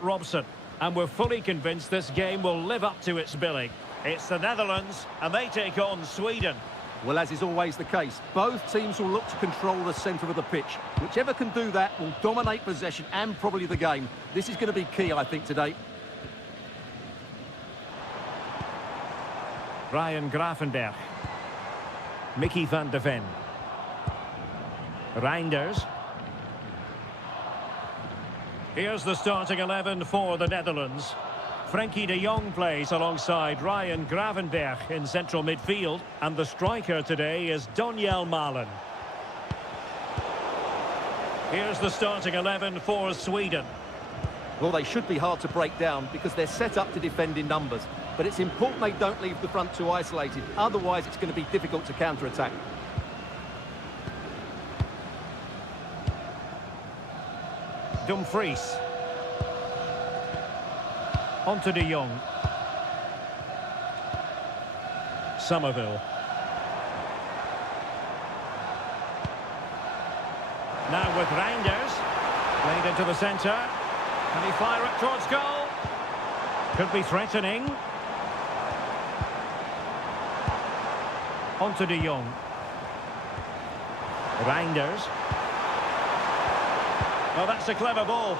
Robson, and we're fully convinced this game will live up to its billing. It's the Netherlands, and they take on Sweden. Well, as is always the case, both teams will look to control the centre of the pitch. Whichever can do that will dominate possession and probably the game. This is going to be key, I think, today. Ryan Gravenberch. Mickey van de Ven. Reinders. Here's the starting 11 for the Netherlands. Frenkie de Jong plays alongside Ryan Gravenberch in central midfield. And the striker today is Donyell Malen. Here's the starting 11 for Sweden. Well, they should be hard to break down because they're set up to defend in numbers. But it's important they don't leave the front two isolated. Otherwise, it's going to be difficult to counter-attack. Dumfries. On to de Jong. Somerville. Now with Reinders. Played into the centre. Can he fire it towards goal? Could be threatening. On to de Jong. Reinders. Oh, that's a clever ball.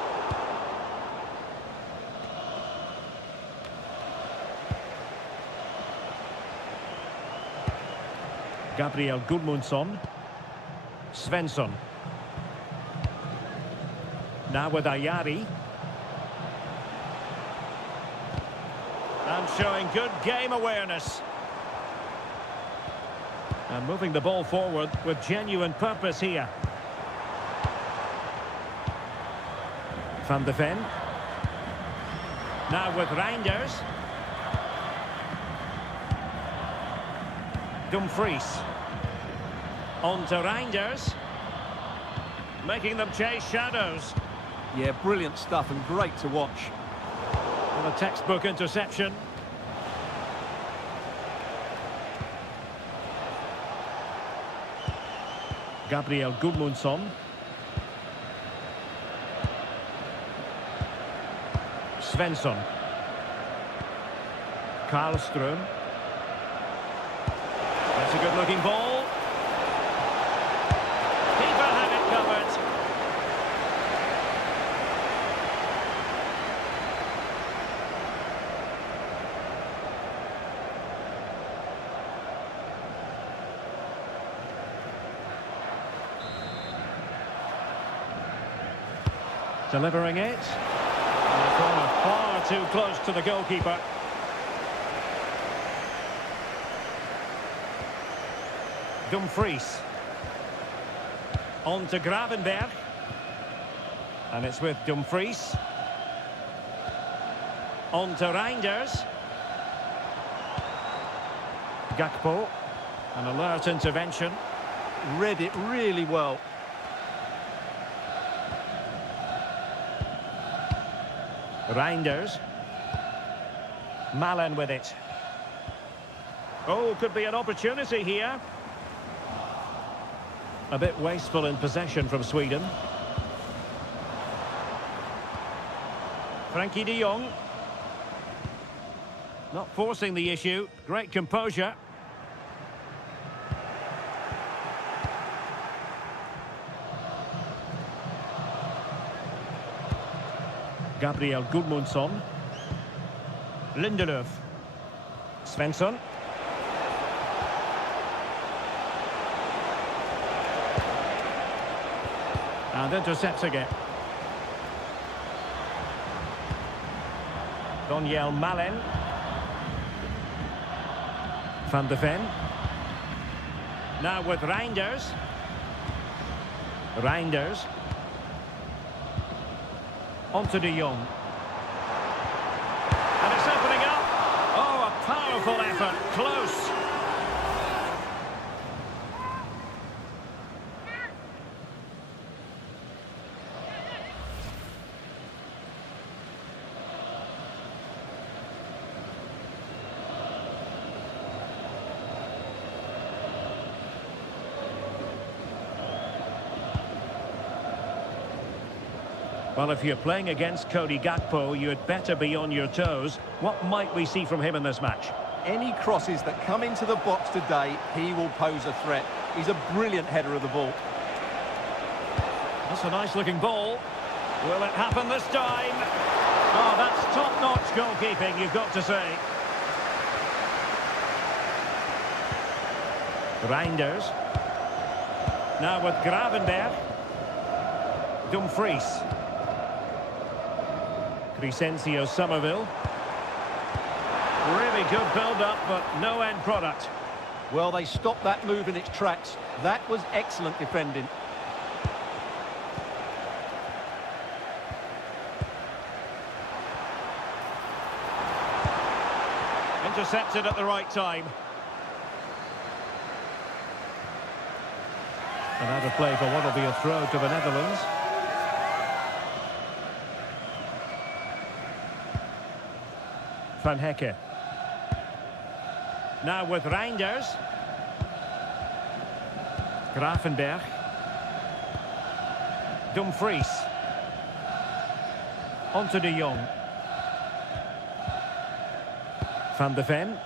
Gabriel Gudmundsson. Svensson. Now with Ayari. And showing good game awareness. And moving the ball forward with genuine purpose here. Van de Ven. Now with Reinders. Dumfries. On to Reinders. Making them chase shadows. Yeah, brilliant stuff and great to watch. And a textbook interception. Gabriel Gudmundsson. Svensson. Karlström. That's a good-looking ball. Keeper had it covered. Delivering it. And the corner far too close to the goalkeeper. Dumfries. On to Gravenberch. And it's with Dumfries. On to Reinders. Gakpo. An alert intervention. Read it really well. Reinders. Malen with it. Oh, could be an opportunity here. A bit wasteful in possession from Sweden. Frenkie de Jong. Not forcing the issue. Great composure. Gabriel Gudmundsson. Lindelöf. Svensson. And intercepts again. Donyell Malen. Van de Ven. Now with Reinders. Reinders. On to de Jong. And it's opening up. Oh, a powerful effort. Close. Well, if you're playing against Cody Gakpo, you'd better be on your toes. What might we see from him in this match? Any crosses that come into the box today, he will pose a threat. He's a brilliant header of the ball. That's a nice-looking ball. Will it happen this time? Oh, that's top-notch goalkeeping, you've got to say. Reinders. Now with Gravenberch. Dumfries. Crescencio Somerville. Really good build-up, but no end product. Well, they stopped that move in its tracks. That was excellent defending. Intercepted at the right time. And out of play for what will be a throw to the Netherlands. Van Hecke. Now with Reinders. Gravenberch. Dumfries. On to de Jong. Van de Ven.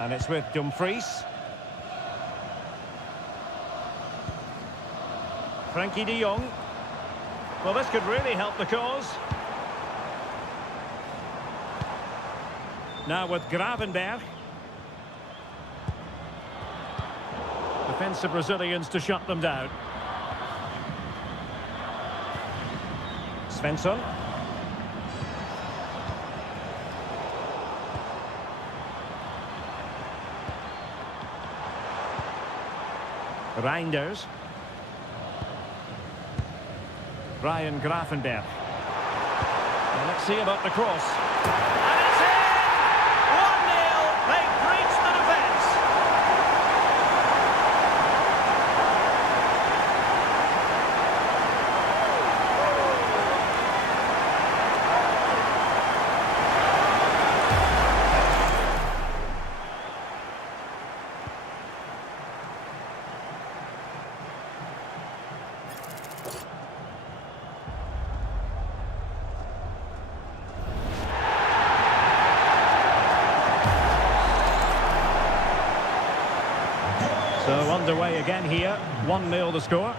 And it's with Dumfries. Frankie de Jong. Well, this could really help the cause. Now with Gravenberch. Defensive Brazilians to shut them down. Svensson. Reinders. Ryan Gravenberch. Well, let's see about the cross. And it's in! 1-0. They've breached the defence. So underway again here, 1-0 the score.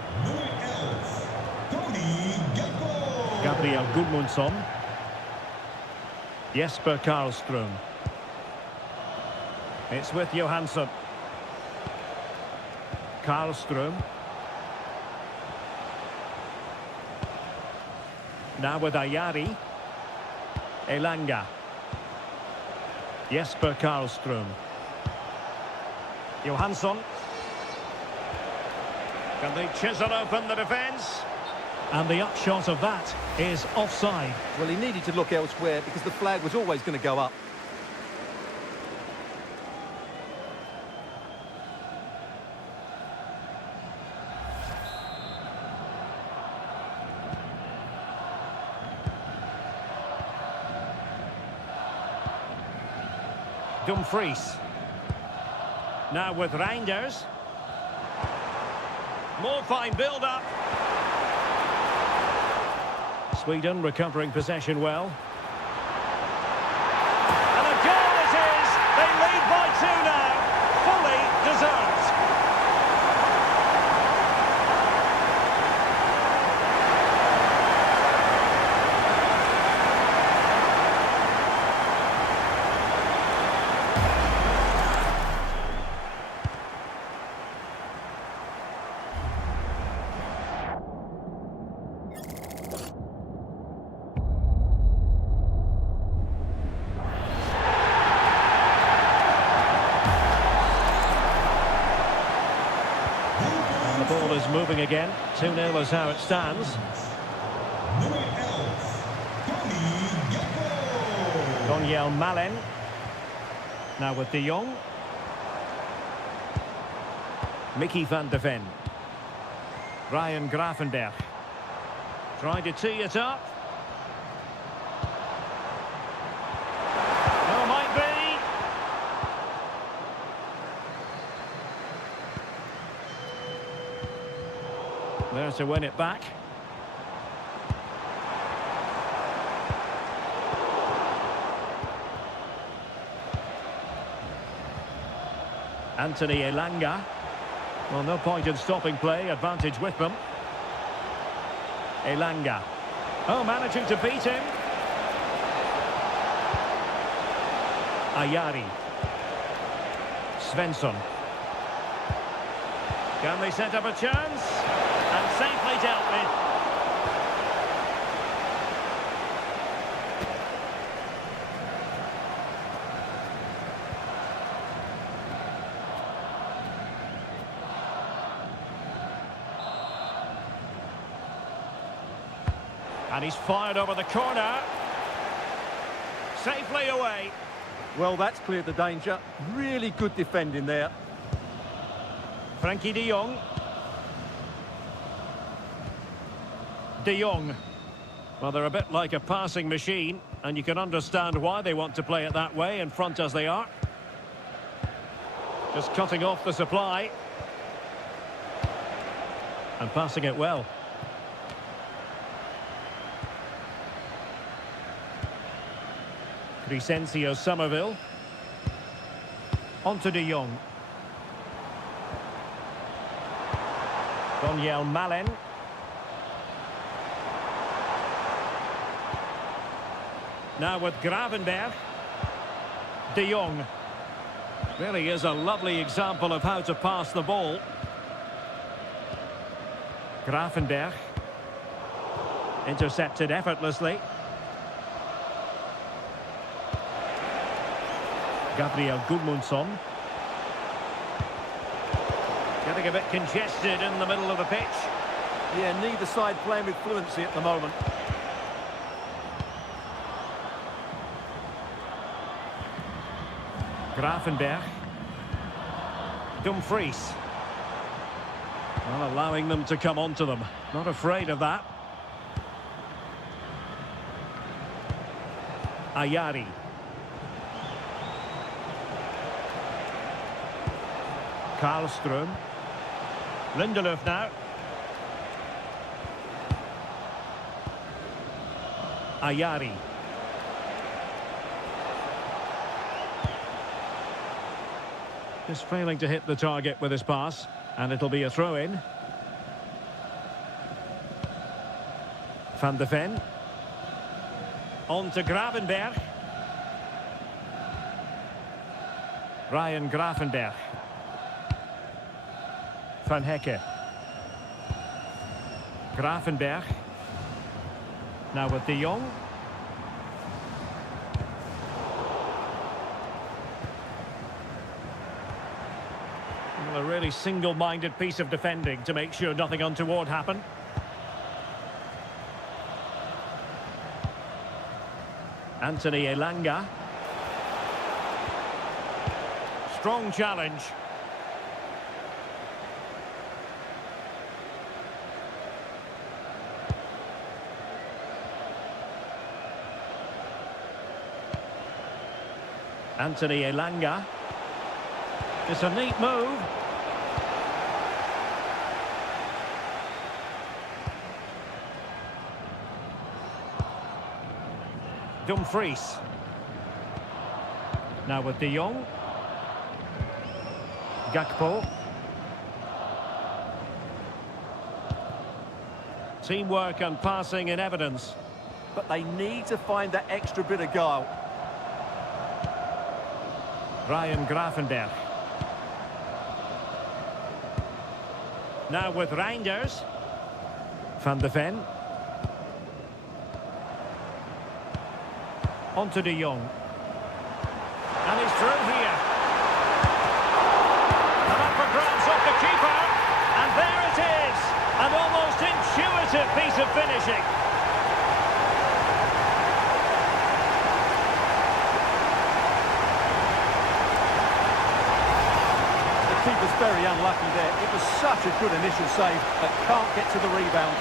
Gabriel Gudmundsson. Jesper Karlström. It's with Johansson. Karlström. Now with Ayari. Elanga. Jesper Karlström. Johansson. Can they chisel open the defence? And the upshot of that is offside. Well, he needed to look elsewhere because the flag was always going to go up. Dumfries. Now with Reinders. More fine build-up. Sweden recovering possession well. And a goal it is! They lead by 2 now. Fully deserved. The ball is moving again. 2-0 is how it stands. Daniel Malen. Now with de Jong. Mickey van de Ven. Ryan Gravenberch. Trying to tee it up. Oh, might be. There to win it back. Anthony Elanga. Well, no point in stopping play. Advantage with them. Elanga. Oh, managing to beat him. Ayari. Svensson. Can they set up a chance? And safely dealt with. And he's fired over the corner. Safely away. Well, that's cleared the danger. Really good defending there. Frankie de Jong. De Jong. Well, they're a bit like a passing machine, and you can understand why they want to play it that way, in front as they are. Just cutting off the supply. And passing it well. Crescencio Somerville. On to de Jong. Daniel Malen. Now with Gravenberch. De Jong. Really is a lovely example of how to pass the ball. Gravenberch. Intercepted effortlessly. Gabriel Gudmundsson. Getting a bit congested in the middle of the pitch. Yeah, neither side playing with fluency at the moment. Gravenberch. Dumfries. Well, allowing them to come onto them. Not afraid of that. Ayari. Karlström. Lindelöf now. Ayari. Just failing to hit the target with his pass, and it'll be a throw-in. Van de Ven. On to Gravenberch. Ryan Gravenberch. Van Hecke. Gravenberch. Now with de Jong. Well, a really single-minded piece of defending to make sure nothing untoward happened. Anthony Elanga. Strong challenge. Anthony Elanga. It's a neat move. Dumfries. Now with de Jong. Gakpo. Teamwork and passing in evidence. But they need to find that extra bit of guile. Ryan Gravenberch. Now with Reinders. Van de Ven. On to de Jong. And he's through here. And up for grabs off the keeper. And there it is. An almost intuitive piece of finishing. Keeper's very unlucky there. It was such a good initial save, but can't get to the rebound.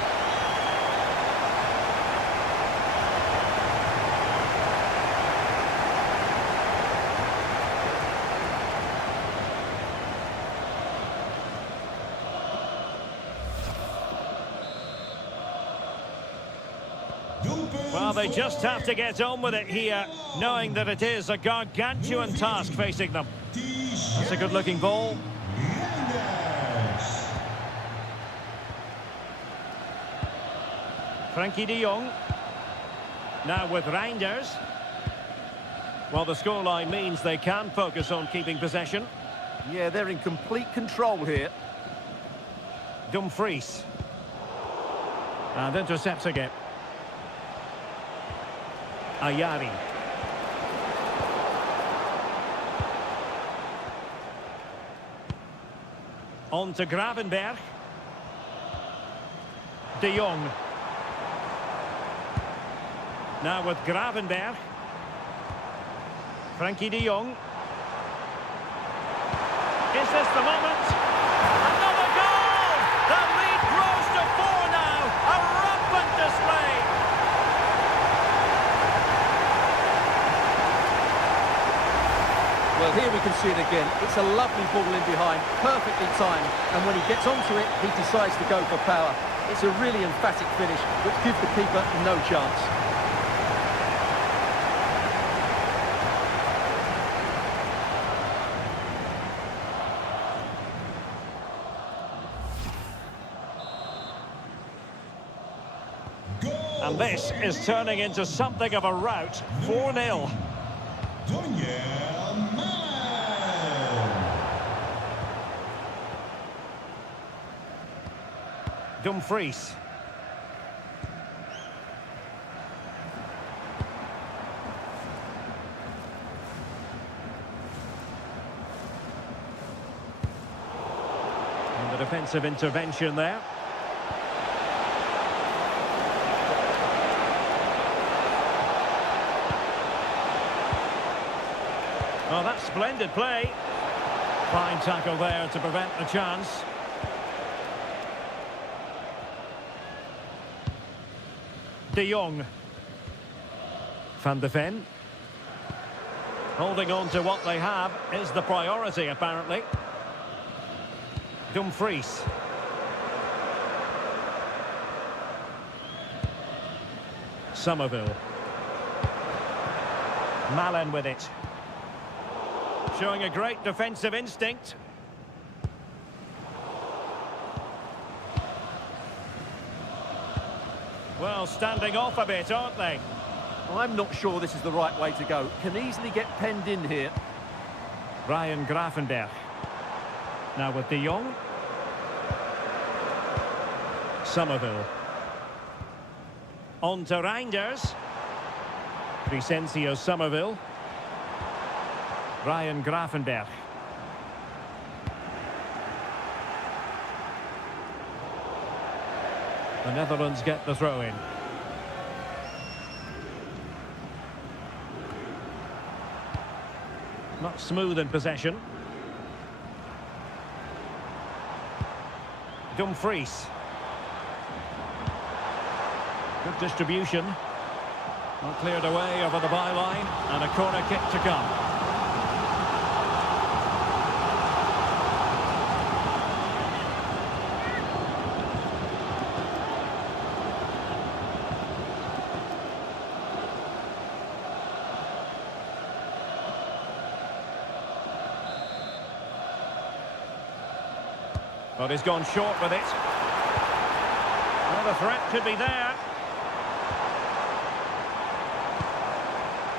Well, they just have to get on with it here, knowing that it is a gargantuan task facing them. That's a good-looking ball. Frankie de Jong. Now with Reinders. Well, the scoreline means they can focus on keeping possession. Yeah, they're in complete control here. Dumfries. And intercepting it. Ayari. On to Gravenberg. De Jong. Now with Gravenberg. Frankie de Jong. Is this the moment? Another goal! The lead grows to 4 now. A rampant display. Well, here we can see it again. It's a lovely ball in behind, perfectly timed. And when he gets onto it, he decides to go for power. It's a really emphatic finish, which gives the keeper no chance. And this is turning into something of a rout. 4-0. Dumfries. And the defensive intervention there. Oh, that's splendid play. Fine tackle there to prevent the chance. De Jong. Van de Ven. Holding on to what they have is the priority, apparently. Dumfries. Somerville. Malen with it. Showing a great defensive instinct. Well, standing off a bit, aren't they? I'm not sure this is the right way to go. Can easily get penned in here. Ryan Gravenberg. Now with De Jong. Somerville. On to Reinders. Vicencio Somerville. Ryan Gravenberg. The Netherlands get the throw in. Not smooth in possession. Dumfries. Good distribution. Well, cleared away over the byline, and a corner kick to come. But he's gone short with it. Well, the threat could be there.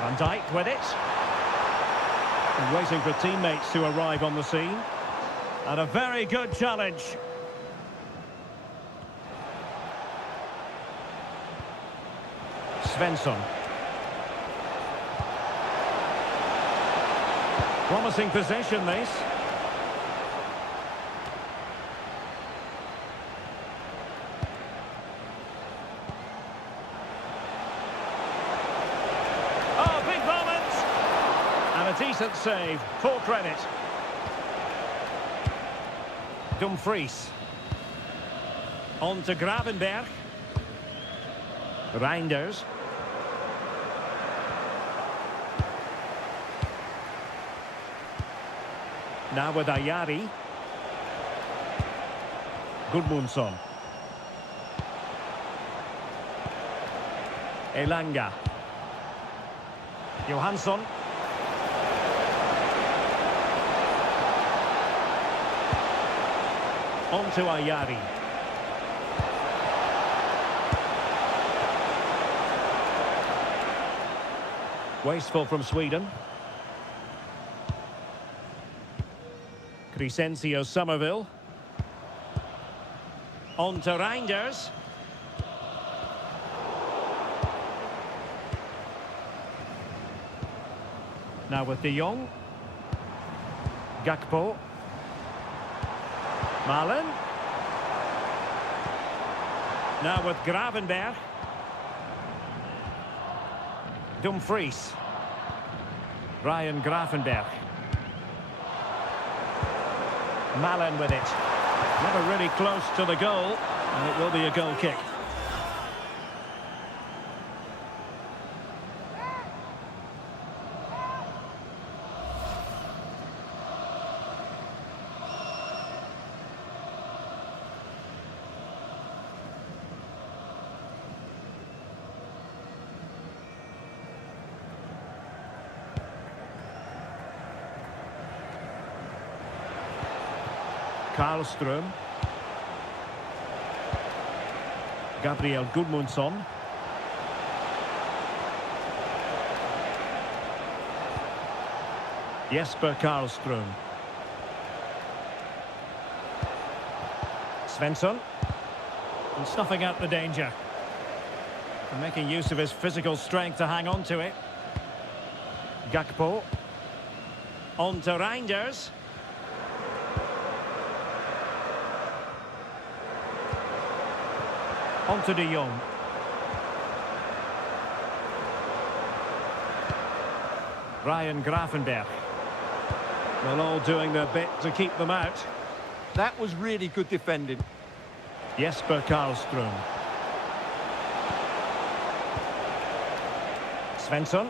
Van Dijk with it. And waiting for teammates to arrive on the scene. And a very good challenge. Svensson. Promising possession, this. Decent save, full credit. Dumfries. On to Gravenberg. Reinders. Now with Ayari. Gudmundsson. Elanga. On to Ayari. Wasteful from Sweden. Crescencio Somerville. On to Reinders. Now with De Jong. Gakpo. Malen. Now with Gravenberg. Dumfries. Ryan Gravenberg. Malen with it. Never really close to the goal, and it will be a goal kick. Karlström. Gabriel Gudmundsson. Jesper Karlström. Svensson. And snuffing out the danger. And making use of his physical strength to hang on to it. Gakpo. On to Reinders. On to De Jong. Ryan Gravenberg. Well, all doing their bit to keep them out. That was really good defending. Jesper Karlström. Svensson.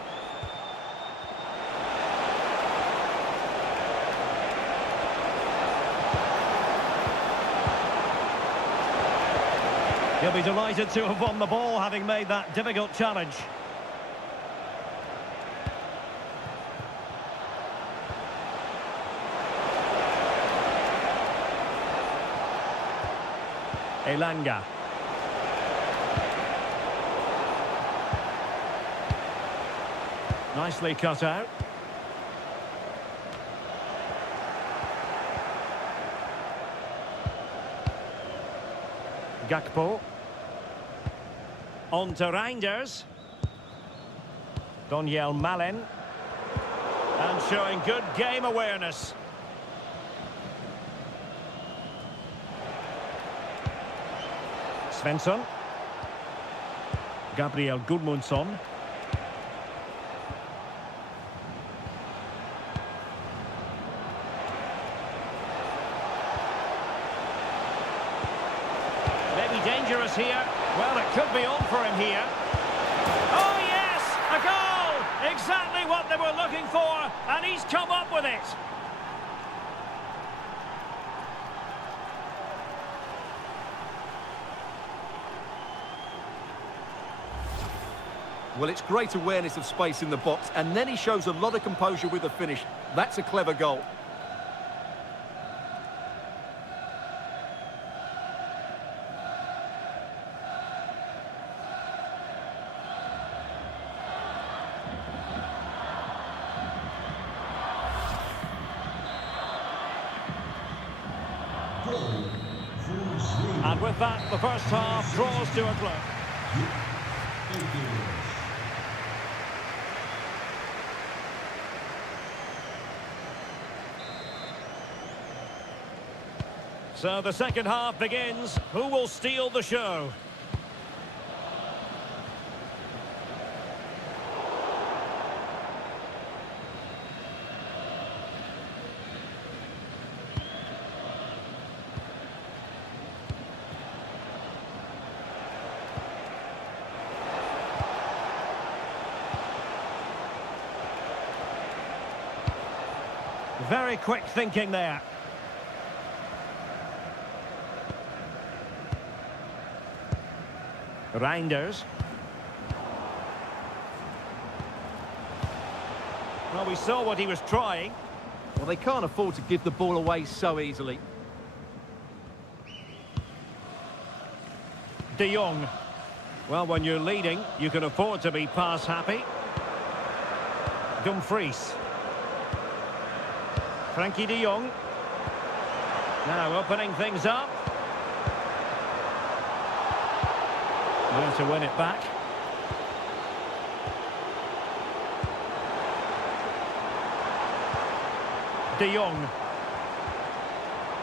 He'll be delighted to have won the ball, having made that difficult challenge. Elanga. Nicely cut out. Gakpo. On to Reinders. Daniel Malen. And showing good game awareness. Svensson. Gabriel Gudmundsson. Maybe dangerous here. Well, it could be on for him here. Oh, yes! A goal! Exactly what they were looking for, and he's come up with it. Well, it's great awareness of space in the box, and then he shows a lot of composure with the finish. That's a clever goal. And with that, the first half draws to a close. So the second half begins. Who will steal the show? Very quick thinking there. Reinders. Well, we saw what he was trying. Well, they can't afford to give the ball away so easily. De Jong. Well, when you're leading, you can afford to be pass happy. Dumfries. Frankie de Jong. Now opening things up. There to win it back. De Jong.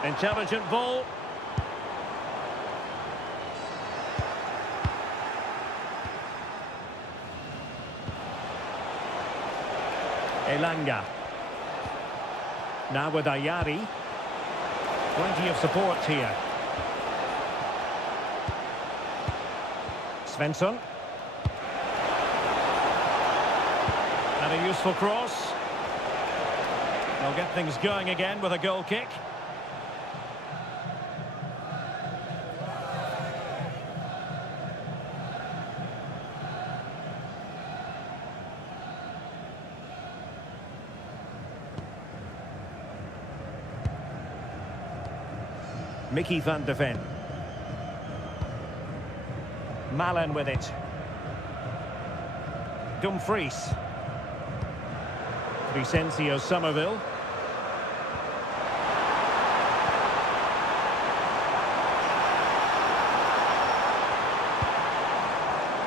Intelligent ball. Elanga. Now with Ayari. Plenty of support here. Svensson. And a useful cross. They'll get things going again with a goal kick. Mickey van de Ven. Malen with it. Dumfries. Crescencio Somerville.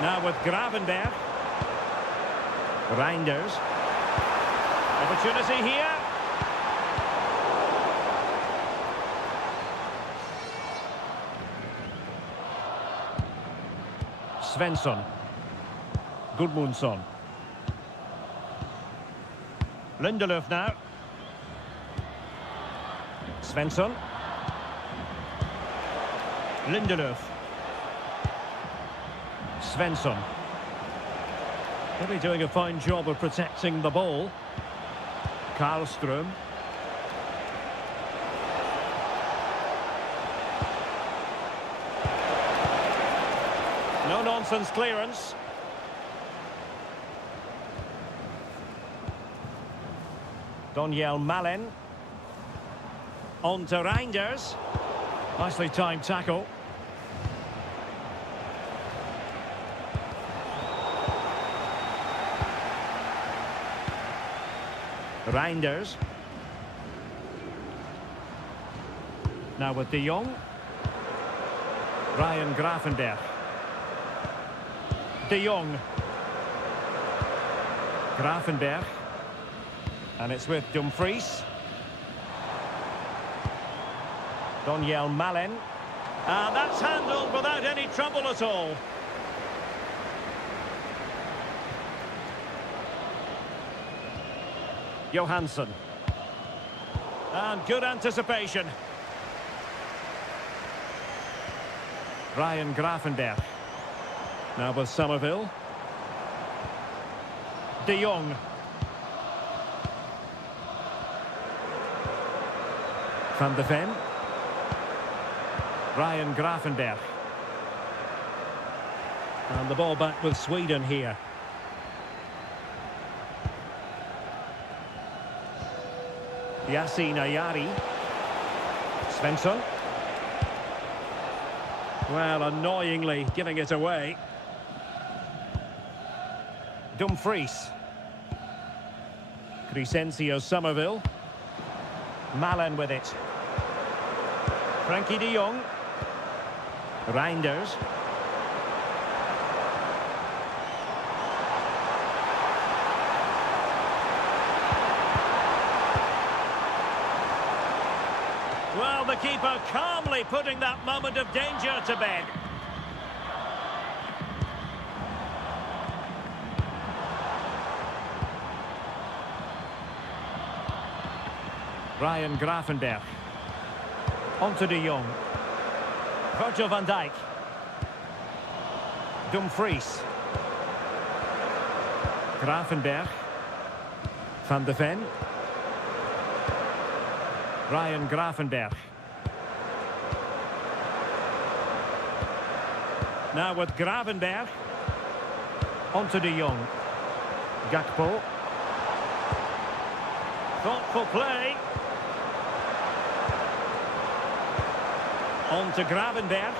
Now with Gravenberg. Reinders. Opportunity here. Svensson. Gudmundsson. Lindelöf now. Svensson. Lindelöf. Svensson. Really doing a fine job of protecting the ball. Karlström. No-nonsense clearance. Daniel Malen. On to Reinders. Nicely timed tackle. Reinders. Now with De Jong. Ryan Gravenberg. De Jong. Gravenberg. And it's with Dumfries. Daniel Malen. And that's handled without any trouble at all. Johansson. And good anticipation. Ryan Gravenberg. Now with Somerville. De Jong. Van de Ven. Ryan Gravenberg. And the ball back with Sweden here. Yasin Ayari. Svensson. Well, annoyingly giving it away. Dumfries. Crescencio Somerville. Malen with it. Frankie de Jong. Reinders. Well, the keeper calmly putting that moment of danger to bed. Ryan Gravenberg. On to De Jong. Virgil van Dijk. Dumfries. Gravenberg. Van de Ven. Ryan Gravenberg. Now with Gravenberg. On to De Jong. Gakpo. Thoughtful play. On to Gravenberg.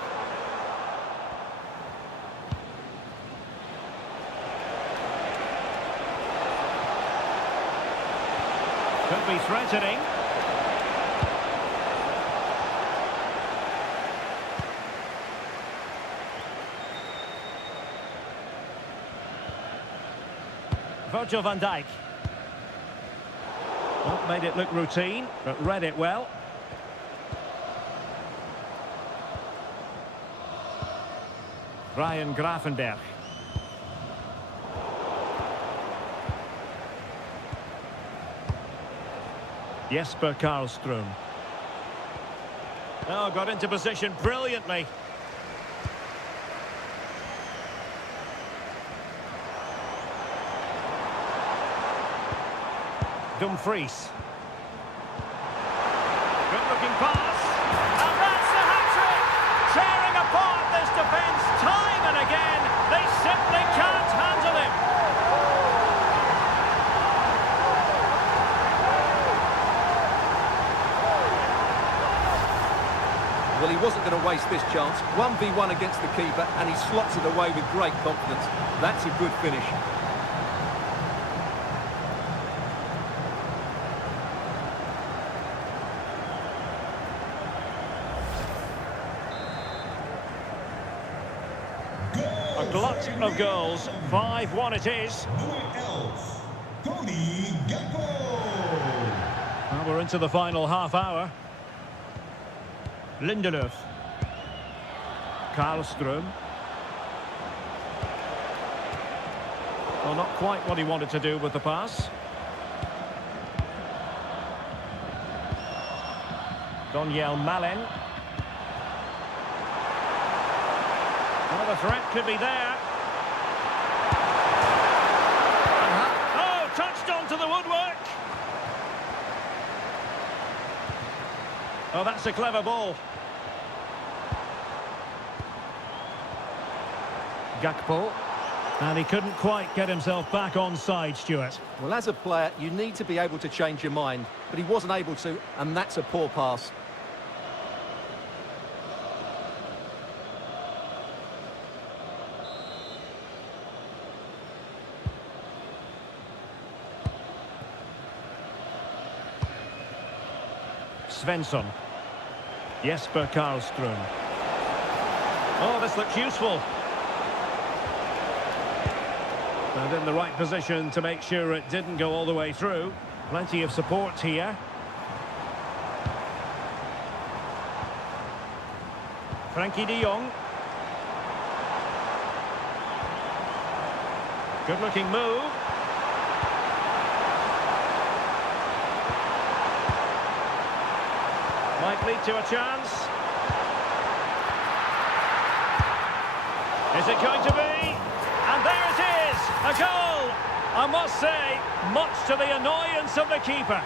Could be threatening. Virgil van Dijk. Well, made it look routine, but read it well. Ryan Gravenberch. Jesper Karlström. Oh, got into position brilliantly. Dumfries. Good-looking pass. And that's the hat-trick! Tearing apart this defence time and again. They simply can't handle him. Well, he wasn't going to waste this chance. 1v1 against the keeper, and he slots it away with great confidence. That's a good finish. A glut of goals. 5-1 it is. Well, we're into the final half hour. Lindelöf. Karlström. Well, not quite what he wanted to do with the pass. Daniel Malen. Well, the threat could be there. Oh, touched onto the woodwork. Oh, that's a clever ball. Gakpo. And he couldn't quite get himself back on side, Stuart. Well, as a player, you need to be able to change your mind, but he wasn't able to, and that's a poor pass. Svensson. Jesper Karlström. Oh, this looks useful. And in the right position to make sure it didn't go all the way through. Plenty of support here. Frankie de Jong. Good-looking move. Might lead to a chance. Is it going to be? And there it is, a goal! I must say, much to the annoyance of the keeper.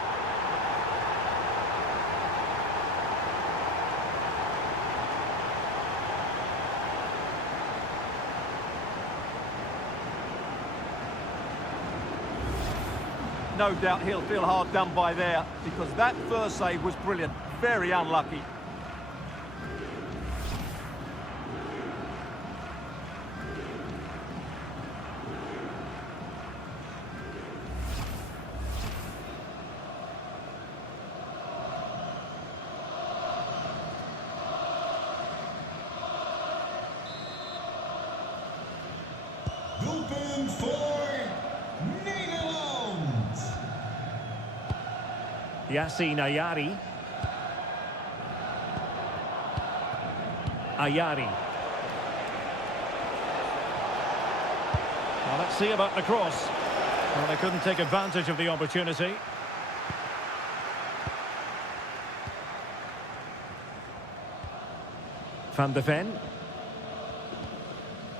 No doubt he'll feel hard done by there, because that first save was brilliant. Very unlucky. Doelpunt voor Nederland. Yassine Ayari. Ayari. Well, let's see about the cross. Well, they couldn't take advantage of the opportunity. Van de Ven.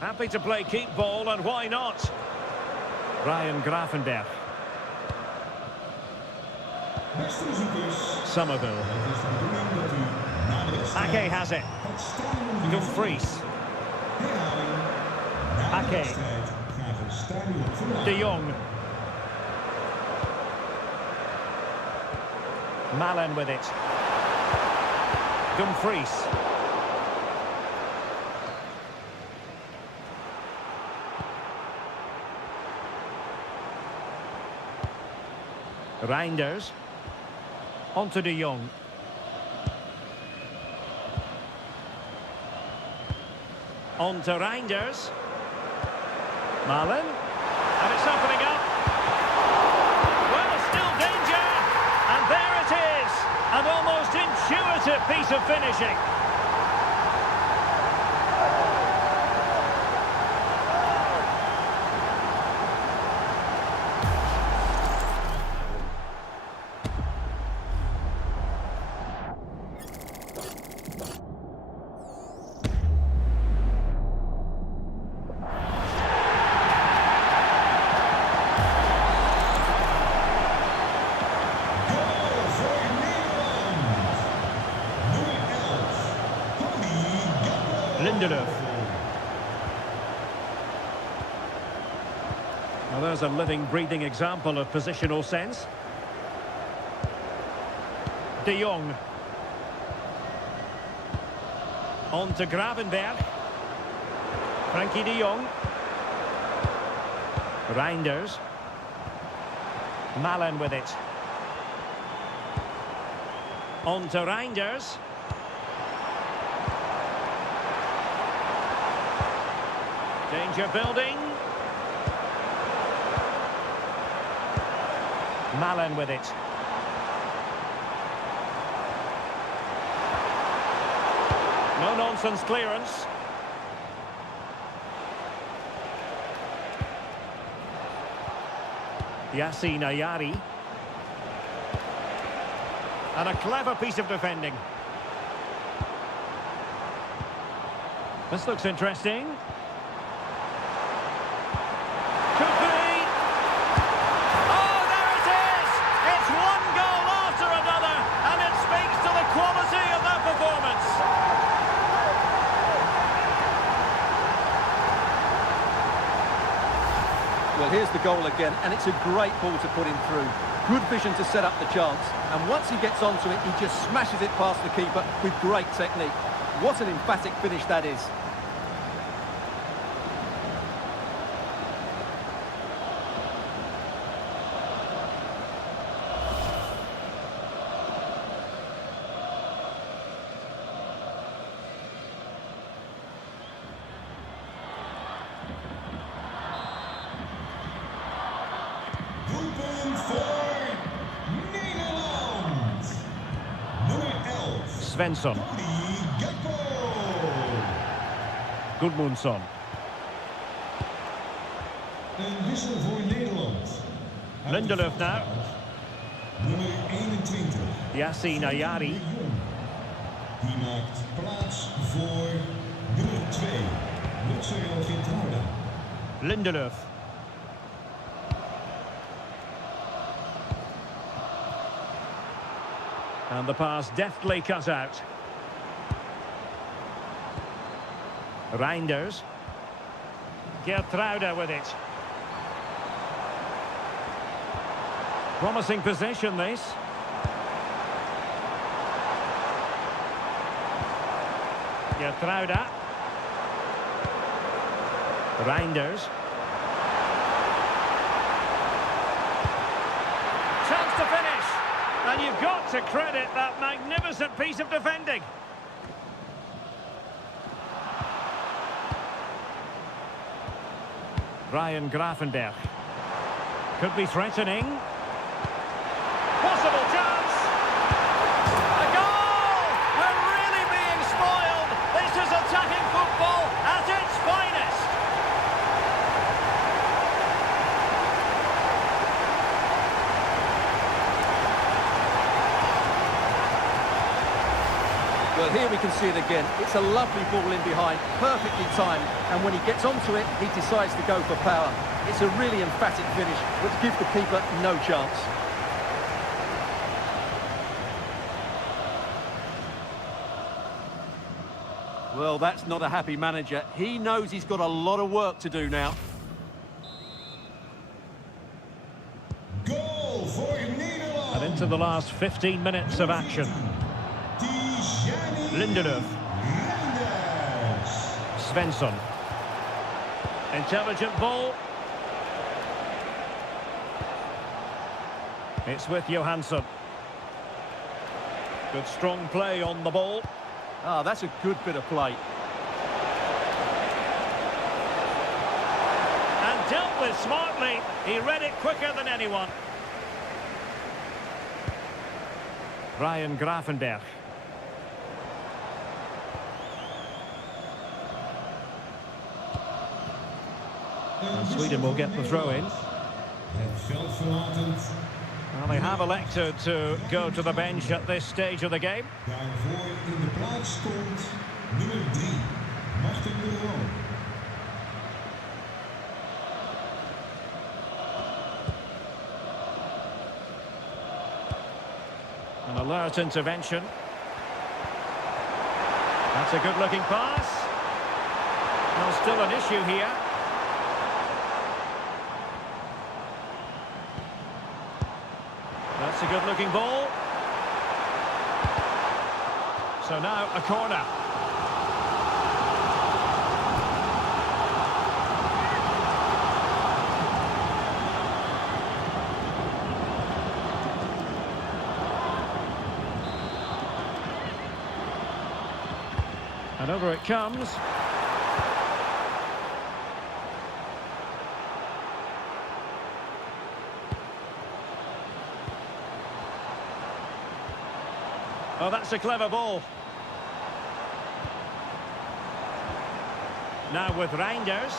Happy to play keep ball, and why not? Ryan Gravenberch. Beste bezoekers. Somerville. Het is de bedoeling dat u na de wedstrijd Ake has it. het stadion Dumfries. herhaling. Na de Ake. wedstrijd graag het stadion verlaten. De Jong. Malen with it. Dumfries. Reinders. On to De Jong. On to Reinders. Malen. And it's opening up. Well, still danger. And there it is. An almost intuitive piece of finishing. Well, there's a living, breathing example of positional sense. De Jong. On to Gravenberg. Frankie de Jong. Reinders. Malen with it. On to Reinders. Danger building. Malen with it. No nonsense clearance. Yassine Ayari. And a clever piece of defending. This looks interesting. Could be. Oh, there it is! It's one goal after another, and it speaks to the quality of that performance. Well, here's the goal again, and it's a great ball to put him through. Good vision to set up the chance, and once he gets onto it, he just smashes it past the keeper with great technique. What an emphatic finish that is. Svensson. Gudmundsson. Een wissel voor Nederland. Lindelöf now. Nummer 21. Yassine Ayari. Die maakt plaats voor nummer 2. Luxemburg Gitara. Lindelöf. And the pass deftly cut out. Reinders. Geertruida with it. Promising position, this. Geertruida. Reinders. Chance to finish. And you've got to credit that magnificent piece of defending. Ryan Gravenberg. Could be threatening. Possible chance. A goal! We're really being spoiled. This is attacking football at its finest. Well, here we can see it again. It's a lovely ball in behind, perfectly timed, and when he gets onto it, he decides to go for power. It's a really emphatic finish, which gives the keeper no chance. Well, that's not a happy manager. He knows he's got a lot of work to do now. Goal voor Nederland. And into the last 15 minutes of action. Lindelöf. Svensson. Intelligent ball. It's with Johansson. Good strong play on the ball. Ah, that's a good bit of play. And dealt with smartly. He read it quicker than anyone. Ryan Gravenberch. And Sweden will get the throw in. Het veld verlaten. Well, they have elected to go to the bench at this stage of the game. Daarvoor in de plaats stond nummer 3, Martin de Roon. An alert intervention. That's a good-looking pass. Well, still an issue here. That's a good-looking ball. So now a corner. And over it comes. Oh, that's a clever ball. Now with Reinders.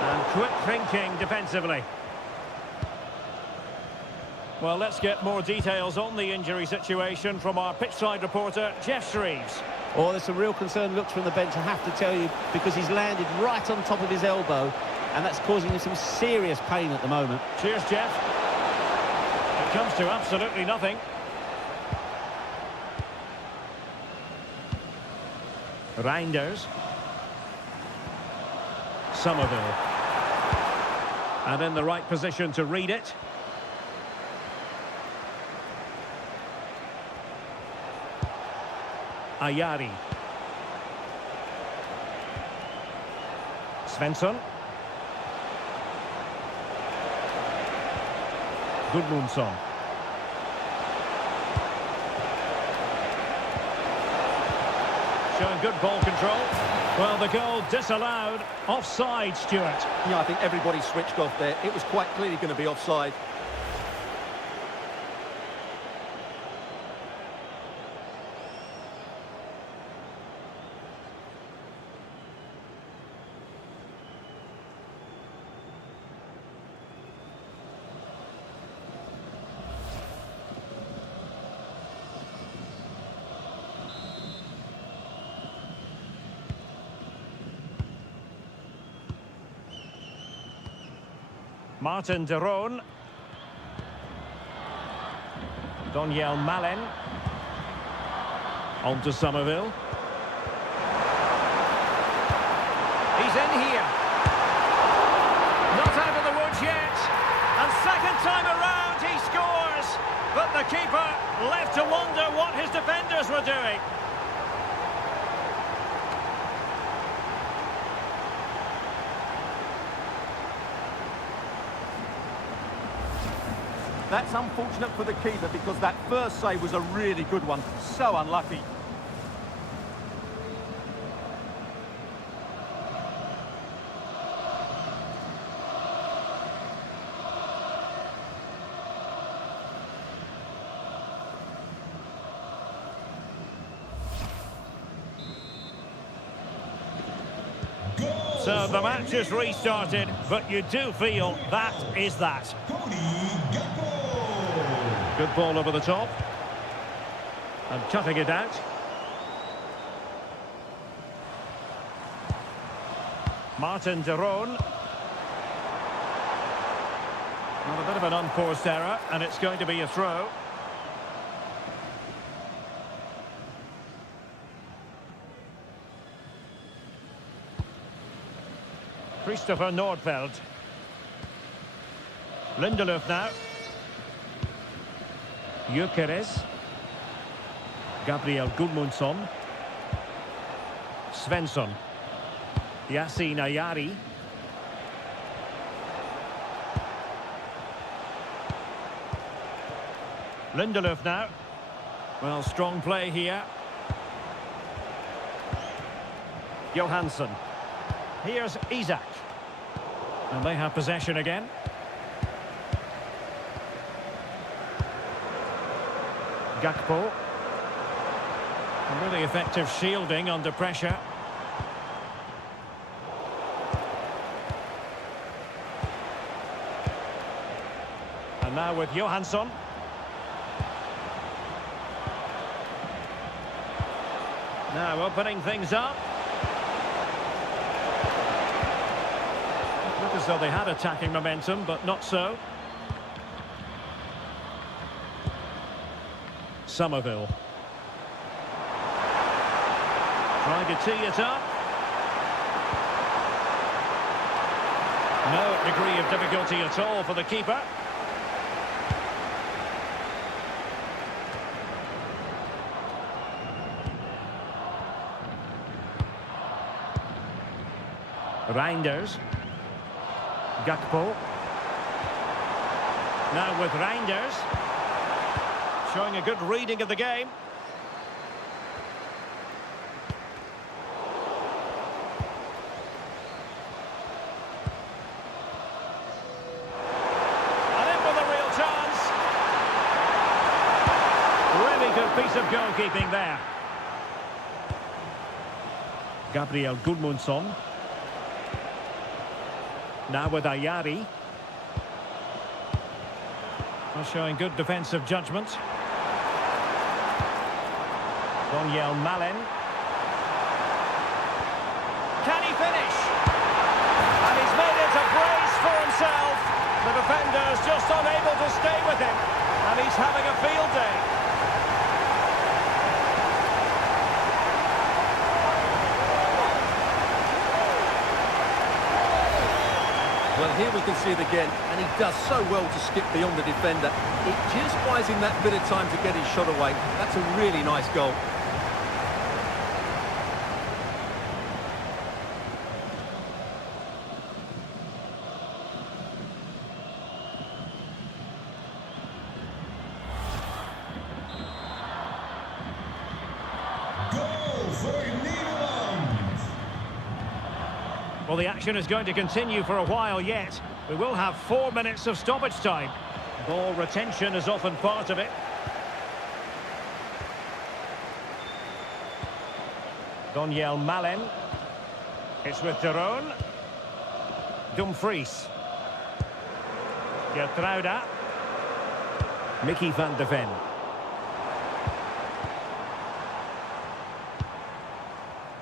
And quick thinking defensively. Well, let's get more details on the injury situation from our pitchside reporter, Jeff Shreves. Oh, there's some real concern looks from the bench, I have to tell you, because he's landed right on top of his elbow, and that's causing him some serious pain at the moment. Cheers, Jeff. It comes to absolutely nothing. Reinders. Somerville. And in the right position to read it. Ayari. Svensson. Gudmundsson. Showing good ball control. Well, the goal disallowed. Offside, Stuart. Yeah, I think everybody switched off there. It was quite clearly going to be offside. Martin de Roon. Doniel Malen. On to Somerville. He's in here. Not out of the woods yet. And second time around he scores. But the keeper left to wonder what his defenders were doing. That's unfortunate for the keeper because that first save was a really good one. So unlucky. So the match is restarted, but you do feel that is that. Good ball over the top. And cutting it out. Martin de Roon. Well, a bit of an unforced error, and it's going to be a throw. Christopher Nordfeldt. Lindelöf now. Gyökeres. Gabriel Gudmundsson. Svensson. Yasin Ayari. Lindelöf now. Well, strong play here. Johansson. Here's Isak. And they have possession again. Gakpo. A really effective shielding under pressure. And now with Johansson. Now opening things up. Look as though they had attacking momentum, but not so. Somerville. Trying to tee it up. No degree of difficulty at all for the keeper. Reinders. Gakpo. Now with Reinders. Showing a good reading of the game. And in with a real chance. Really good piece of goalkeeping there. Gabriel Gudmundsson. Now with Ayari. Well, showing good defensive judgment. Daniel Malen. Can he finish? And he's made it a brace for himself. The defender's just unable to stay with him. And he's having a field day. Well, here we can see it again, and he does so well to skip beyond the defender. It just buys him that bit of time to get his shot away. That's a really nice goal. Goal for Nederland. Well, the action is going to continue for a while yet. We will have 4 minutes of stoppage time. Ball retention is often part of it. Daniel Malen. It's with Deron. Dumfries. Gertruida. Mickey van de Ven.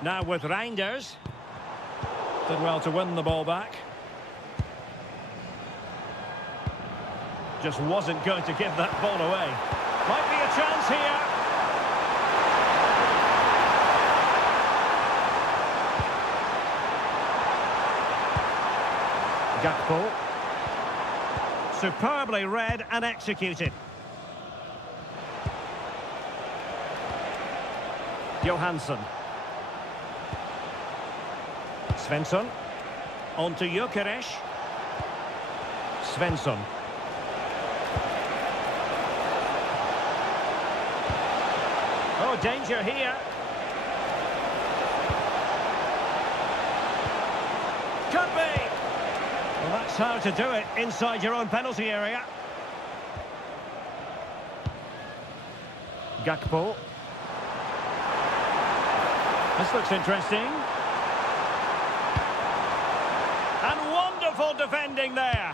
Now with Reinders. Did well to win the ball back. Just wasn't going to give that ball away. Might be a chance here. Gakpo. Superbly read and executed. Johansson. Svensson. On to Gyökeres. Svensson. Oh, danger here. Could be. Well, that's how to do it inside your own penalty area. Gakpo. This looks interesting. And wonderful defending there.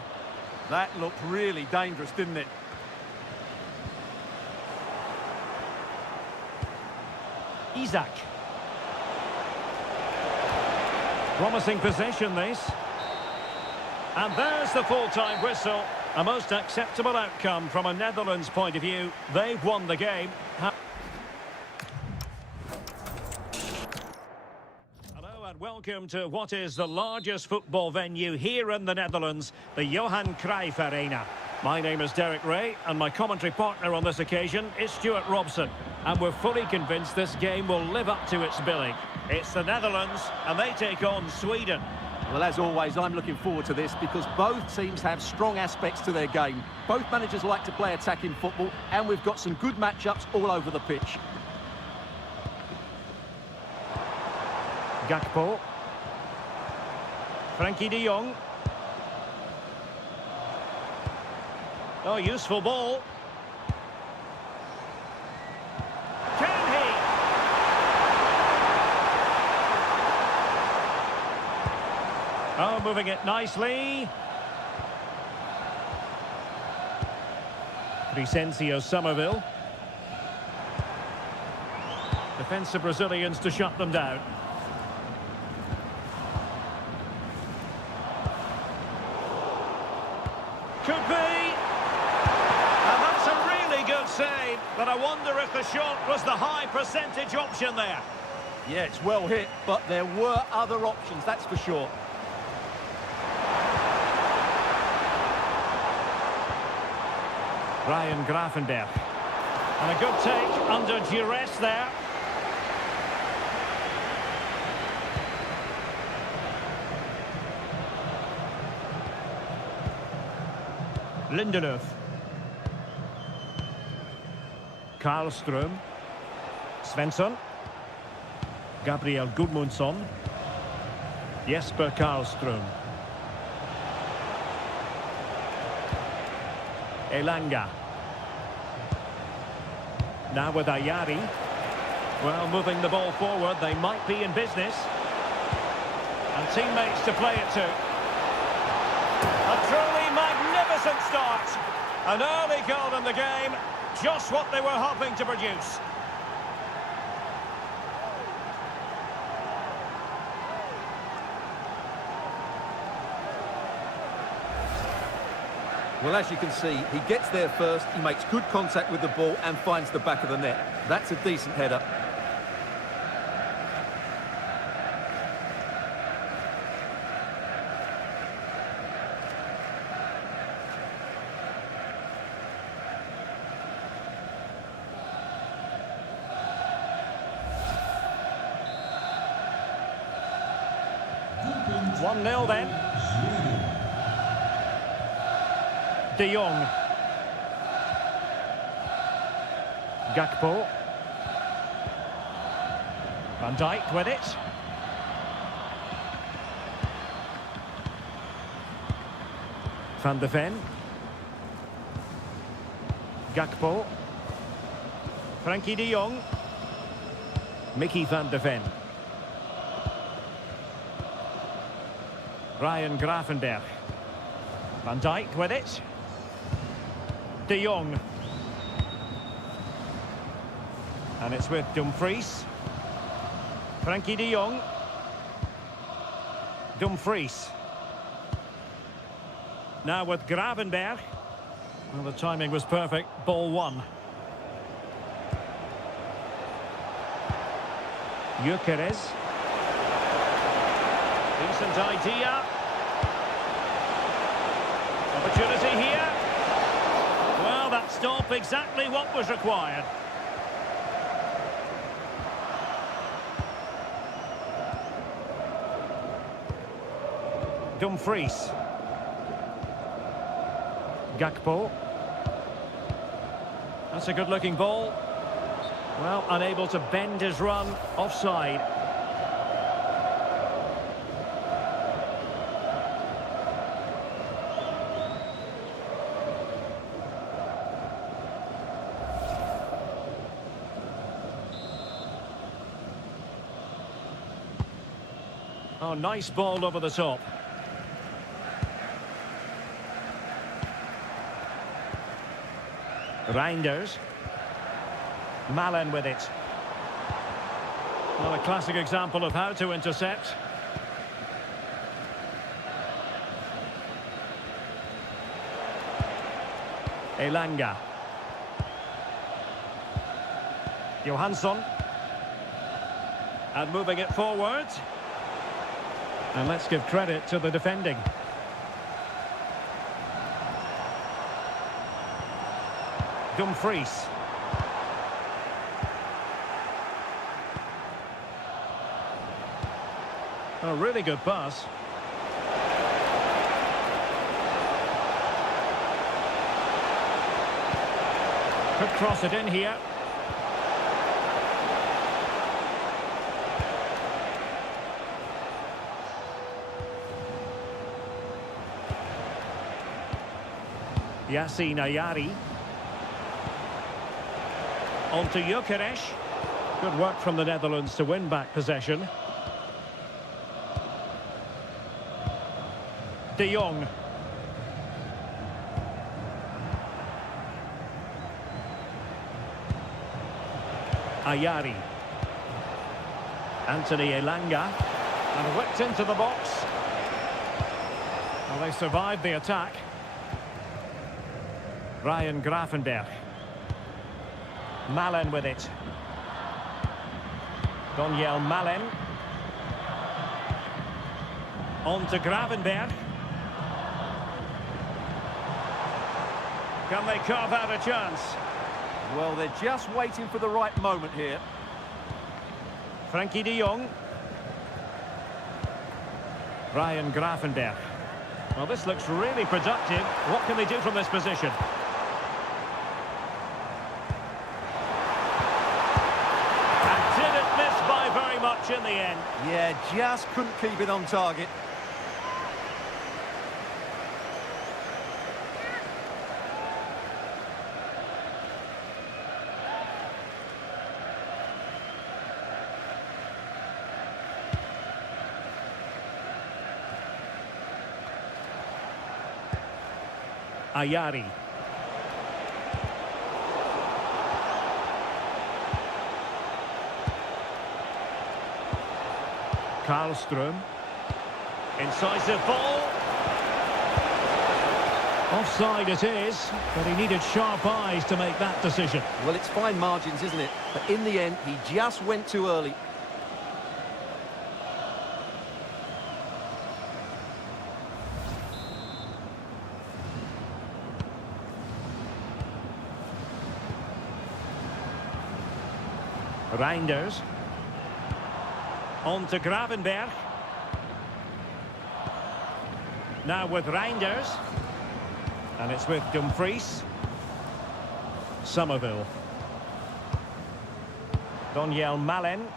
That looked really dangerous, didn't it? Isak. Promising possession, this. And there's the full-time whistle. A most acceptable outcome from a Netherlands point of view. They've won the game. Hello and welcome to what is the largest football venue here in the Netherlands, the Johan Cruyff Arena. My name is Derek Ray, and my commentary partner on this occasion is Stuart Robson. And we're fully convinced this game will live up to its billing. It's the Netherlands, and they take on Sweden. Well, as always, I'm looking forward to this because both teams have strong aspects to their game. Both managers like to play attacking football, and we've got some good matchups all over the pitch. Gakpo. Frankie de Jong. Oh, useful ball. Can he? Oh, moving it nicely. Crescencio Somerville. Defensive Brazilians to shut them down. Could be. And that's a really good save. But I wonder if the shot was the high percentage option there. Yeah, it's well hit, but there were other options, that's for sure. Ryan Gravenberch. And a good take under duress there. Lindelöf. Karlström. Svensson. Gabriel Gudmundsson. Jesper Karlström. Elanga. Now with Ayari. Well, moving the ball forward, they might be in business. And teammates to play it to. A truly magnificent start. An early goal in the game. Just what they were hoping to produce. Well, as you can see, he gets there first, he makes good contact with the ball and finds the back of the net. That's a decent header. Doelpunt 1-0 then. Zweden. De Jong. Gakpo. Van Dijk with it. Van de Ven. Gakpo. Frankie de Jong. Mickey van de Ven. Ryan Gravenberch. Van Dijk with it. De Jong. And it's with Dumfries. Frankie de Jong. Dumfries. Now with Gravenberch. Well, the timing was perfect. Ball one. Gyökeres. Decent idea. Opportunity here. Well, that stop exactly what was required. Dumfries. Gakpo. That's a good-looking ball. Well, unable to bend his run offside. Oh, nice ball over the top. Reinders. Malen with it. Well, a classic example of how to intercept. Elanga. Johansson. And moving it forward. And let's give credit to the defending. Dumfries. A really good pass. Could cross it in here. Yasin Ayari. On to Gyökeres. Good work from the Netherlands to win back possession. De Jong. Ayari. Anthony Elanga. And whipped into the box. Well, they survived the attack. Ryan Gravenberch. Malen with it. Daniel Malen. On to Gravenberch. Can they carve out a chance? Well, they're just waiting for the right moment here. Frankie de Jong. Ryan Gravenberch. Well, this looks really productive. What can they do from this position? And didn't miss by very much in the end. Yeah, just couldn't keep it on target. Ayari. Karlström. Incisive ball. Offside it is, but he needed sharp eyes to make that decision. Well, it's fine margins, isn't it? But in the end, he just went too early. Reinders. On to Gravenberch. Now with Reinders. And it's with Dumfries. Somerville. Daniel Malen.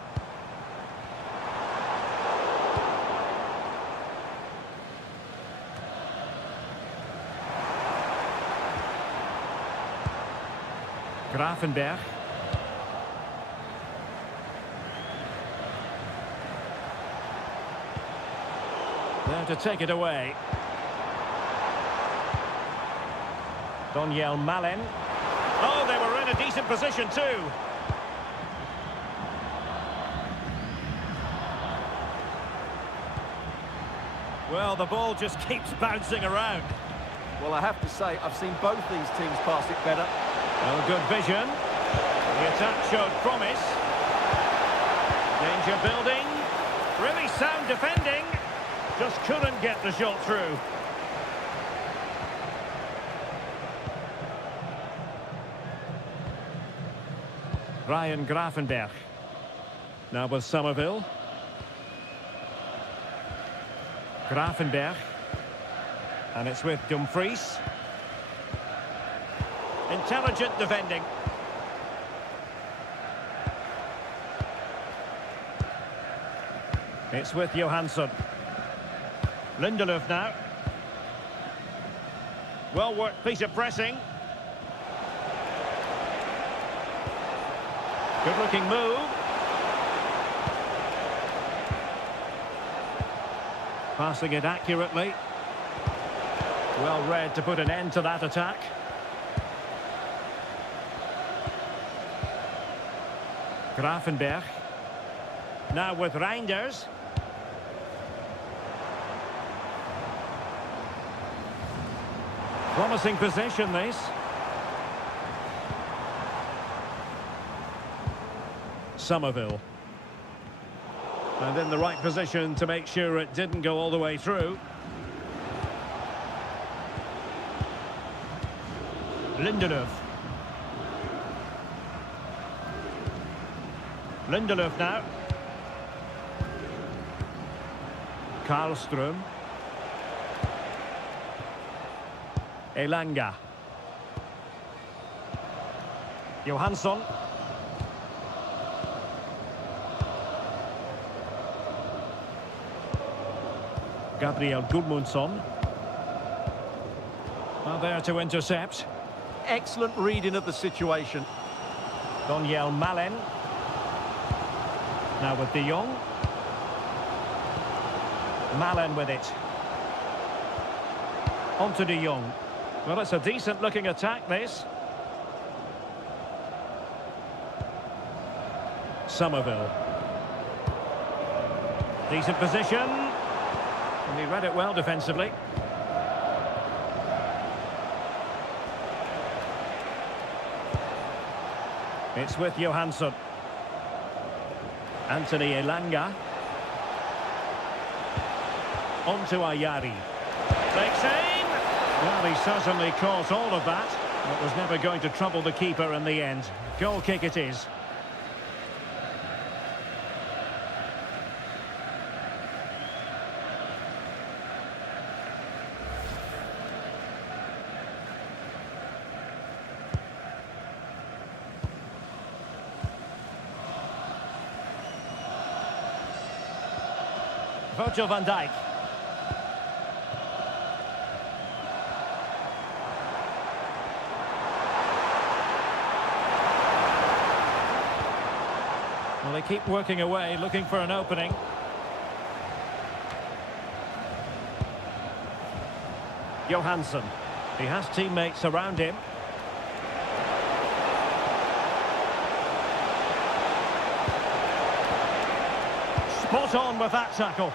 Gravenberch. There to take it away. Daniel Malen. Oh, they were in a decent position too. Well, the ball just keeps bouncing around. Well, I have to say, I've seen both these teams pass it better. Well, good vision. The attack showed promise. Danger building. Really sound defending. Just couldn't get the shot through. Ryan Gravenberch. Now with Somerville. Gravenberch. And it's with Dumfries. Intelligent defending. It's with Johansson. Lindelöf now. Well worked piece of pressing. Good looking move. Passing it accurately. Well read to put an end to that attack. Gravenberch. Now with Reinders. Promising possession, this. Somerville. And in the right position to make sure it didn't go all the way through. Lindelöf. Lindelöf now. Karlström. Elanga. Johansson. Gabriel Gudmundsson. Well, there to intercept. Excellent reading of the situation. Daniel Malen. Now with De Jong. Malen with it. On to De Jong. Well, it's a decent-looking attack, this. Somerville. Decent position. And he read it well defensively. It's with Johansson. Anthony Elanga. On to Ayari. Takes aim! Well, he certainly caught all of that. It was never going to trouble the keeper in the end. Goal kick it is. Virgil van Dijk. Well, they keep working away, looking for an opening. Johansson. He has teammates around him. Spot on with that tackle.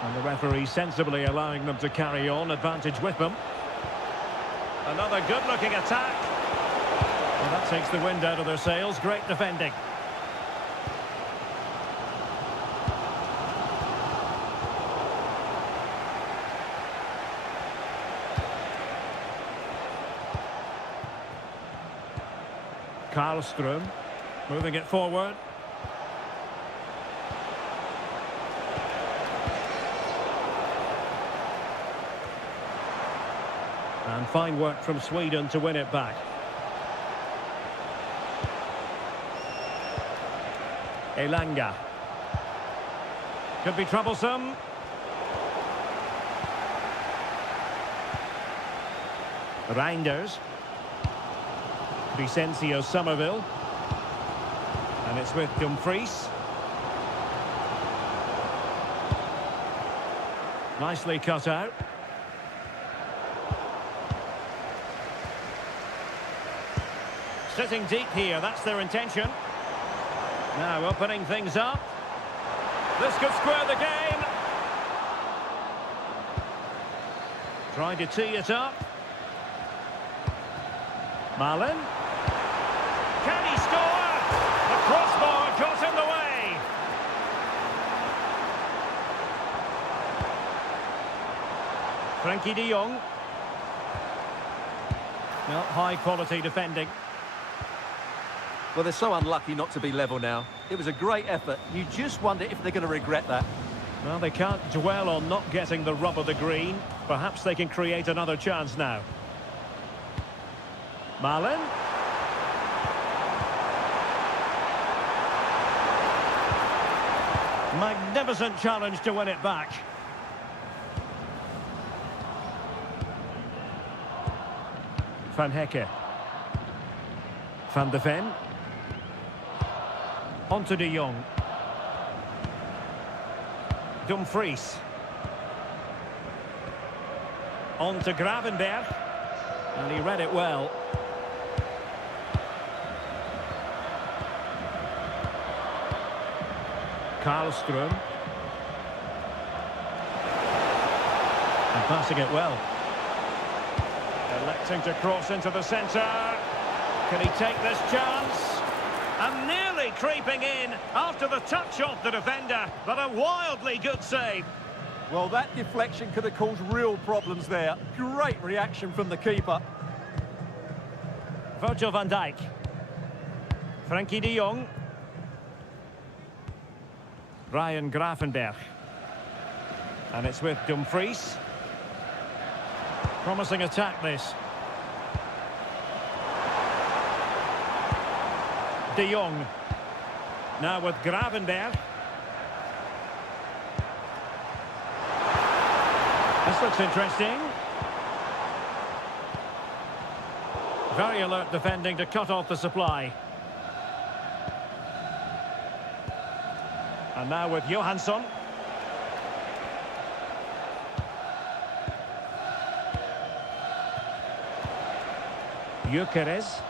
And the referee sensibly allowing them to carry on, advantage with them. Another good-looking attack. Well, that takes the wind out of their sails. Great defending. Karlström, moving it forward. And fine work from Sweden to win it back. Elanga. Could be troublesome. Reinders. Vicencio Somerville. And it's with Dumfries. Nicely cut out. Sitting deep here, that's their intention. Now opening things up. This could square the game. Trying to tee it up. Malen. Can he score? The crossbar got in the way. Frankie de Jong. Well, high quality defending. Well, they're so unlucky not to be level now. It was a great effort. You just wonder if they're going to regret that. Well, they can't dwell on not getting the rub of the green. Perhaps they can create another chance now. Malen. Magnificent challenge to win it back. Van Hecke. Van de Ven. On to de Jong. Dumfries. On to Gravenberg. And he read it well. Karlström. And passing it well. Electing to cross into the centre. Can he take this chance? And nearly creeping in after the touch off the defender, but a wildly good save. Well, that deflection could have caused real problems there. Great reaction from the keeper. Virgil van Dijk. Frankie de Jong. Ryan Gravenberch. And it's with Dumfries. Promising attack, this. De Jong. Now with Gravenberch. This looks interesting. Very alert defending to cut off the supply. And now with Johansson. Gyökeres.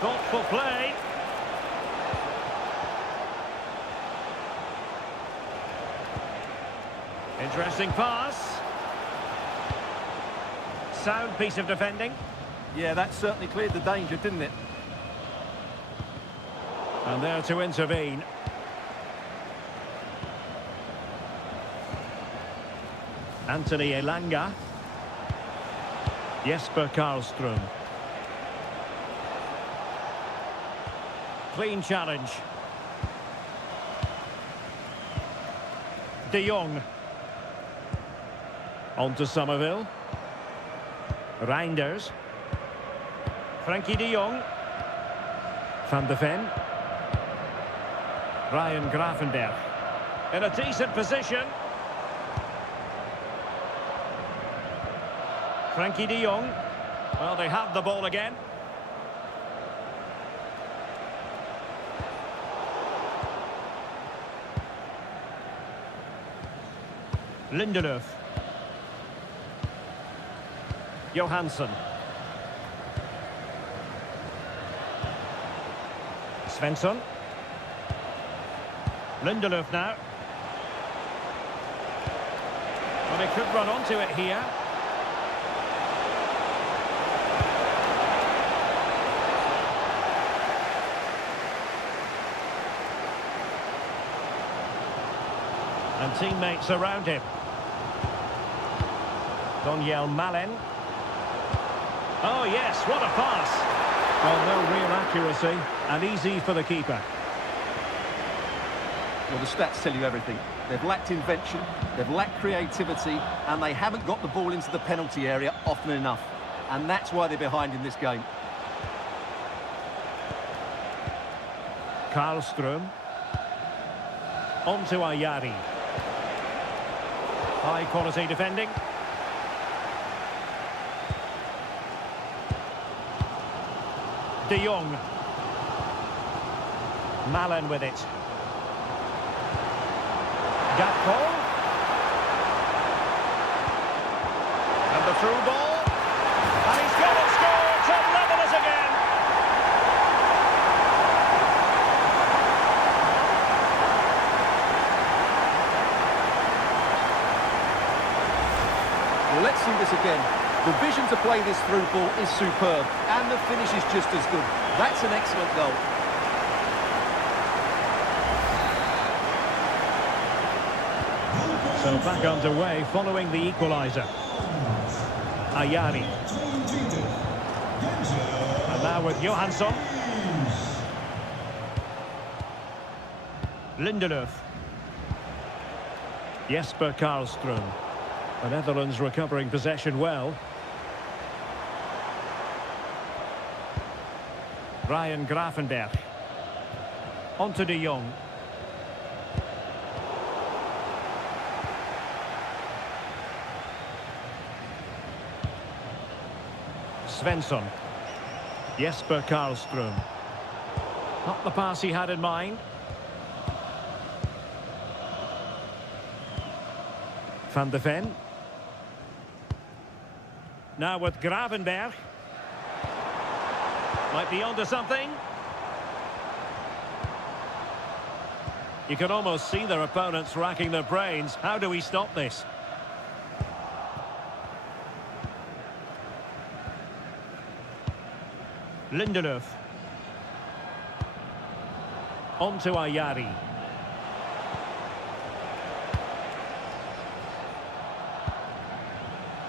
Thoughtful play. Interesting pass. Sound piece of defending. Yeah, that certainly cleared the danger, didn't it? And there to intervene. Anthony Elanga. Jesper Karlström. Clean challenge. De Jong. On to Somerville. Reinders. Frankie de Jong. Van de Ven. Ryan Gravenberch. In a decent position. Frankie de Jong. Well, they have the ball again. Lindelöf. Johansson. Svensson. Lindelöf now. Well, they could run onto it here. And teammates around him. Daniel Malen. Oh yes, what a pass. Well, no real accuracy, and easy for the keeper. Well, the stats tell you everything. They've lacked invention, they've lacked creativity, and they haven't got the ball into the penalty area often enough. And that's why they're behind in this game. Karlström. On to Ayari. High quality defending. De Jong. Malen with it. Gakpo. And the through ball. And he's got it scored to level us again. Well, let's see this again. The vision to play this through ball is superb, and the finish is just as good. That's an excellent goal. So back underway following the equaliser. Ayari. And now with Johansson. Lindelöf. Jesper Karlström. The Netherlands recovering possession well. Ryan Gravenberch. On to de Jong. Svensson. Jesper Karlström. Not the pass he had in mind. Van de Ven. Now with Gravenberch. Might be onto something. You can almost see their opponents racking their brains. How do we stop this? Lindelöf. On to Ayari.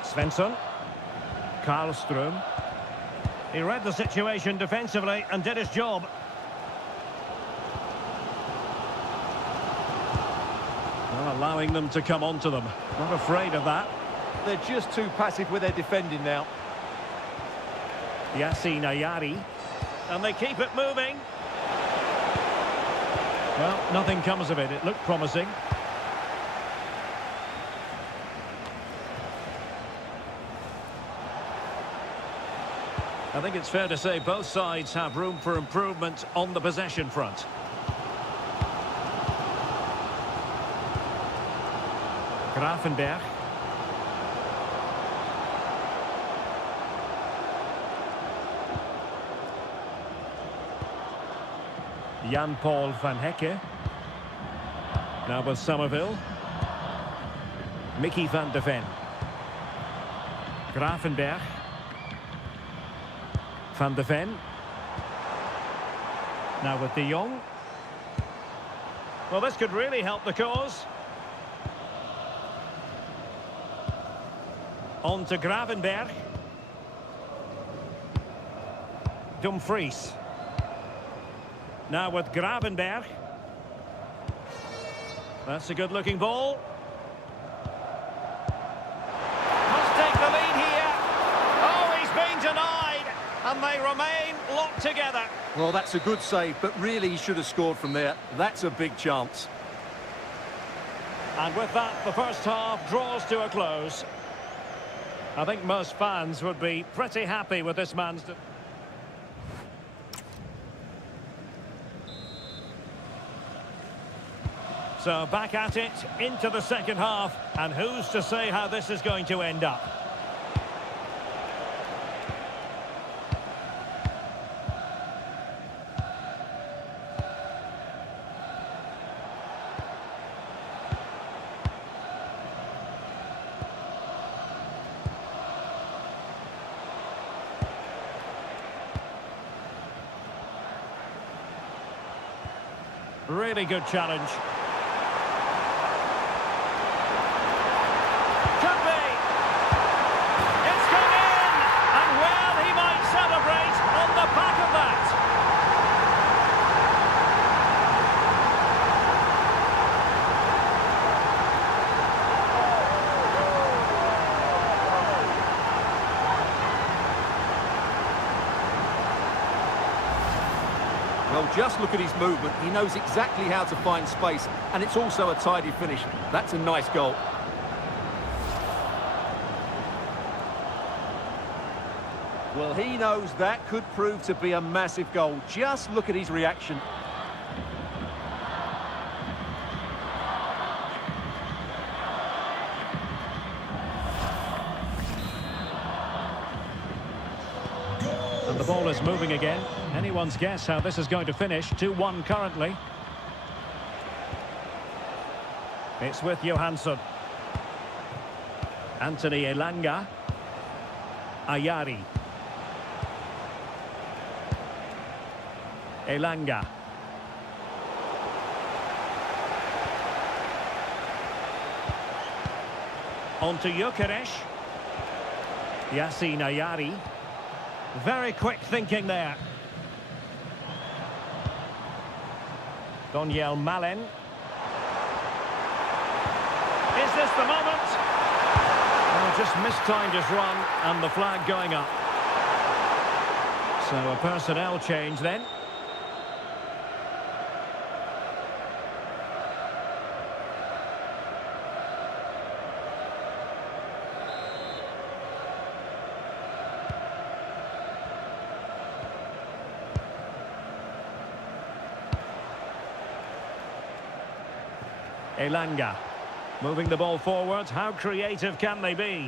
Svensson. Karlström. He read the situation defensively and did his job. Allowing them to come onto them. Not afraid of that. They're just too passive with their defending now. Yassine Ayari. And they keep it moving. Well, nothing comes of it. It looked promising. I think it's fair to say both sides have room for improvement on the possession front. Gravenberch. Jan-Paul van Hecke. Now with Somerville. Mickey van de Ven. Gravenberch. Van de Ven. Now with De Jong. Well, this could really help the cause. On to Gravenberch. Dumfries. Now with Gravenberch. That's a good-looking ball. Must take the lead here. Oh, he's been denied. And they remain locked together. Well, that's a good save, but really he should have scored from there. That's a big chance. And with that, the first half draws to a close. I think most fans would be pretty happy with this man's... So back at it, into the second half, and who's to say how this is going to end up? Really good challenge. Could be. It's gone in! And well, he might celebrate on the back of that. Well, just look at his movement. He knows exactly how to find space, and it's also a tidy finish. That's a nice goal. Well, he knows that could prove to be a massive goal. Just look at his reaction. And the ball is moving again. Anyone's guess how this is going to finish. 2-1 currently. It's with Johansson. Anthony Elanga. Ayari. Elanga. On to Gyökeres. Yassine Ayari. Very quick thinking there. Daniel Malen. Is this the moment? Well, just mistimed his run and the flag going up. So a personnel change then. Elanga, moving the ball forward. How creative can they be?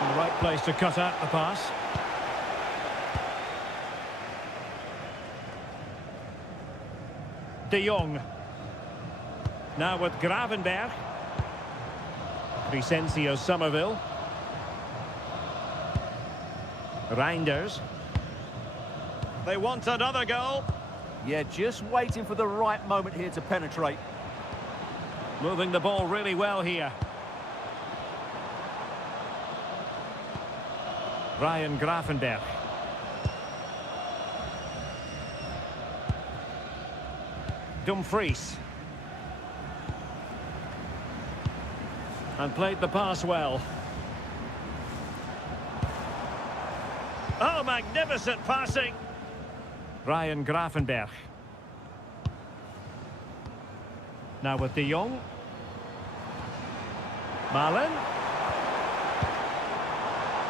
In the right place to cut out the pass. De Jong. Now with Gravenberch. Crescencio Somerville. Reinders. They want another goal. Yeah, just waiting for the right moment here to penetrate. Moving the ball really well here. Ryan Gravenberch. Dumfries. And played the pass well. Oh, magnificent passing. Ryan Gravenberch. Now with De Jong. Malen.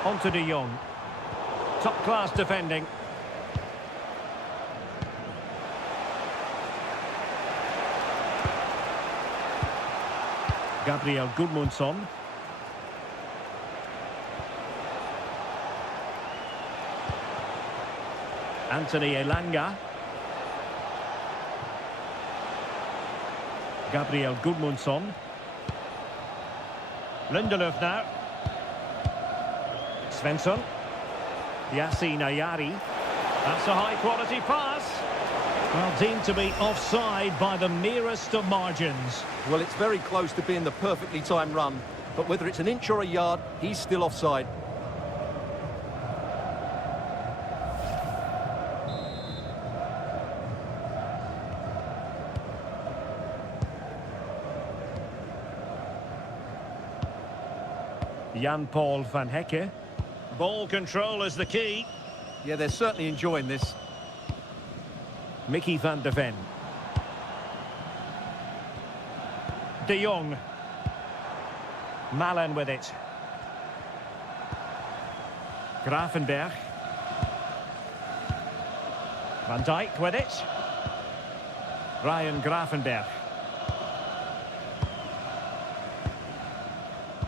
On to De Jong. Top-class defending. Gabriel Gudmundsson. Anthony Elanga. Gabriel Gudmundsson. Lindelöf now. Svensson. Yassine Ayari. That's a high-quality pass. Well, deemed to be offside by the merest of margins. Well, it's very close to being the perfectly timed run, but whether it's an inch or a yard, he's still offside. Jan-Paul van Hecke. Ball control is the key. Yeah, they're certainly enjoying this. Mickey van de Ven. De Jong. Malen with it. Gravenberch. Van Dijk with it. Ryan Gravenberch.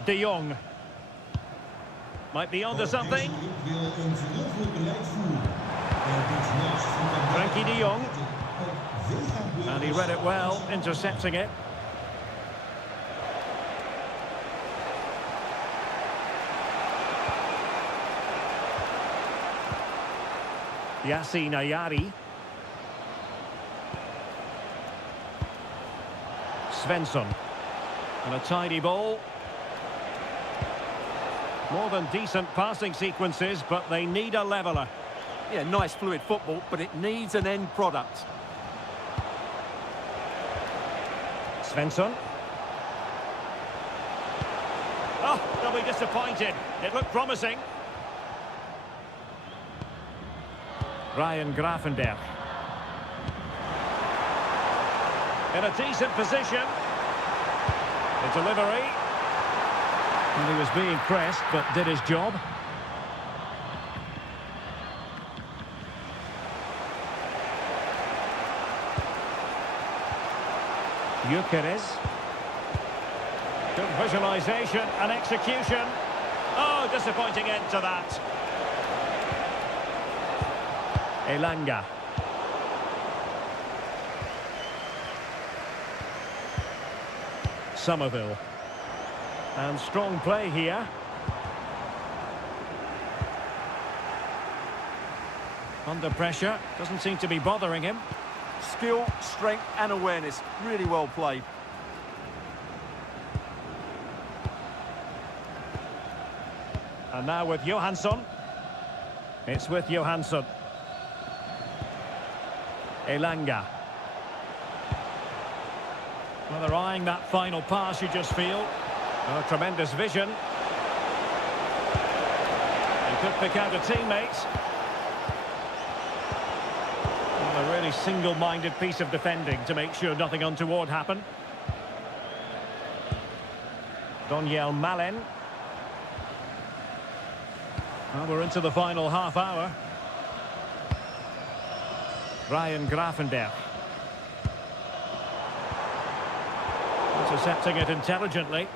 De Jong. Might be onto something. Frankie de Jong. And he read it well, intercepting it. Yassine Ayari. Svensson. And a tidy ball. More than decent passing sequences, but they need a leveller. Yeah, nice fluid football, but it needs an end product. Svensson. Oh, they'll be disappointed. It looked promising. Ryan Gravenberch. In a decent position. The delivery. And he was being pressed, but did his job. Gyökeres. Good visualisation and execution. Oh, disappointing end to that. Elanga. Somerville. And strong play here. Under pressure, doesn't seem to be bothering him. Skill, strength and awareness. Really well played. And now with Johansson. It's with Johansson. Elanga. Well, they're eyeing that final pass, you just feel. Oh, tremendous vision. He could pick out a teammate. Well, a really single-minded piece of defending to make sure nothing untoward happened. Donyell Malen. Well, we're into the final half hour. Ryan Gravenberch. Intercepting it intelligently.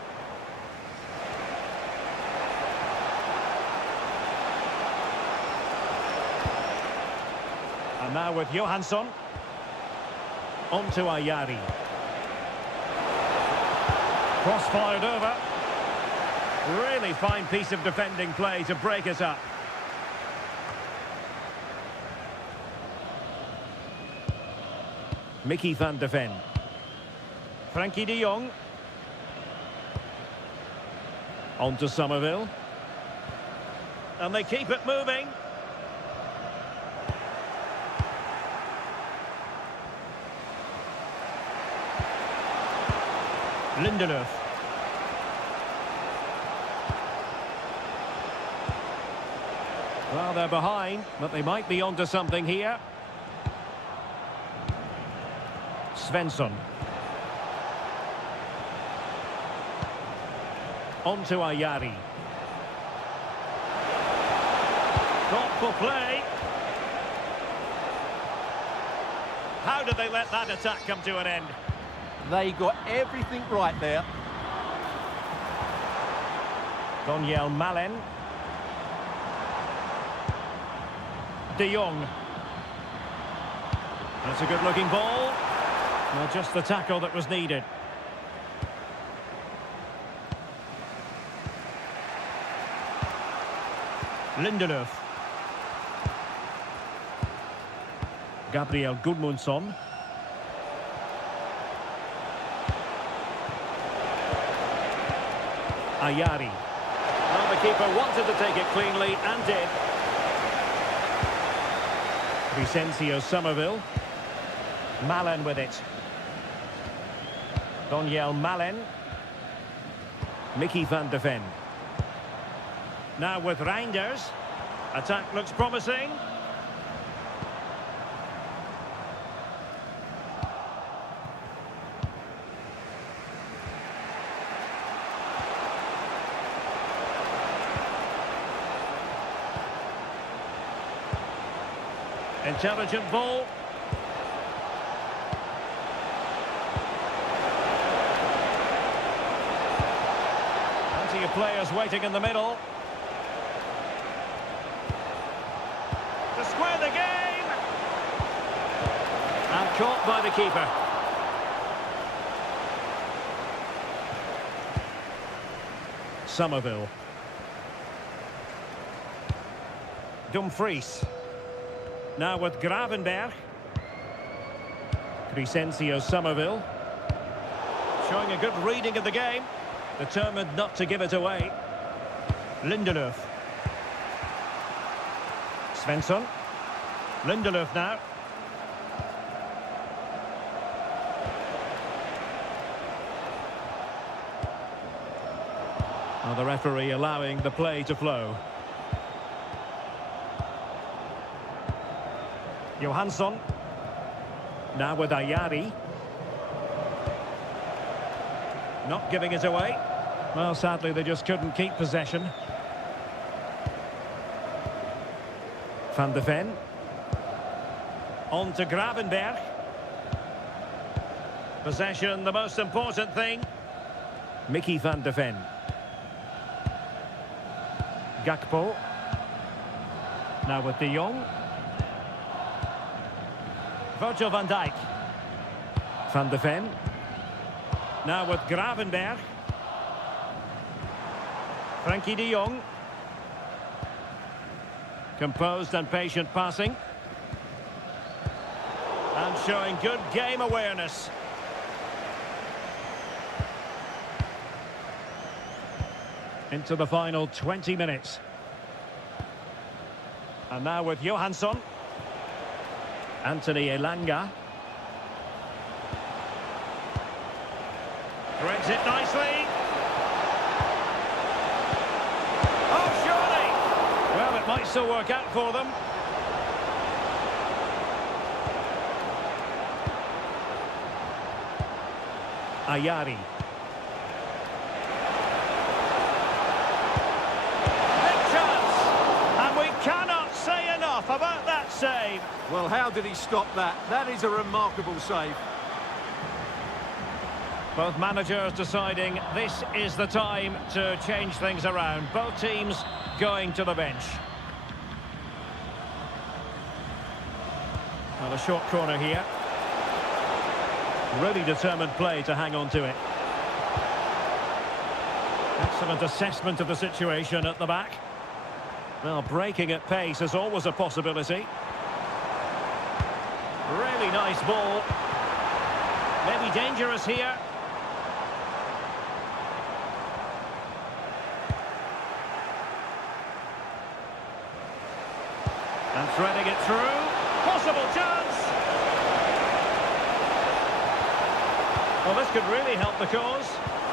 And now with Johansson. On to Ayari. Cross-fired over. Really fine piece of defending play to break us up. Mickey van de Ven. Frankie de Jong. On to Somerville. And they keep it moving. Lindelöf. Well, they're behind, but they might be onto something here. Svensson. On to Ayari. Thoughtful play. How did they let that attack come to an end? They got everything right there. Daniel Malen. De Jong. That's a good-looking ball. Well, just the tackle that was needed. Lindelöf. Gabriel Gudmundsson. Ayari. Well, the keeper wanted to take it cleanly and did. Vicencio Somerville. Malen with it. Daniel Malen. Mickey van de Ven. Now with Reinders. Attack looks promising. Intelligent ball. Plenty of players waiting in the middle. To square the game. And caught by the keeper. Somerville. Dumfries. Now with Gravenberg. Vicencio Somerville. Showing a good reading of the game. Determined not to give it away. Lindelöf. Svensson. Lindelöf now. Well, the referee allowing the play to flow. Johansson. Now with Ayari. Not giving it away. Well, sadly, they just couldn't keep possession. Van de Ven. On to Gravenberg. Possession, the most important thing. Mickey van de Ven. Gakpo. Now with De Jong. Virgil van Dijk. Van de Ven. Now with Gravenberg. Frankie de Jong. Composed and patient passing. And showing good game awareness. Into the final 20 minutes. And now with Johansson. Anthony Elanga. Threads it nicely. Oh, surely! Well, it might still work out for them. Ayari. Big chance! And we cannot say enough about that save. Well, how did he stop that? That is a remarkable save. Both managers deciding this is the time to change things around. Both teams going to the bench. Well, a short corner here. Really determined play to hang on to it. Excellent assessment of the situation at the back. Well, breaking at pace is always a possibility. Really nice ball. Maybe dangerous here. And threading it through. Possible chance. Well, this could really help the cause.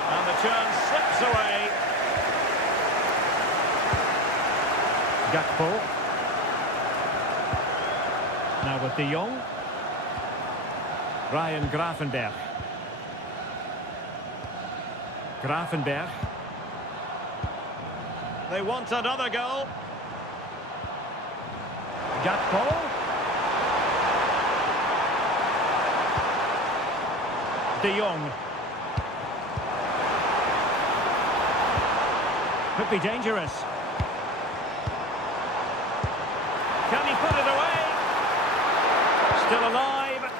And the chance slips away. Gakpo. Now with De Jong. Ryan Gravenberch. Gravenberch. They want another goal. Gakpo. De Jong. Could be dangerous. Can he put it away? Still alive.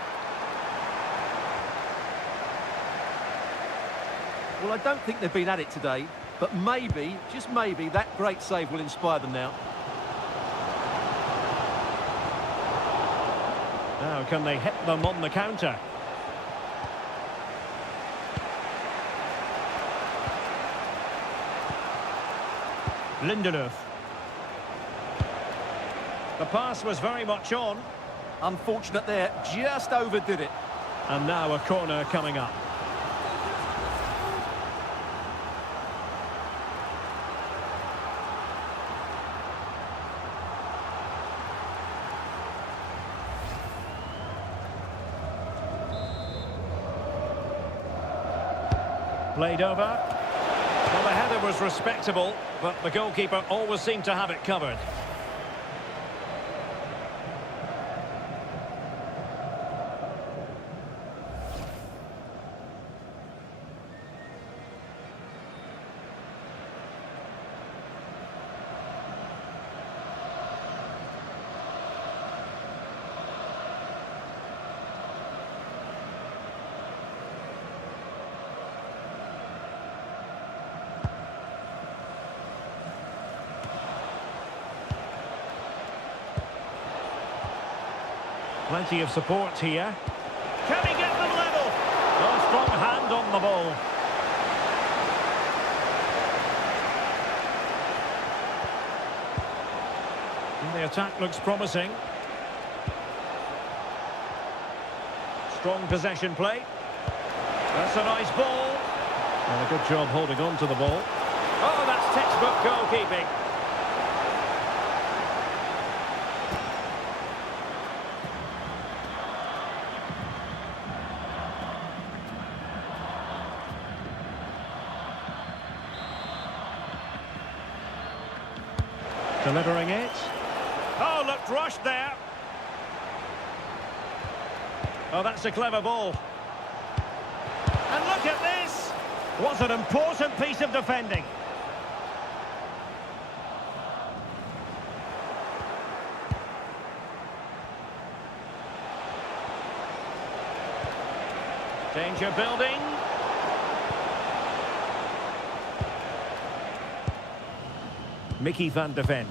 Well, I don't think they've been at it today, but maybe, just maybe, that great save will inspire them now. Now, can they hit them on the counter? Lindelöf. The pass was very much on. Unfortunate there, just overdid it. And now a corner coming up. Played over. Well, the header was respectable, but the goalkeeper always seemed to have it covered. Plenty of support here. Can he get them level? No strong hand on the ball. And the attack looks promising. Strong possession play. That's a nice ball. And a good job holding on to the ball. Oh, that's textbook goalkeeping. Delivering it. Oh, looked rushed there. Oh, that's a clever ball. And look at this. What an important piece of defending. Danger building. Mickey van de Ven.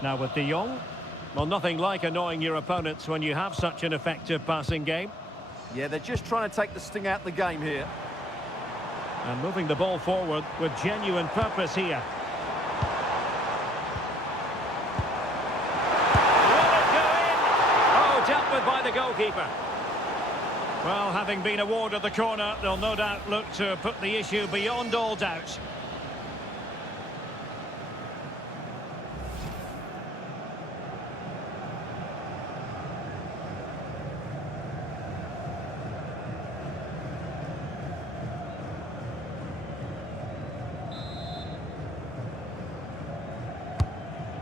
Now with De Jong. Well, nothing like annoying your opponents when you have such an effective passing game. Yeah, they're just trying to take the sting out of the game here. And moving the ball forward with genuine purpose here. Will it go in? Oh, dealt with by the goalkeeper. Well, having been awarded the corner, they'll no doubt look to put the issue beyond all doubt.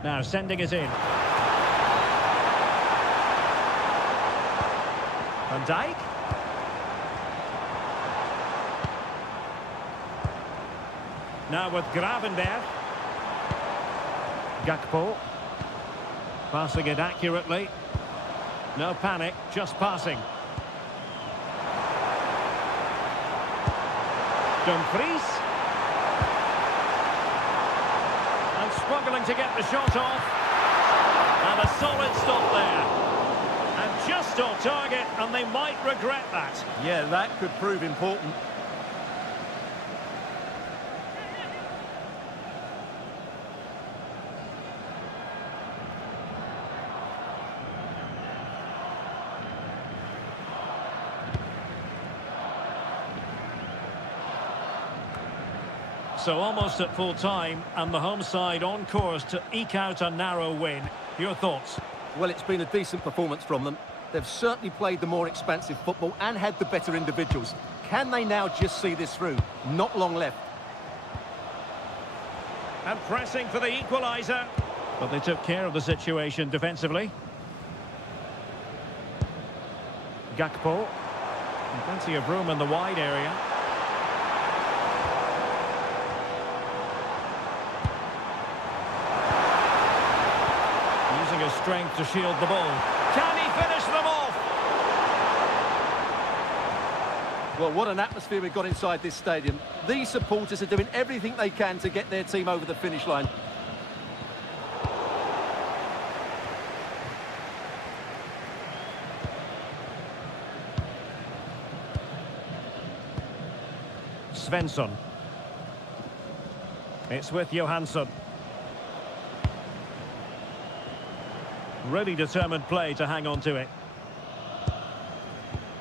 Now sending it in. Van Dijk. Now with Gravenberch. Gakpo. Passing it accurately. No panic, just passing. Dumfries. And struggling to get the shot off. And a solid stop there. And just on target, and they might regret that. Yeah, that could prove important. So almost at full time, and the home side on course to eke out a narrow win. Your thoughts? Well, it's been a decent performance from them. They've certainly played the more expansive football and had the better individuals. Can they now just see this through? Not long left. And pressing for the equaliser. But they took care of the situation defensively. Gakpo. And plenty of room in the wide area. Using his strength to shield the ball. Can he finish them off? Well, what an atmosphere we've got inside this stadium. These supporters are doing everything they can to get their team over the finish line. Svensson. It's with Johansson. Really determined play to hang on to it.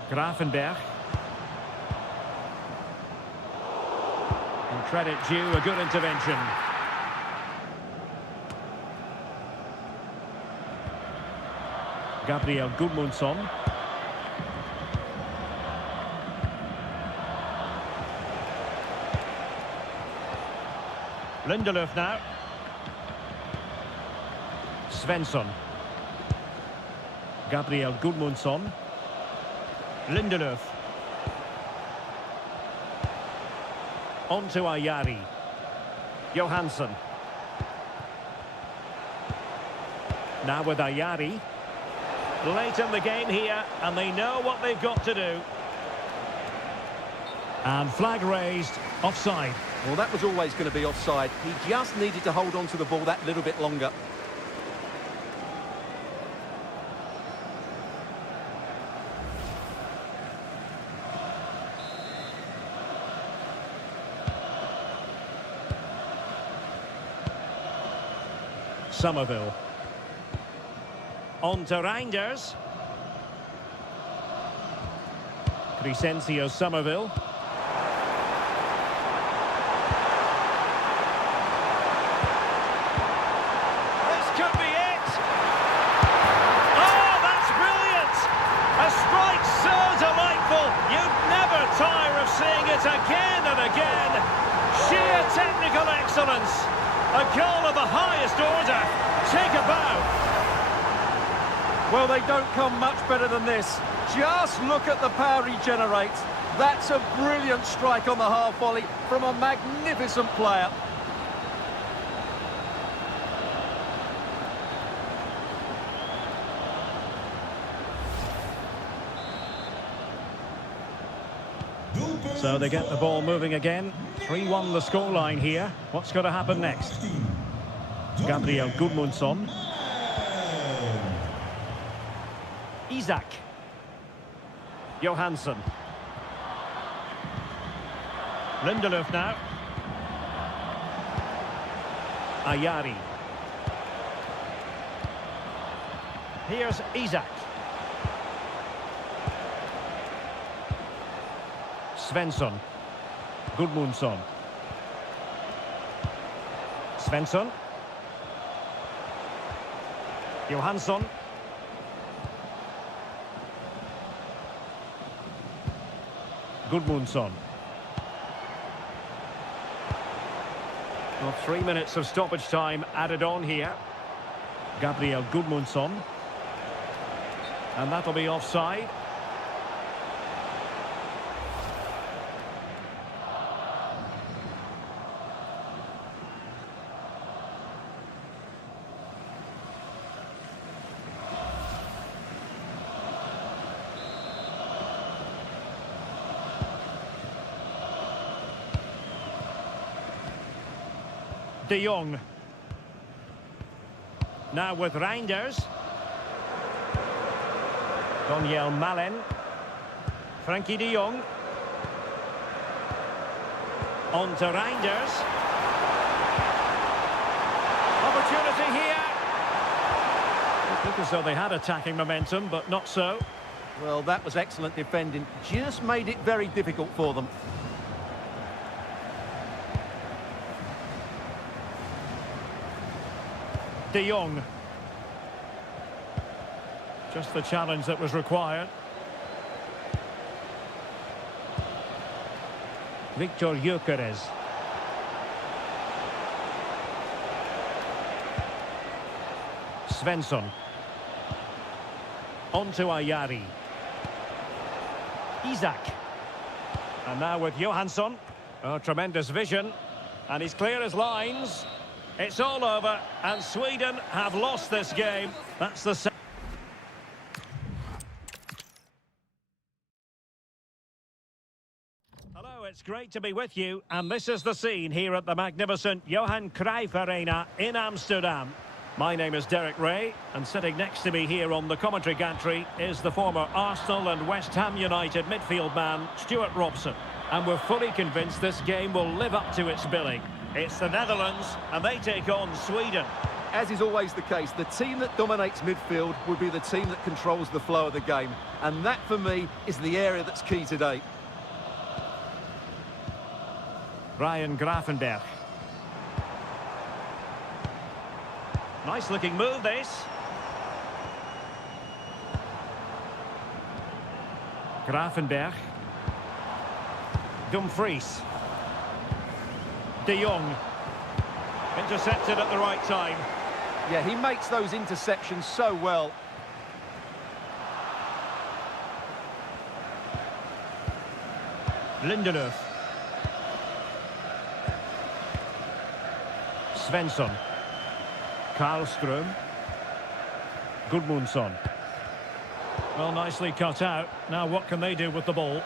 Grafenberg. And credit due, a good intervention. Gabriel Gudmundsson. Lindelöf now. Svensson. Gabriel Gudmundsson. Lindelöf. On to Ayari. Johansson. Now with Ayari. Late in the game here, and they know what they've got to do. And flag raised, offside. Well, that was always going to be offside. He just needed to hold on to the ball that little bit longer. Somerville. On to Reinders. Crescencio Somerville. This could be it! Oh, that's brilliant! A strike so delightful, you'd never tire of seeing it again and again. Sheer technical excellence. A goal of the highest order. Take a bow. Well, they don't come much better than this. Just look at the power he generates. That's a brilliant strike on the half volley from a magnificent player. So they get the ball moving again. 3-1 the scoreline here. What's going to happen next? Gabriel Gudmundsson. Isak. Johansson. Lindelöf now. Ayari. Here's Isak. Svensson. Gudmundsson. Svensson. Johansson. Gudmundsson. Well, 3 minutes of stoppage time added on here. Gabriel Gudmundsson. And that'll be offside. De Jong. Now with Reinders. Daniel Malen. Frankie de Jong. On to Reinders. Opportunity here. It looked as though they had attacking momentum, but not so. Well, that was excellent defending. Just made it very difficult for them. De Jong. Just the challenge that was required. Victor Gyökeres. Svensson. On to Ayari. Isak. And now with Johansson. Oh, tremendous vision. And he's clear as lines. It's all over, and Sweden have lost this game. That's the... Hello, it's great to be with you, and this is the scene here at the magnificent Johan Cruyff Arena in Amsterdam. My name is Derek Ray, and sitting next to me here on the commentary gantry is the former Arsenal and West Ham United midfield man, Stuart Robson. And we're fully convinced this game will live up to its billing. It's the Netherlands, and they take on Sweden. As is always the case, the team that dominates midfield will be the team that controls the flow of the game. And that, for me, is the area that's key today. Ryan Gravenberch. Nice looking move, this. Gravenberch. Dumfries. De Jong. Intercepted at the right time. Yeah, he makes those interceptions so well. Lindelöf. Svensson. Karlström. Gudmundsson. Well, nicely cut out. Now what can they do with the ball?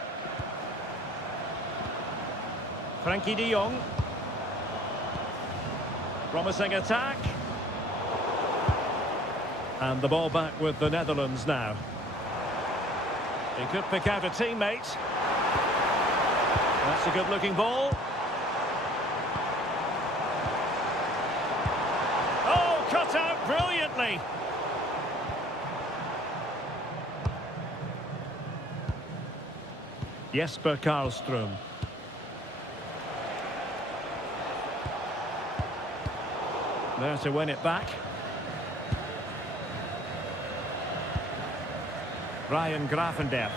Frankie de Jong. Promising attack. And the ball back with the Netherlands now. He could pick out a teammate. That's a good-looking ball. Oh, cut out brilliantly. Jesper Karlström. There to win it back. Ryan Gravenberch.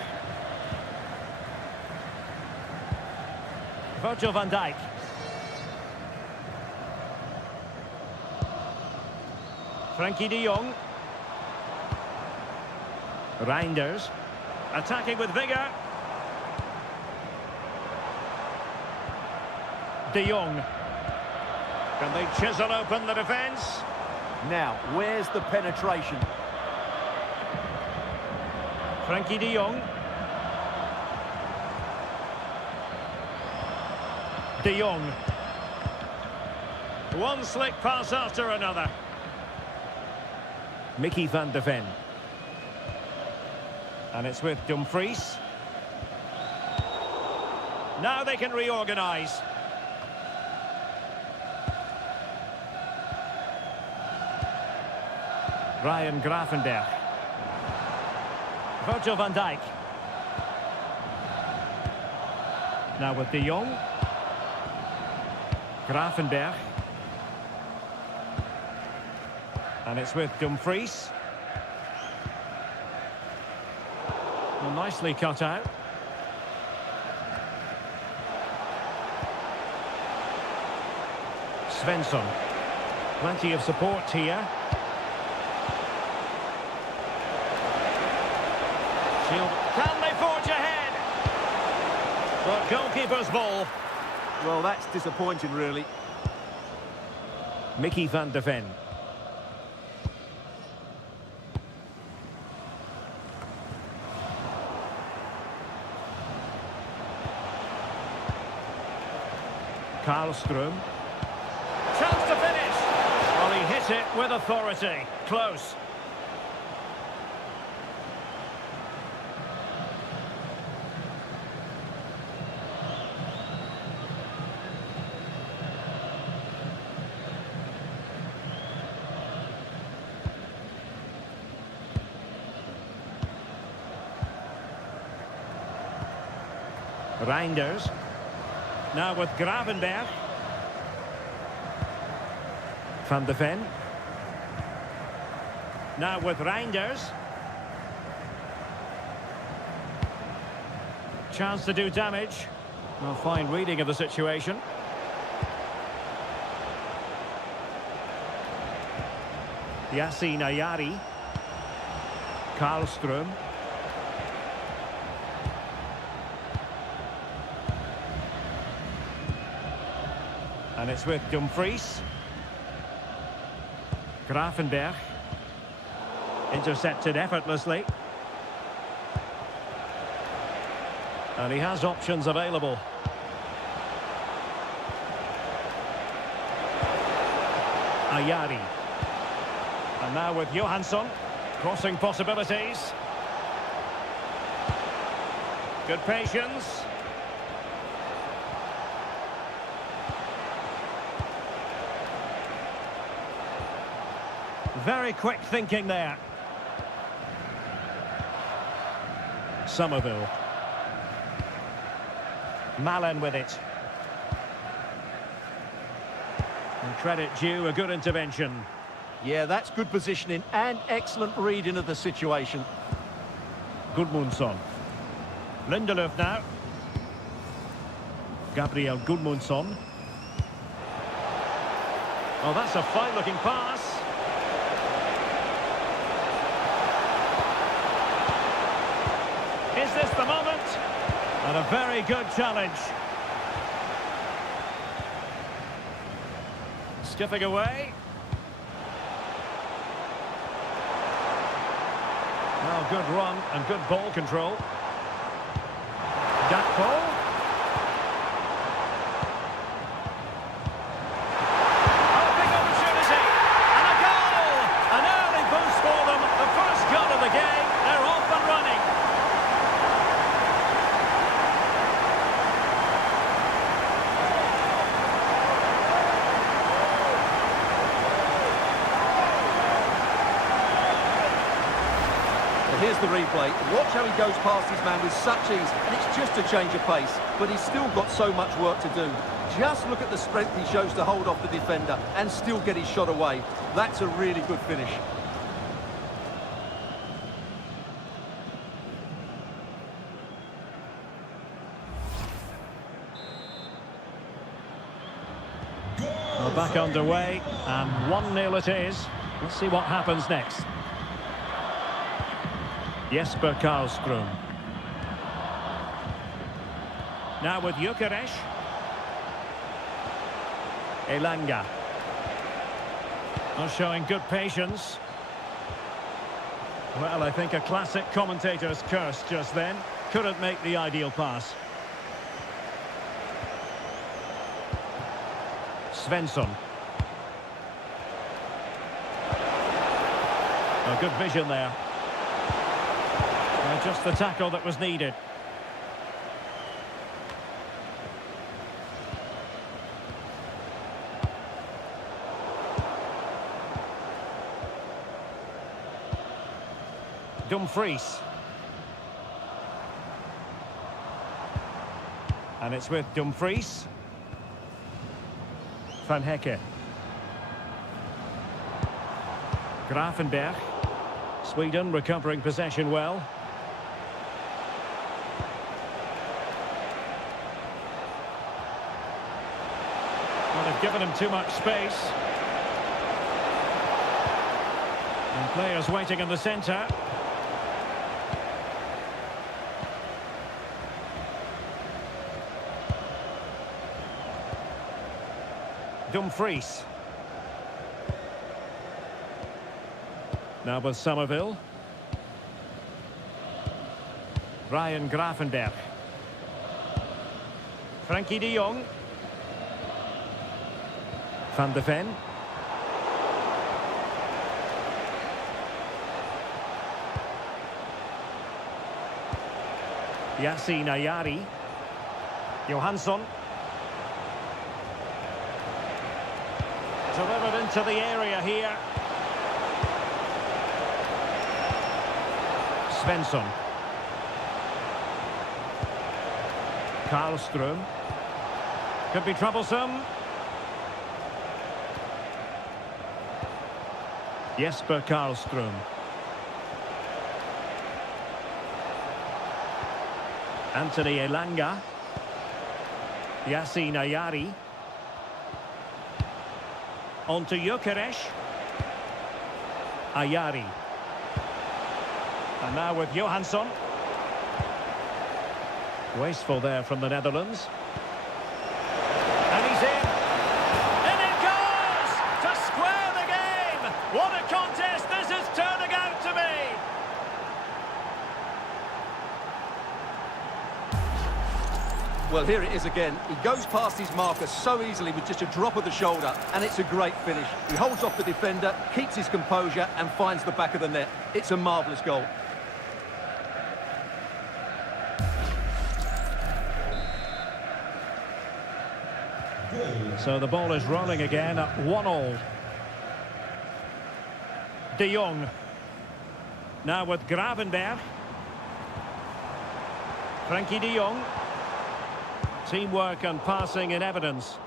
Virgil van Dijk. Frankie de Jong. Reinders. Attacking with vigour. De Jong. Can they chisel open the defence? Now, where's the penetration? Frankie de Jong. De Jong. One slick pass after another. Mickey van de Ven. And it's with Dumfries. Now they can reorganise. Ryan Gravenberch. Virgil van Dijk. Now with De Jong. Gravenberch. And it's with Dumfries. Well, nicely cut out. Svensson. Plenty of support here. Can they forge ahead? But goalkeeper's ball. Well, that's disappointing, really. Mickey van de Ven. Karlström. Chance to finish. Well, he hit it with authority. Close. Reinders. Now with Gravenberch. Van de Ven. Now with Reinders. Chance to do damage. Well, fine reading of the situation. Yassine Ayari. Karlström. And it's with Dumfries. Grafenberg. Intercepted effortlessly. And he has options available. Ayari. And now with Johansson. Crossing possibilities. Good patience. Very quick thinking there. Somerville. Malen with it. And credit due, a good intervention. Yeah, that's good positioning and excellent reading of the situation. Gudmundsson. Lindelöf now. Gabriel Gudmundsson. Oh, that's a fine-looking pass. Is this the moment? And a very good challenge. Skipping away. Well, good run and good ball control. Gakpo. Oh, big opportunity. And a goal! An early boost for them. The first goal of the game. They're off and running. Here's the replay. Watch how he goes past his man with such ease, and it's just a change of pace. But he's still got so much work to do. Just look at the strength he shows to hold off the defender and still get his shot away. That's a really good finish. Well, back underway, and 1-0 it is. Let's see what happens next. Jesper Karlström. Now with Gyökeres. Elanga. Not showing good patience. Well, I think a classic commentator's curse just then. Couldn't make the ideal pass. Svensson. A good vision there. Just the tackle that was needed. Dumfries. And it's with Dumfries. Van Hecke. Grafenberg. Sweden recovering possession well. Well, they've given him too much space. And players waiting in the centre. Dumfries. Now with Somerville. Ryan Grafenberg. Frankie de Jong. Van de Ven. Yassine Ayari. Johansson. Delivered into the area here. Svensson. Karlström. Could be troublesome. Jesper Karlström. Anthony Elanga. Yasin Ayari. On to Gyökeres. Ayari. And now with Johansson. Wasteful there from the Netherlands. And he's in. And it goes! To square the game! What a contest this is turning out to be! Well, here it is again. He goes past his marker so easily with just a drop of the shoulder, and it's a great finish. He holds off the defender, keeps his composure, and finds the back of the net. It's a marvellous goal. So the ball is rolling again at 1-1. De Jong. Now with Gravenberg. Frankie de Jong. Teamwork and passing in evidence.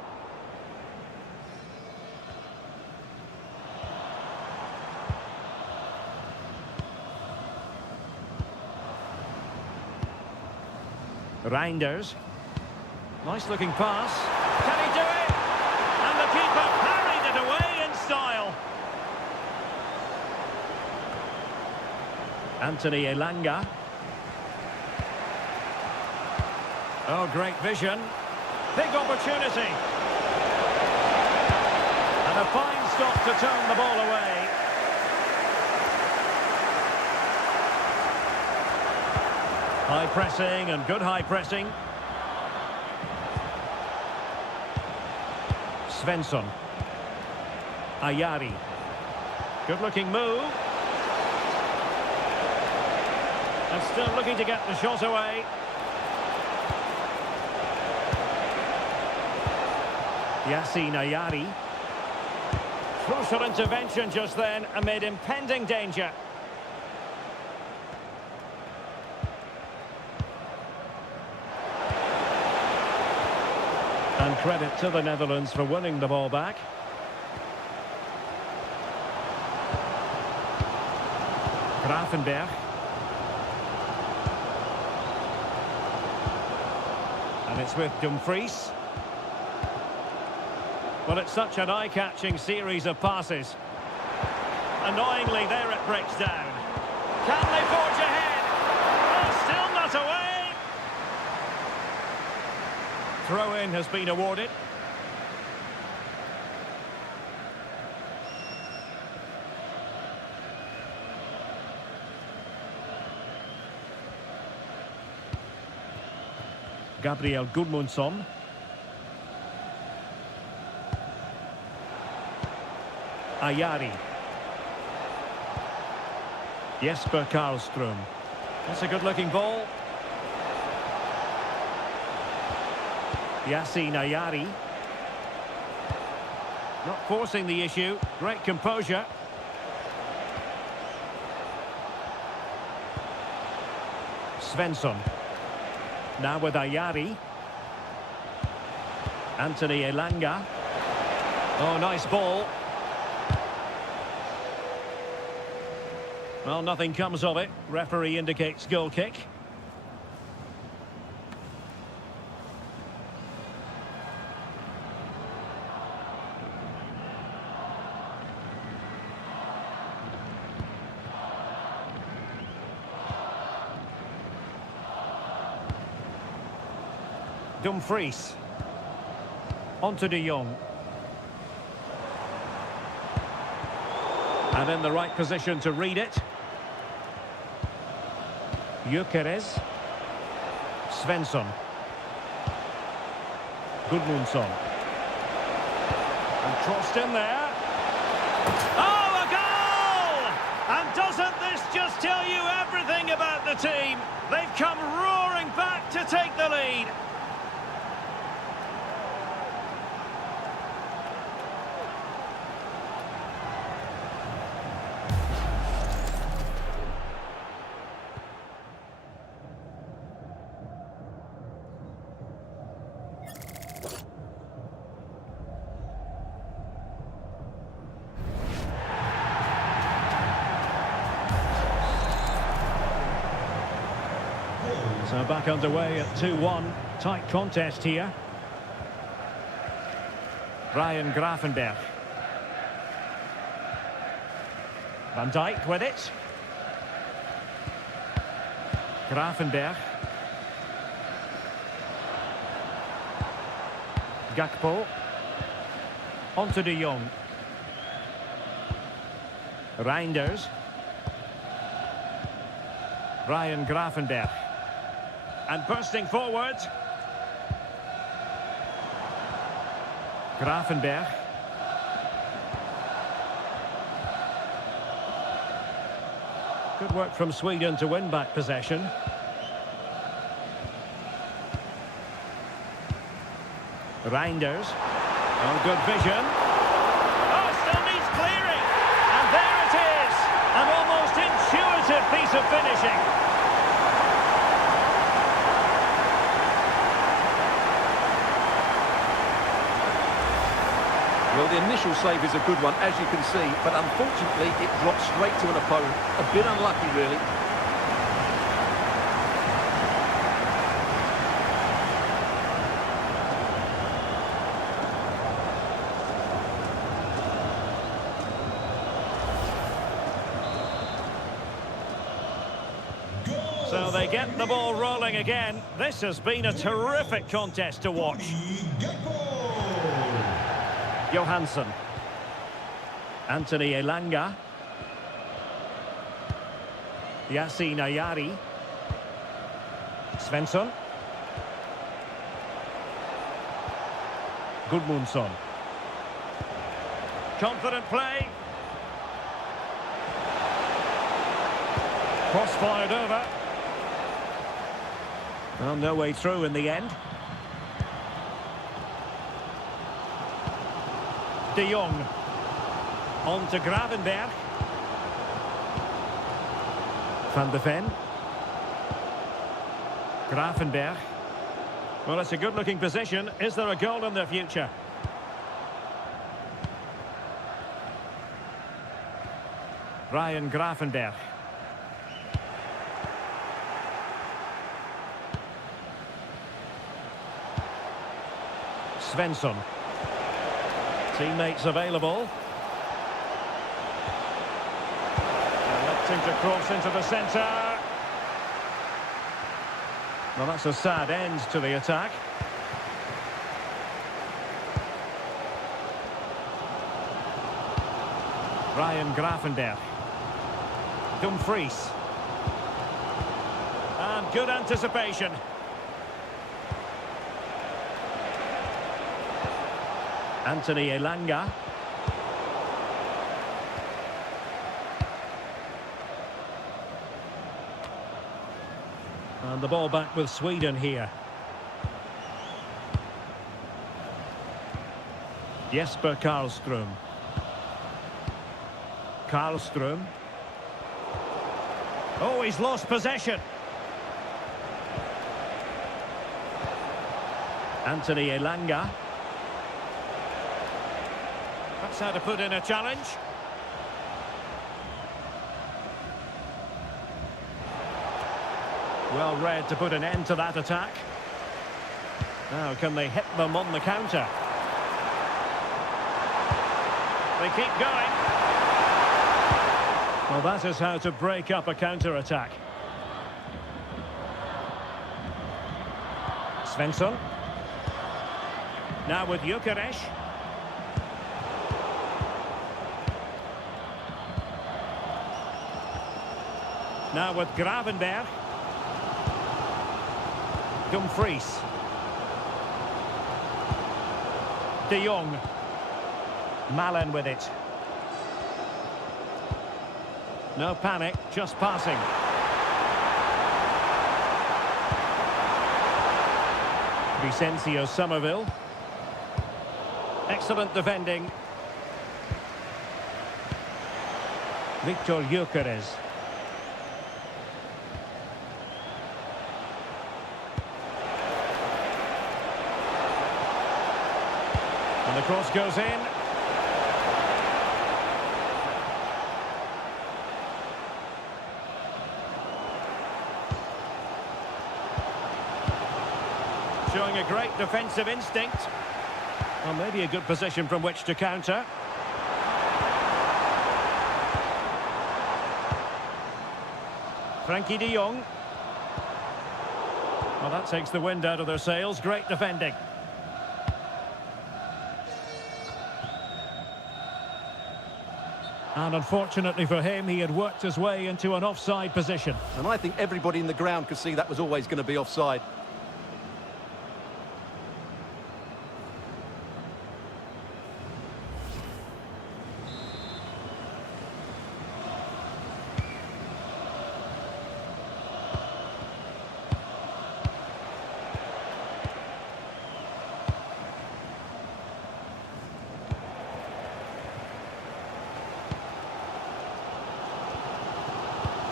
Reinders. Nice looking pass. Can he do it? And the keeper parried it away in style. Anthony Elanga. Oh, great vision. Big opportunity. And a fine stop to turn the ball away. High pressing and good high pressing. Svensson. Ayari. Good looking move. And still looking to get the shot away. Yasin Ayari. Crucial intervention just then amid impending danger. And credit to the Netherlands for winning the ball back. Gravenberg. And it's with Dumfries. Well, it's such an eye-catching series of passes. Annoyingly, there it breaks down. Can they forge ahead? Oh, still not away. Throw-in has been awarded. Gabriel Gudmundsson. Ayari. Jesper Karlström. That's a good-looking ball. Yasin Ayari. Not forcing the issue. Great composure. Svensson. Now with Ayari. Anthony Elanga. Oh, nice ball. Well, nothing comes of it. Referee indicates goal kick. Dumfries. On to de Jong. And in the right position to read it. Gyökeres. Svensson. Gudmundsson. And crossed in there. Oh, a goal! And doesn't this just tell you everything about the team? They've come roaring back to take the lead. So back underway at 2-1. Tight contest here. Ryan Gravenberch. Van Dijk with it. Gravenberch. Gakpo. On to de Jong. Reinders. Ryan Gravenberch. And bursting forward. Gravenberch. Good work from Sweden to win back possession. Reinders. Oh, good vision. Oh, still needs clearing. And there it is. An almost intuitive piece of finishing. Well, the initial save is a good one, as you can see, but unfortunately it dropped straight to an opponent. A bit unlucky, really. So they get the ball rolling again. This has been a terrific contest to watch. Johansson. Anthony Elanga. Yasin Ayari. Svensson. Gudmundsson. Confident play. Cross fired over. Well, no way through in the end. De Jong. On to Gravenberch. Van de Ven. Gravenberch. Well, it's a good-looking position. Is there a goal in the future? Ryan Gravenberch. Svensson. Teammates available. Electing to cross into the centre. Well, that's a sad end to the attack. Ryan Gravenberch. Dumfries. And good anticipation. Anthony Elanga. And the ball back with Sweden here. Jesper Karlström. Karlström. Oh, he's lost possession. Anthony Elanga. That's how to put in a challenge. Well read to put an end to that attack. Now can they hit them on the counter? They keep going. Well, that is how to break up a counter-attack. Svensson. Now with Gyökeres. Now with Gravenberch. Dumfries. De Jong. Malen with it. No panic, just passing. Vicencio Somerville. Excellent defending. Victor Gyökeres. And the cross goes in. showing a great defensive instinct. Well, maybe a good position from which to counter. Frankie de Jong. Well, that takes the wind out of their sails. Great defending. And unfortunately for him, he had worked his way into an offside position. And I think everybody in the ground could see that was always going to be offside.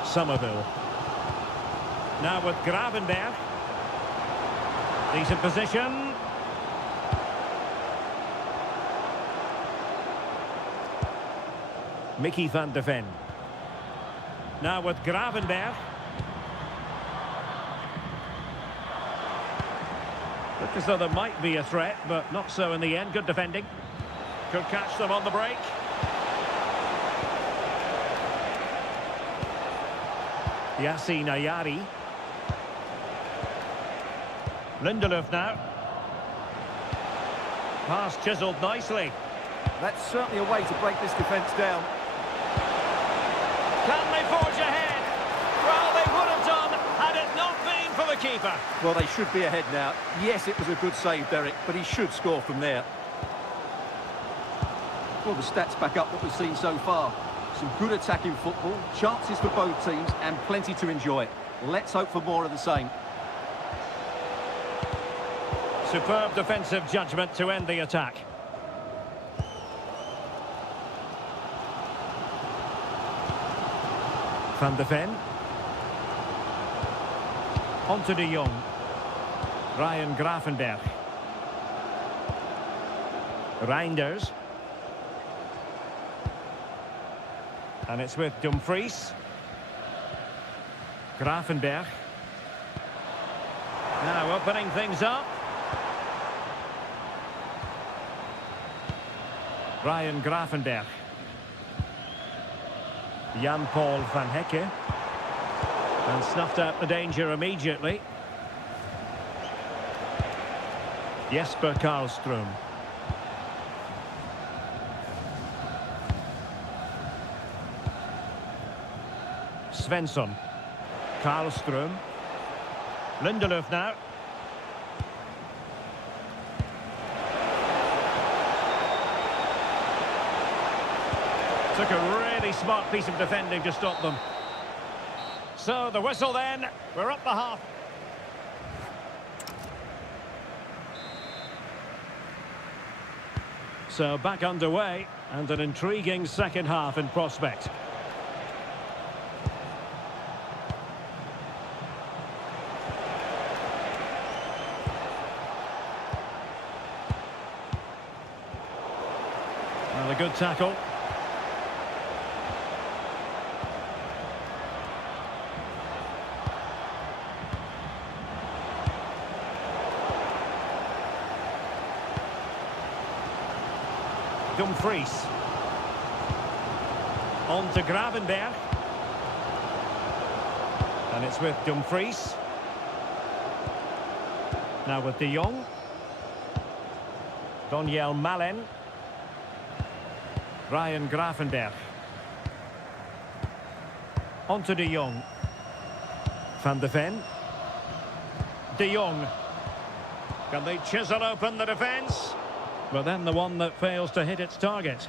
Somerville. Now with Gravenberg. Decent position. Mickey van de Ven. Now with Gravenberg. Looked as though there might be a threat, but not so in the end. Good defending. Could catch them on the break. Yassine Ayari. Lindelöf now. Pass chiselled nicely. That's certainly a way to break this defence down. Can they forge ahead? Well, they would have done had it not been for the keeper. Well, they should be ahead now. Yes, it was a good save, Derek, but he should score from there. Well, the stats back up what we've seen so far. Some good attacking football, chances for both teams, and plenty to enjoy. Let's hope for more of the same. Superb defensive judgment to end the attack. Van de Ven. On to de Jong. Ryan Gravenberg. Reinders. And it's with Dumfries. Gravenberg. Now opening things up. Ryan Gravenberg. Jan-Paul van Hecke. And snuffed out the danger immediately. Jesper Karlström. Svensson. Karlström. Lindelöf now. Took a really smart piece of defending to stop them. So the whistle then. We're up the half. So back underway and an intriguing second half in prospect. Well, a good tackle. Dumfries. On to Gravenberg. And it's with Dumfries. Now with de Jong. Daniel Malen. Ryan Gravenberg. On to de Jong. Van de Ven. De Jong. Can they chisel open the defence? But then the one that fails to hit its target.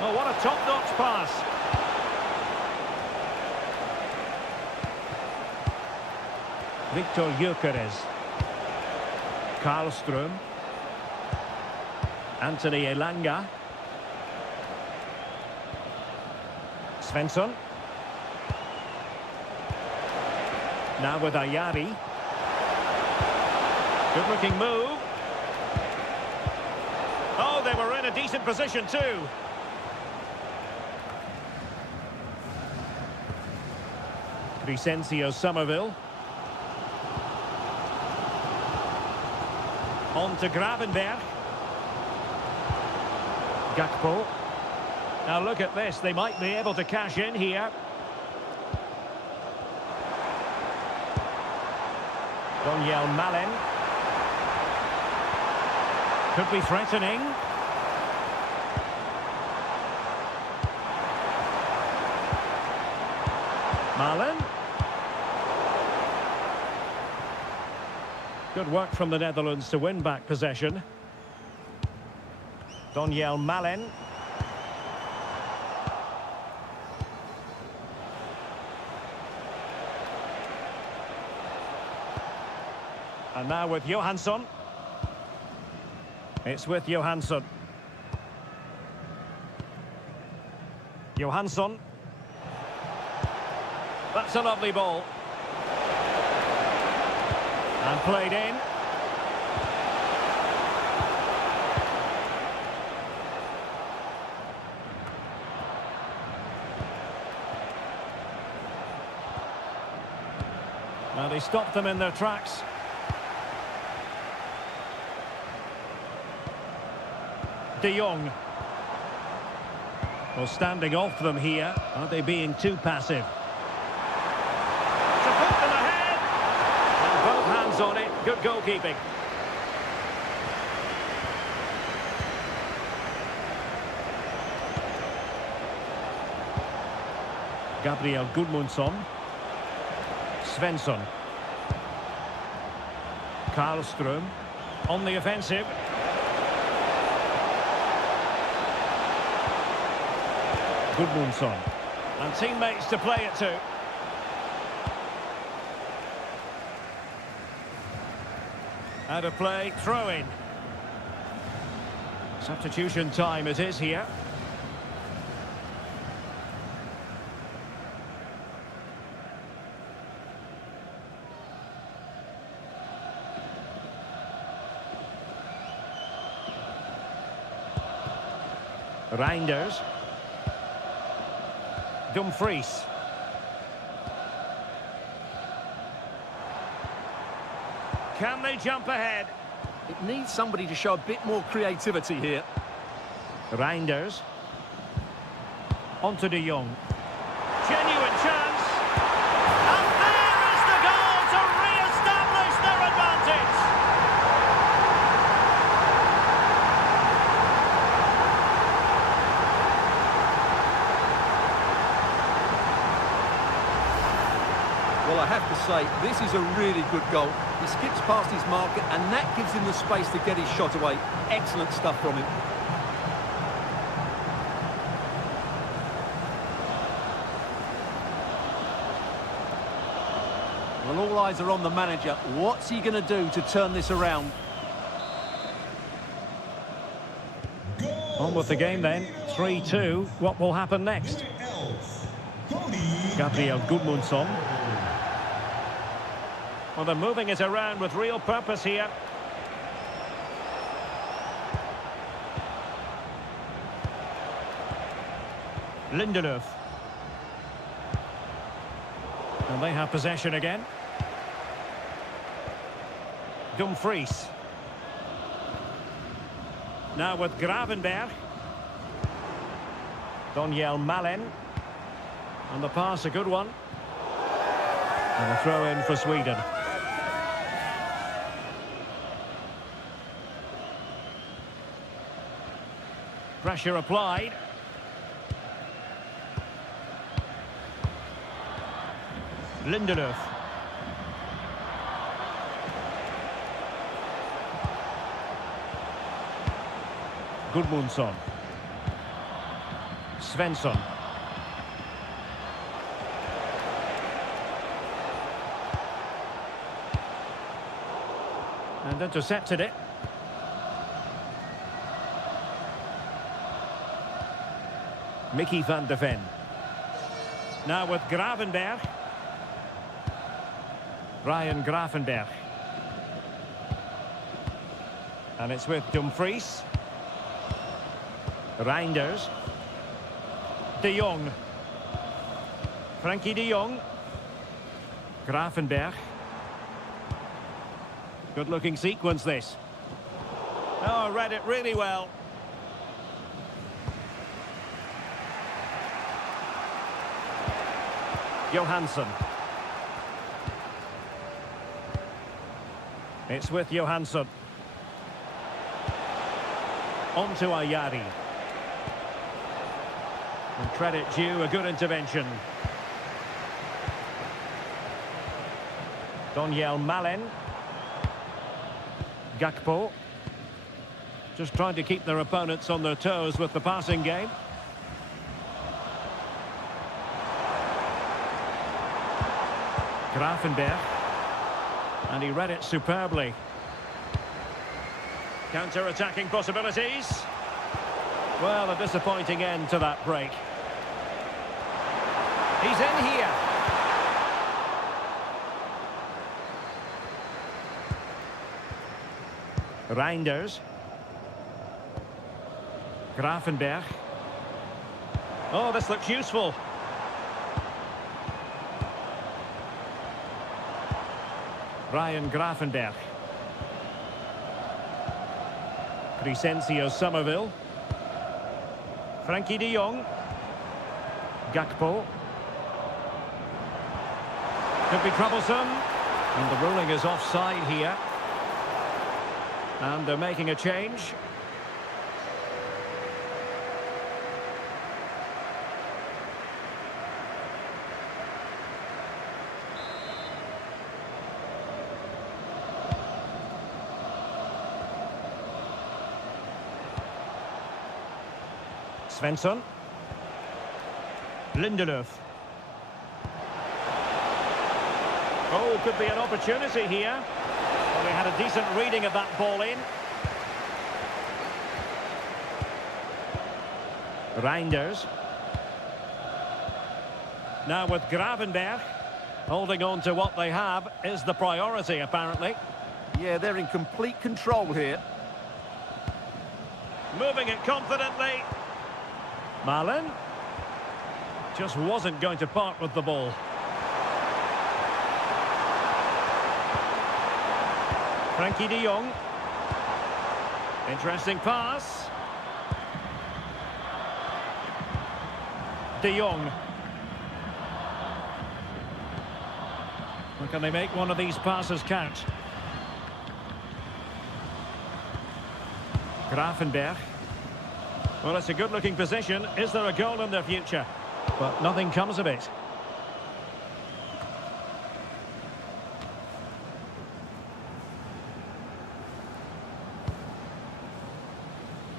Oh, what a top-notch pass. Victor Gyökeres. Karlström. Anthony Elanga. Svensson. Now with Ayari. Good looking move. Oh, they were in a decent position too. Crescencio Somerville. On to Gravenberg. Gakpo. Now look at this, they might be able to cash in here. Daniel Malen. Could be threatening. Malen. Good work from the Netherlands to win back possession. Daniel Malen. And now with Johansson. It's with Johansson. Johansson. That's a lovely ball. And played in. Now they stopped them in their tracks. De Jong. Well, standing off them here. Are they being too passive? To put them ahead! And both hands on it. Good goalkeeping. Gabriel Gudmundsson. Svensson. Karlström. On the offensive. Gudmundsson. And teammates to play it to. Out of play, throw in. Substitution time it is here. Reinders. Dumfries. Can they jump ahead? It needs somebody to show a bit more creativity here. Reinders. On to De Jong. Genuine chance. And there is the goal to re-establish their advantage. Well, I have to say, this is a really good goal. He skips past his marker, and that gives him the space to get his shot away. Excellent stuff from him. Well, all eyes are on the manager. What's he going to do to turn this around? On with the game then. 3-2. What will happen next? Gabriel Gudmundsson. Well, they're moving it around with real purpose here. Lindelöf. And they have possession again. Dumfries. Now with Gravenberg. Daniel Malen. And the pass, a good one. And a throw in for Sweden. Pressure applied. Lindelöf. Gudmundsson. Svensson. And intercepted it. Mickey van de Ven. Now with Gravenberg. Ryan Gravenberg. And it's with Dumfries. Grafenberg. Good looking sequence this. Oh, read it really well. Johansson. It's with Johansson. On to Ayari. And credit due, a good intervention. Daniel Malen. Gakpo. Just trying to keep their opponents on their toes with the passing game. Grafenberg. And he read it superbly. Counter-attacking possibilities. Well, a disappointing end to that break. He's in here. Reinders. Grafenberg. Oh, this looks useful. Ryan Grafenberg. Crescencio Somerville. Frankie de Jong. Gakpo. Could be troublesome. And the ruling is offside here. And they're making a change. Svensson. Lindelöf. Oh, could be an opportunity here. Well, we had a decent reading of that ball in. Reinders. Now with Gravenberg. Holding on to what they have is the priority, apparently. Yeah, they're in complete control here. Moving it confidently. Malen. Just wasn't going to part with the ball. Frankie de Jong. Interesting pass. De Jong. Well, can they make one of these passes count? Grafenberg. Well, it's a good-looking position. Is there a goal in their future? But nothing comes of it.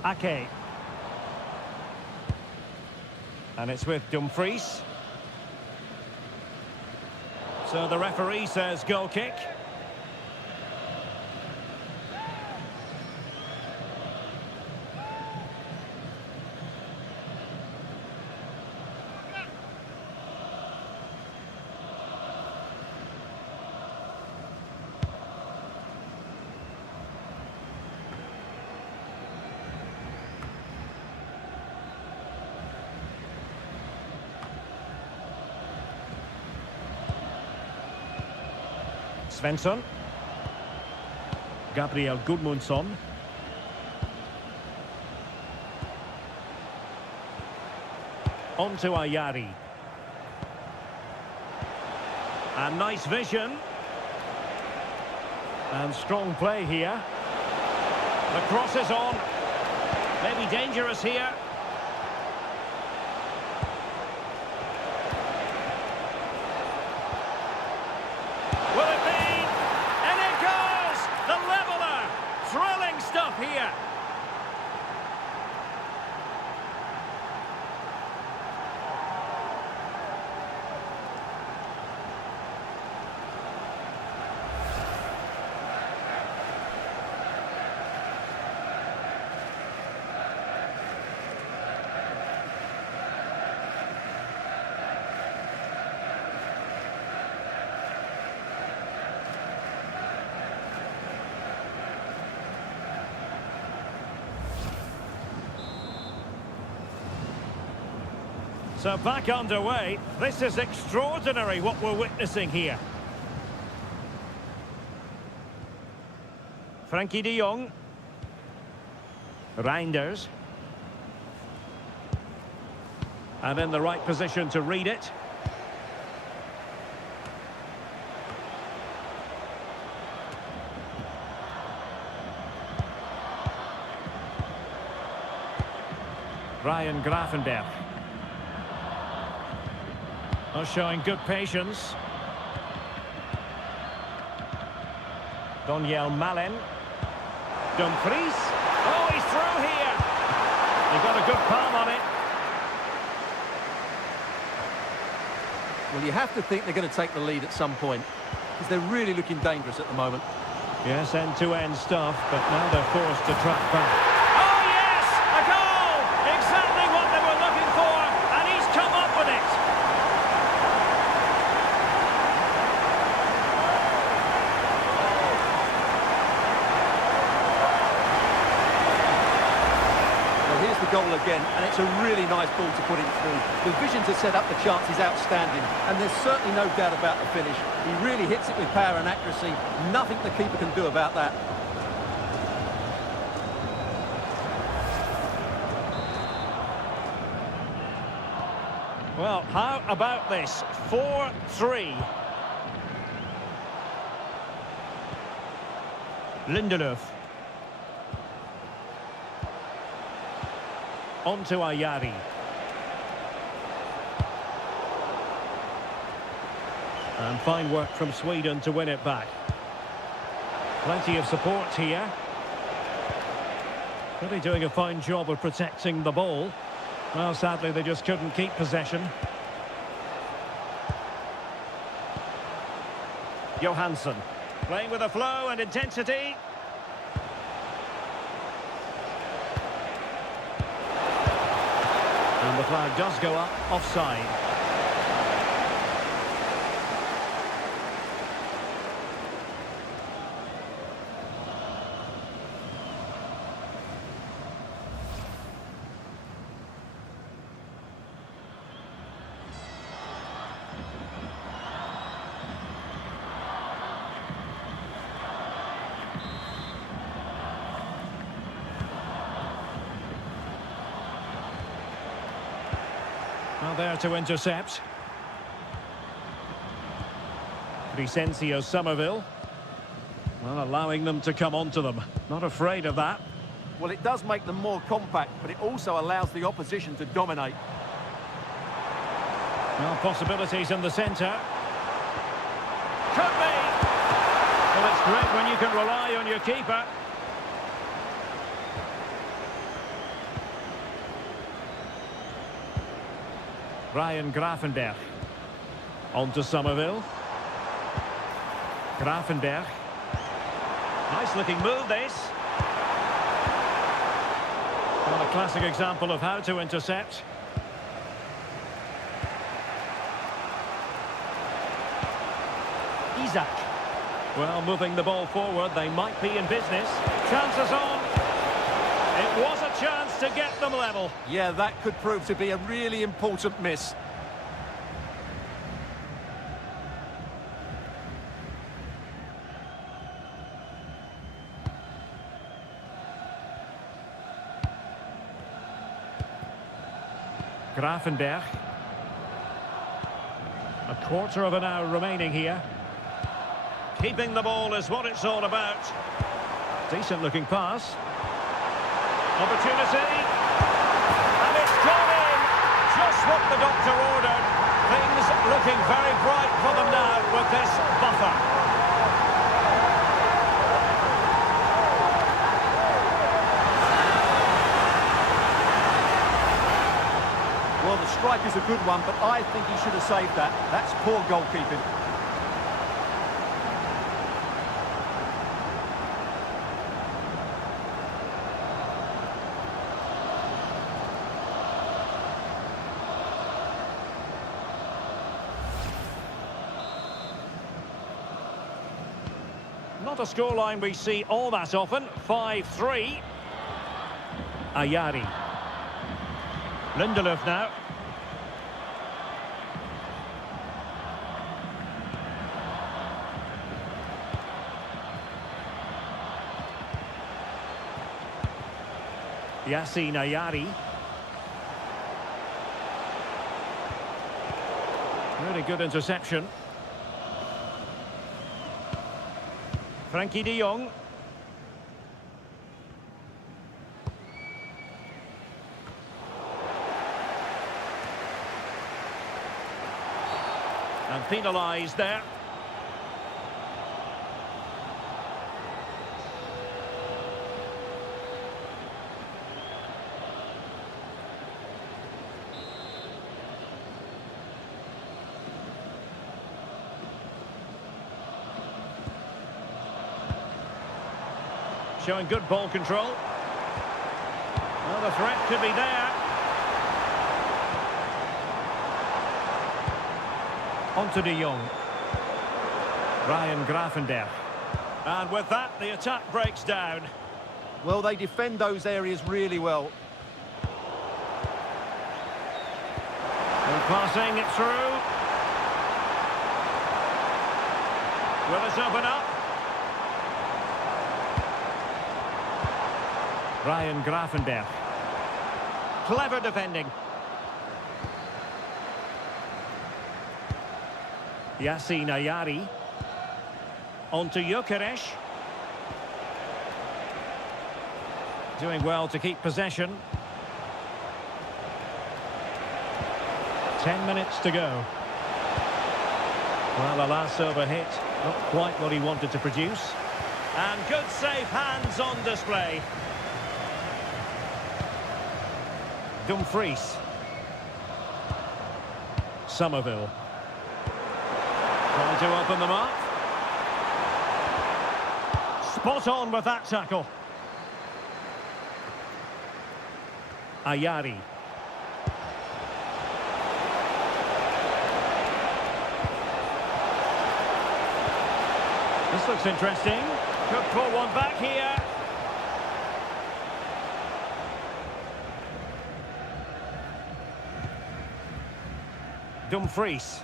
Ake. And it's with Dumfries. So the referee says goal kick. Svensson. Gabriel Gudmundsson. On to Ayari. And nice vision. And strong play here. The cross is on. Maybe dangerous here. Will it be? And it goes! The leveller! Thrilling stuff here. So back underway. This is extraordinary what we're witnessing here. Frankie de Jong. Reinders. And in the right position to read it. Ryan Gravenberch. Oh, showing good patience. Daniel Malen. Dumfries. Oh, he's through here. He got a good palm on it. Well, you have to think they're going to take the lead at some point, because they're really looking dangerous at the moment. Yes, end-to-end stuff, but now they're forced to track back. Oh, yes! A goal! Exactly what they were looking for, and he's come up with it. Well, here's the goal again, and it's a really nice ball to put it through. The vision to set up the chance is outstanding, and there's certainly no doubt about the finish. He really hits it with power and accuracy. Nothing the keeper can do about that. Well, how about this? 4-3. Lindelöf. On to Ayari. And fine work from Sweden to win it back. Plenty of support here. Really doing a fine job of protecting the ball. Well, sadly, they just couldn't keep possession. Johansson. Playing with a flow and intensity. And the flag does go up, offside. Well, there to intercept. Vicencio Somerville. Well, allowing them to come onto them. Not afraid of that. Well, it does make them more compact, but it also allows the opposition to dominate. Well, possibilities in the centre. Could be! Well, it's great when you can rely on your keeper. Ryan Gravenberch. On to Somerville. Gravenberch. Nice looking move, this. Well, a classic example of how to intercept. Isaac. Well, moving the ball forward, they might be in business. Chances on. It was a chance to get them level. Yeah, that could prove to be a really important miss. Gravenberch. A quarter of an hour remaining here. Keeping the ball is what it's all about. Decent looking pass. Opportunity. And it's gone in. Just what the doctor ordered. Things looking very bright for them now with this buffer. Well, the strike is a good one, but I think he should have saved that. That's poor goalkeeping. Not a scoreline we see all that often. 5-3. Ayari. Lindelöf now. Yassine Ayari. Really good interception. Frankie de Jong. And penalised there. Showing good ball control. Well, the threat could be there. On to de Jong. Ryan Gravenberch. And with that, the attack breaks down. Well, they defend those areas really well. And passing it through. Will this open up? Ryan Gravenberch. Clever defending. Yassine Ayari. On to Gyökeres. Doing well to keep possession. 10 minutes to go. Well, the last over hit, not quite what he wanted to produce. And good safe hands on display. Dumfries. Somerville. Trying to open them up. Spot on with that tackle. Ayari. This looks interesting. Could pull one back here. Dumfries.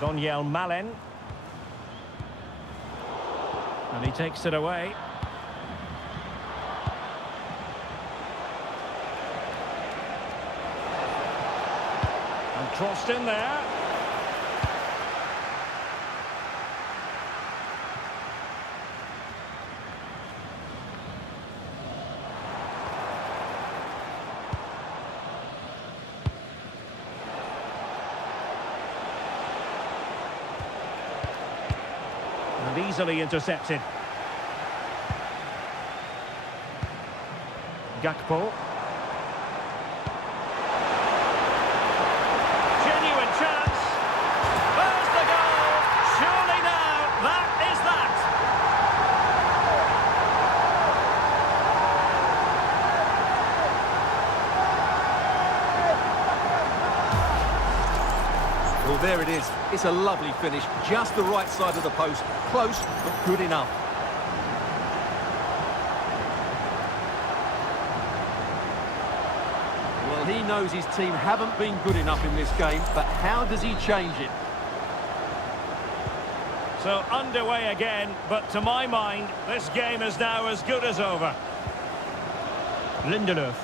Donyell Malen. And he takes it away. And crossed in there. And easily intercepted. Gakpo. Genuine chance. There's the goal. Surely now, that is that. Well, there it is. It's a lovely finish. Just the right side of the post. Close, but good enough. Well, he knows his team haven't been good enough in this game, but how does he change it? So underway again, but to my mind, this game is now as good as over. Lindelöf.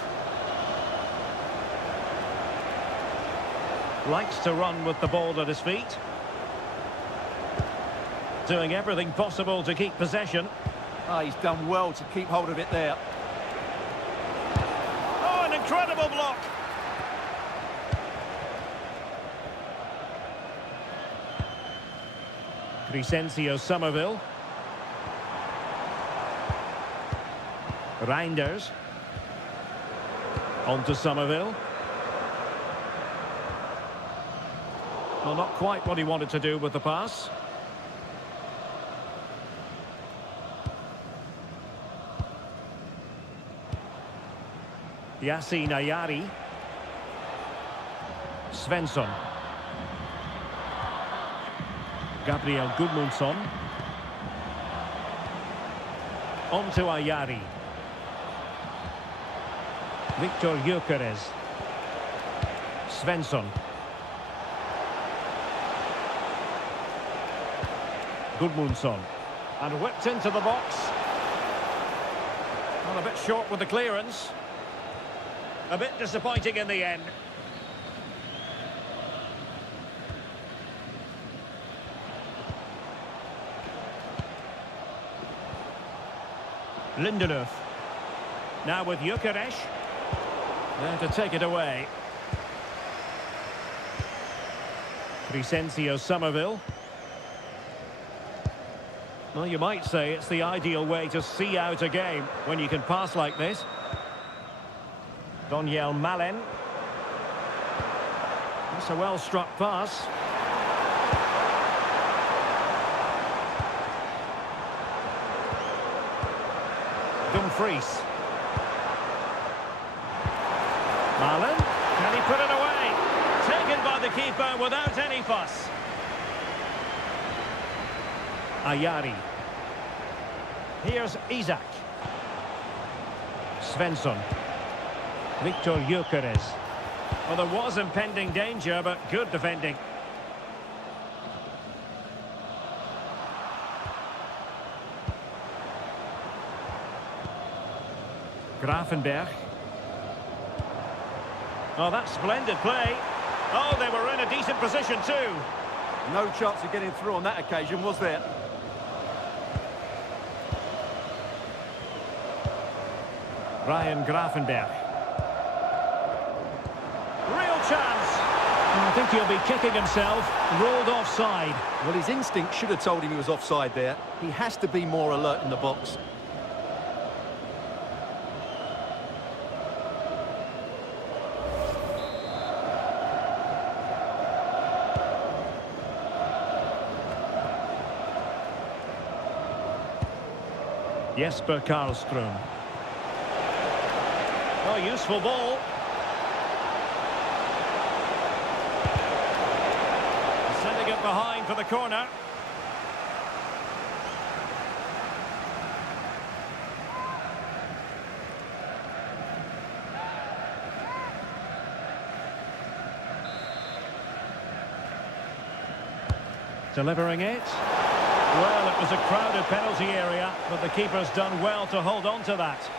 Likes to run with the ball at his feet. Doing everything possible to keep possession. Ah, he's done well to keep hold of it there. Oh, an incredible block. Crescencio Somerville. Reinders. On to Somerville. Well, not quite what he wanted to do with the pass. Yassine Ayari. Svensson. Gabriel Gudmundsson. On to Ayari. Victor Gyökeres. Svensson. Gudmundsson. And whipped into the box. Well, a bit short with the clearance. A bit disappointing in the end. Lindelöf. Now with Gyökeres. There to take it away. Crescencio Somerville. Well, you might say it's the ideal way to see out a game when you can pass like this. Daniel Malen. That's a well-struck pass. Dumfries. Malen, can he put it away? Taken by the keeper without any fuss. Ayari. Here's Isak. Svensson. Victor Gyökeres. Well, there was impending danger, but good defending. Grafenberg. Oh, that's splendid play. Oh, they were in a decent position too. No chance of getting through on that occasion, was there? Ryan Grafenberg. Real chance. I think he'll be kicking himself. Rolled offside. Well, his instinct should have told him he was offside there. He has to be more alert in the box. Jesper Karlström. Oh, useful ball. Sending it behind for the corner. Delivering it. Well, it was a crowded penalty area, but the keeper's done well to hold on to that.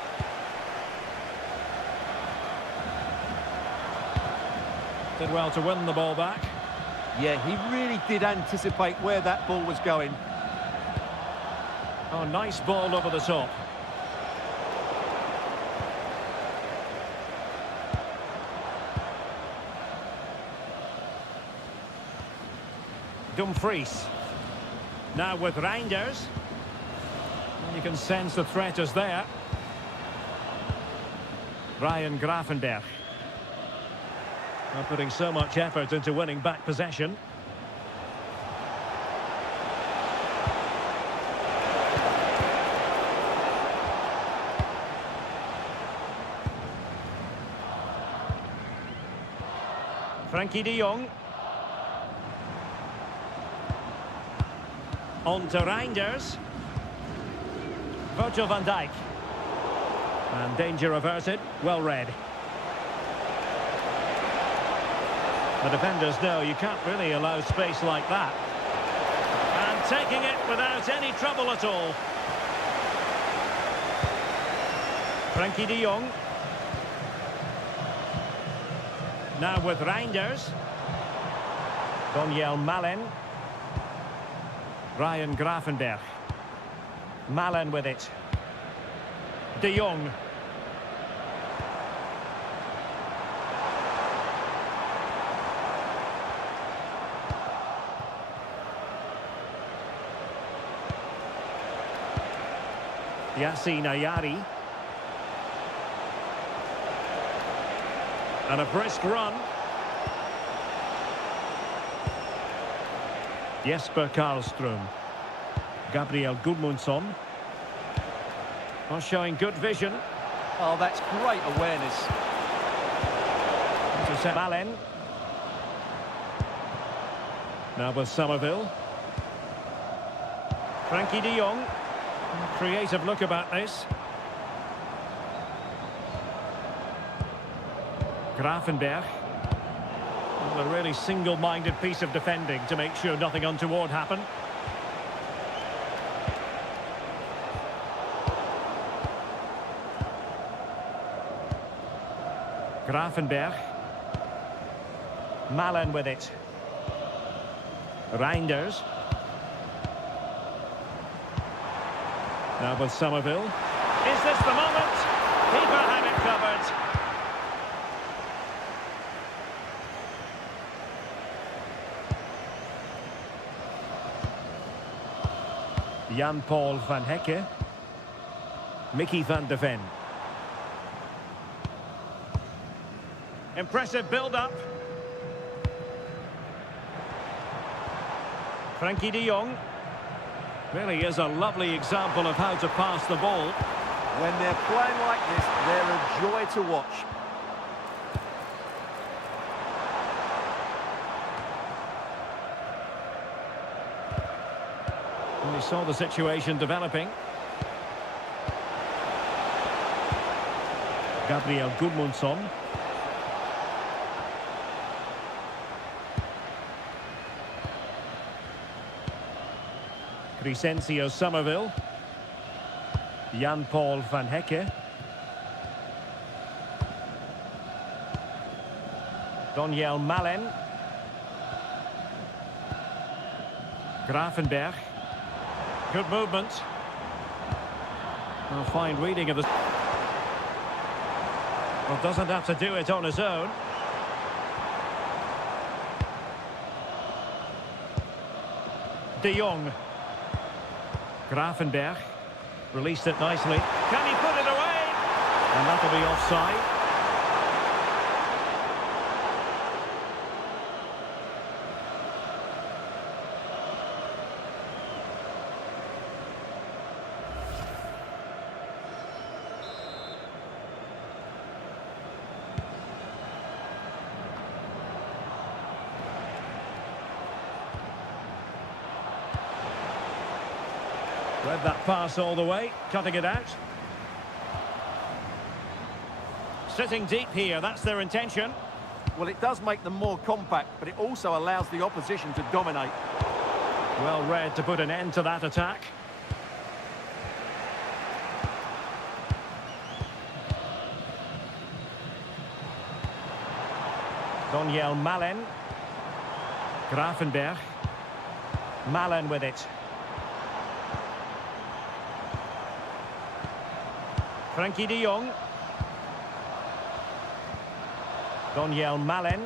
Did well to win the ball back. Yeah, he really did anticipate where that ball was going. Oh, nice ball over the top. Dumfries. Now with Reinders. You can sense the threat is there. Ryan Grafenberg. Not putting so much effort into winning back possession. Frankie de Jong. On to Reinders. Virgil van Dijk. And danger averted. Well read. The defenders know you can't really allow space like that. And taking it without any trouble at all. Frankie de Jong. Now with Reinders. Daniel Malen. Ryan Grafenberg. Malen with it. De Jong. Yassine Ayari. And a brisk run. Jesper Karlström. Gabriel Gudmundsson. Oh, showing good vision. Oh, that's great awareness. To Malen. Now with Somerville. Frankie de Jong. Creative look about this. Grafenberg. A really single-minded piece of defending to make sure nothing untoward happened. Grafenberg. Malen with it. Reinders. Now with Somerville. Is this the moment? Keeper had it covered. Jan-Paul van Hecke. Mickey van de Ven. Impressive build-up. Frankie de Jong. Really is a lovely example of how to pass the ball. When they're playing like this, they're a joy to watch. And we saw the situation developing. Gabriel Gudmundsson. Crescencio Somerville. Jan-Paul van Hecke. Daniel Malen. Grafenberg. Good movement. A fine reading of the... Well, doesn't have to do it on his own. De Jong. Grafenberg. Released it nicely. Can he put it away? And that'll be offside. Read that pass all the way, cutting it out. Sitting deep here, that's their intention. Well, it does make them more compact, but it also allows the opposition to dominate. Well read to put an end to that attack. Daniel Malen. Grafenberg. Malen with it. Frankie de Jong. Daniel Malen.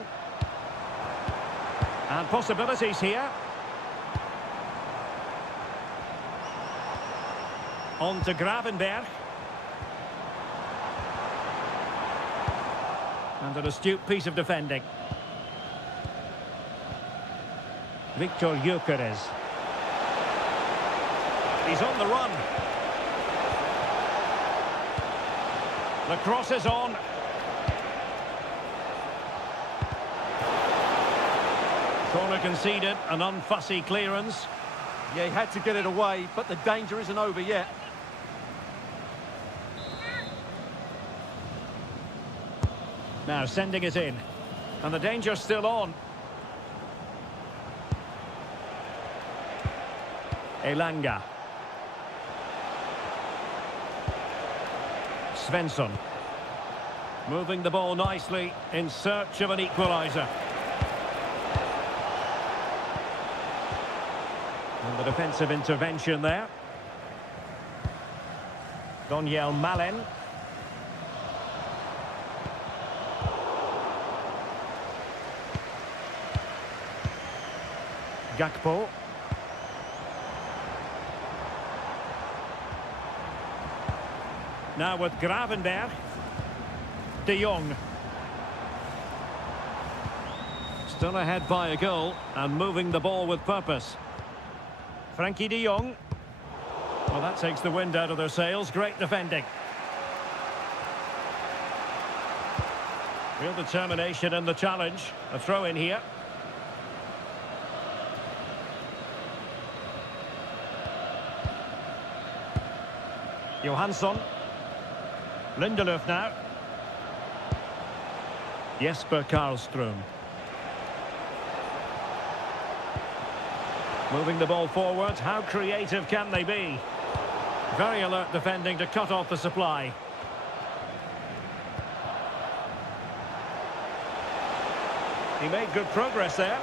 And possibilities here. On to Gravenberg. And an astute piece of defending. Victor Gyökeres. He's on the run. The cross is on. Corner conceded, an unfussy clearance. Yeah, he had to get it away, but the danger isn't over yet. Now sending it in. And the danger's still on. Elanga. Svensson. Moving the ball nicely in search of an equaliser. And the defensive intervention there. Daniel Malen. Gakpo. Now with Gravenberg. De Jong. Still ahead by a goal and moving the ball with purpose. Frankie de Jong. Well, that takes the wind out of their sails. Great defending. Real determination in the challenge. A throw in here. Johansson. Lindelöf now. Jesper Karlström. Moving the ball forward. How creative can they be? Very alert defending to cut off the supply. He made good progress there.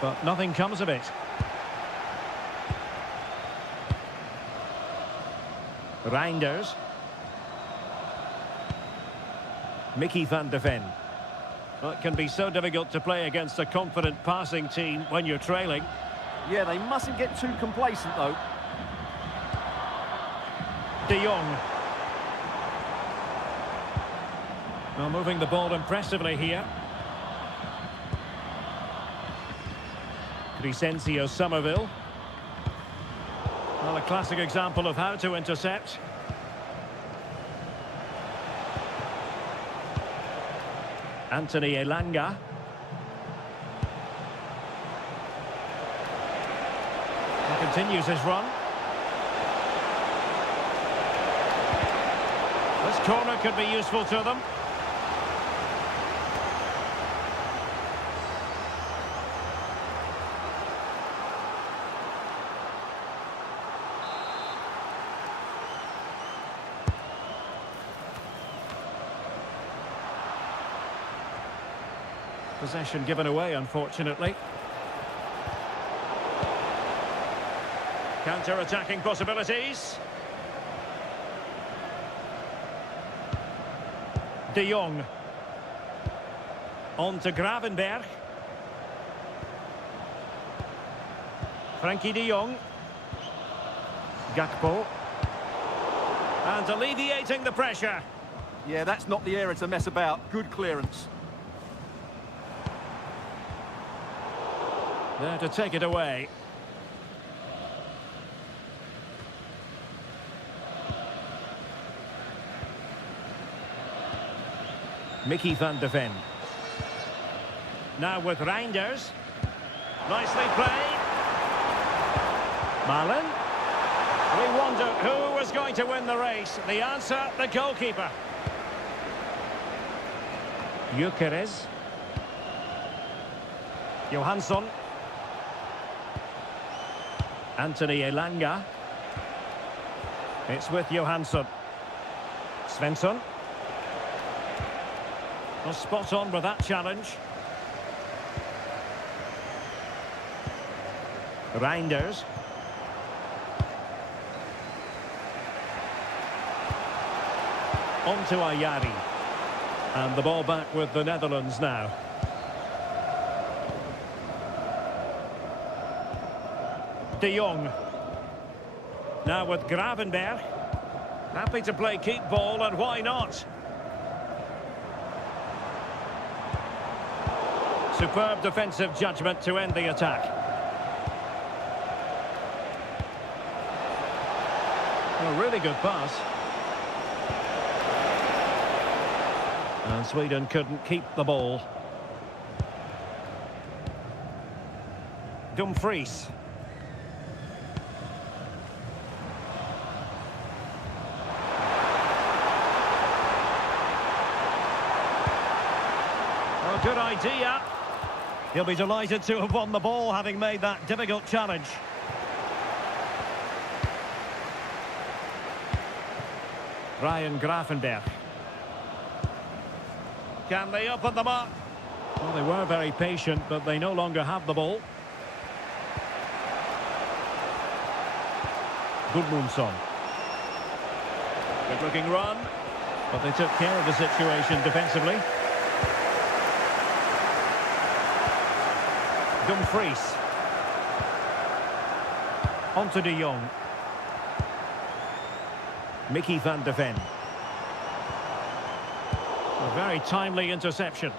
But nothing comes of it. Reinders. Mickey van de Ven. Well, it can be so difficult to play against a confident passing team when you're trailing. Yeah, they mustn't get too complacent, though. De Jong. Well, moving the ball impressively here. Crescencio Somerville. Well, a classic example of how to intercept. Anthony Elanga. He continues his run. This corner could be useful to them. Possession given away, unfortunately. Counter-attacking possibilities. De Jong. On to Gravenberg. Frankie de Jong. Gakpo. And alleviating the pressure. Yeah, that's not the area to mess about. Good clearance. There to take it away. Mickey van de Ven. Now with Reinders. Nicely played. Malen. We wondered who was going to win the race. The answer, the goalkeeper. Gyökeres. Johansson. Anthony Elanga. It's with Johansson. Svensson. Well, spot on with that challenge. Reinders. On to Ayari. And the ball back with the Netherlands now. De Jong. Now with Gravenberg. Happy to play keep ball, and why not? Superb defensive judgment to end the attack. A really good pass. And Sweden couldn't keep the ball. Dumfries. Well, good idea. He'll be delighted to have won the ball, having made that difficult challenge. Ryan Gravenberg. Can they open them up? Well, they were very patient, but they no longer have the ball. Gudmundsson. Good looking run, but they took care of the situation defensively. Dumfries. On to de Jong. Mickey van de Ven. A very timely interception.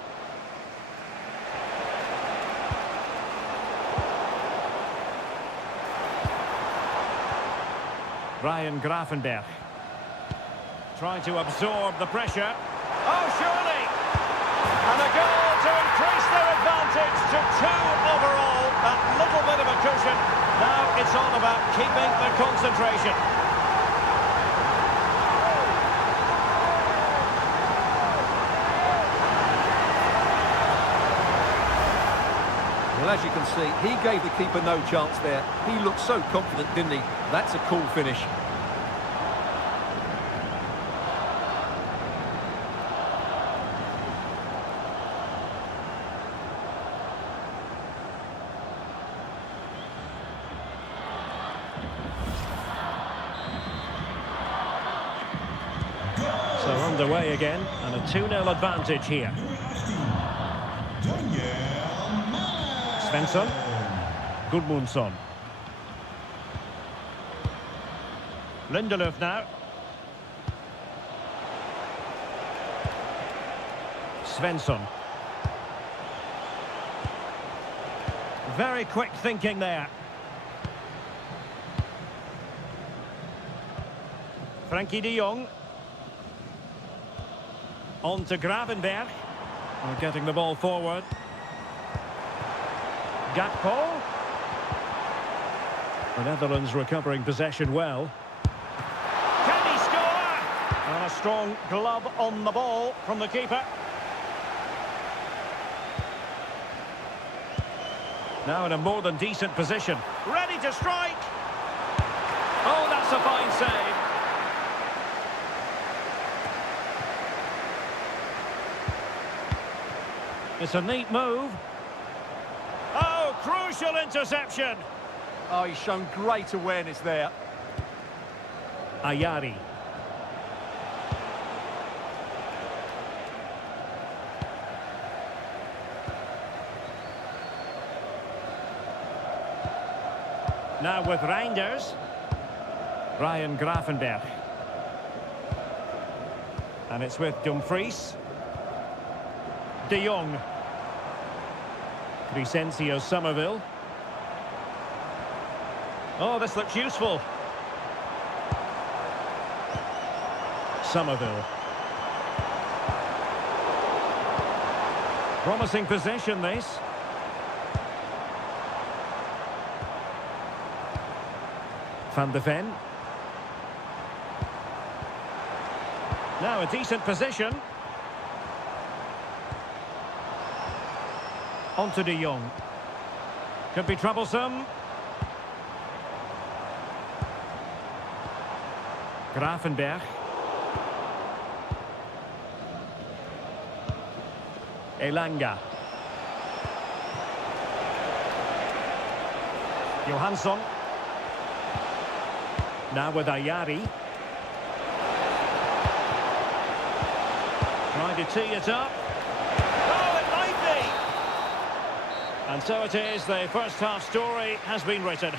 Ryan Gravenberg. Trying to absorb the pressure. Oh, surely! And a goal to increase their advantage to 2 overall. That little bit of a cushion. Now it's all about keeping the concentration. Well, as you can see, he gave the keeper no chance there. He looked so confident, didn't he? That's a cool finish. So underway again, and a 2-0 advantage here. Svensson. Gudmundsson. Lindelöf now. Svensson. Very quick thinking there. Frankie de Jong. On to Gravenberg. We're getting the ball forward. Gakpo. The Netherlands recovering possession well. Can he score? And a strong glove on the ball from the keeper. Now in a more than decent position. Ready to strike! Oh, that's a fine save. It's a neat move. Oh, crucial interception. Oh, he's shown great awareness there. Ayari. Now with Reinders. Ryan Gravenberg. And it's with Dumfries. De Jong. Crescencio Somerville. Oh, this looks useful. Somerville. Promising possession, this. Van de Ven. Now a decent position. On to De Jong. Could be troublesome. Gravenberg. Elanga. Johansson. Now with Ayari. Trying to tee it up. Oh, it might be! And so it is, the first half story has been written.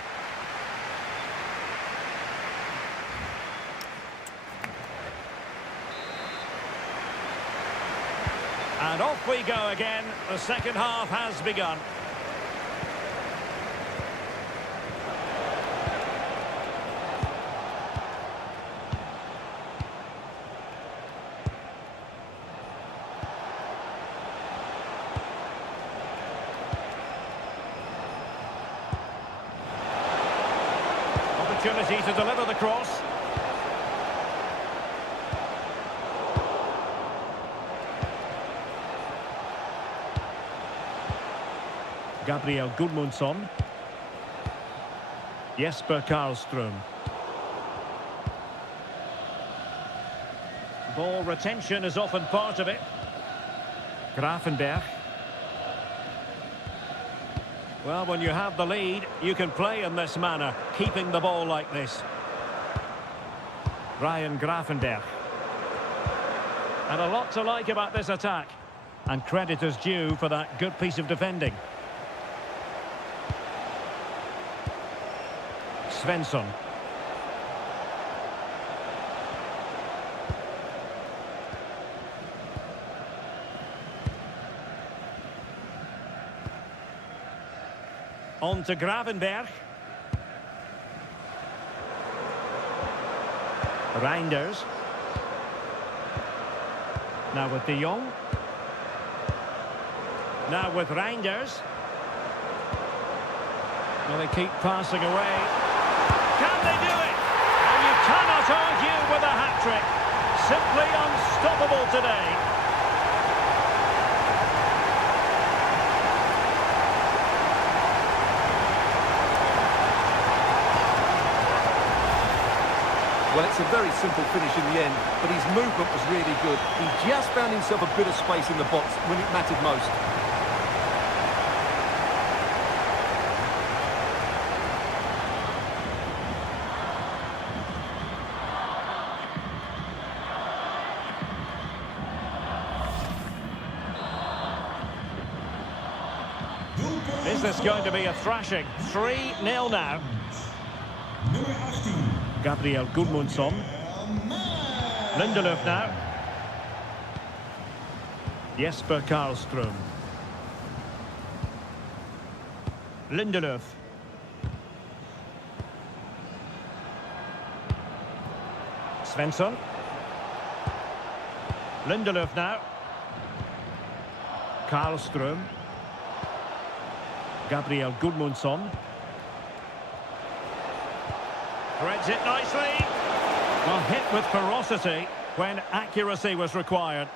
And off we go again. The second half has begun. Opportunity to deliver the cross. Gabriel Gudmundsson. Jesper Karlström. Ball retention is often part of it. Gravenberg. Well, when you have the lead, you can play in this manner, keeping the ball like this. Ryan Gravenberg. And a lot to like about this attack. And credit is due for that good piece of defending. Svensson. On to Gravenberg. Reinders. Now with De Jong. Now with Reinders. Well, they keep passing away. Can they do it? And you cannot argue with a hat-trick. Simply unstoppable today. Well, it's a very simple finish in the end, but his movement was really good. He just found himself a bit of space in the box when it mattered most. Is this going to be a thrashing? 3-0 now. Nummer 18. Gabriel Gudmundsson. Lindelöf now. Jesper Karlström. Lindelöf. Svensson. Lindelöf now. Karlström. Gabriel Gudmundsson. Threads it nicely. Well, hit with ferocity when accuracy was required.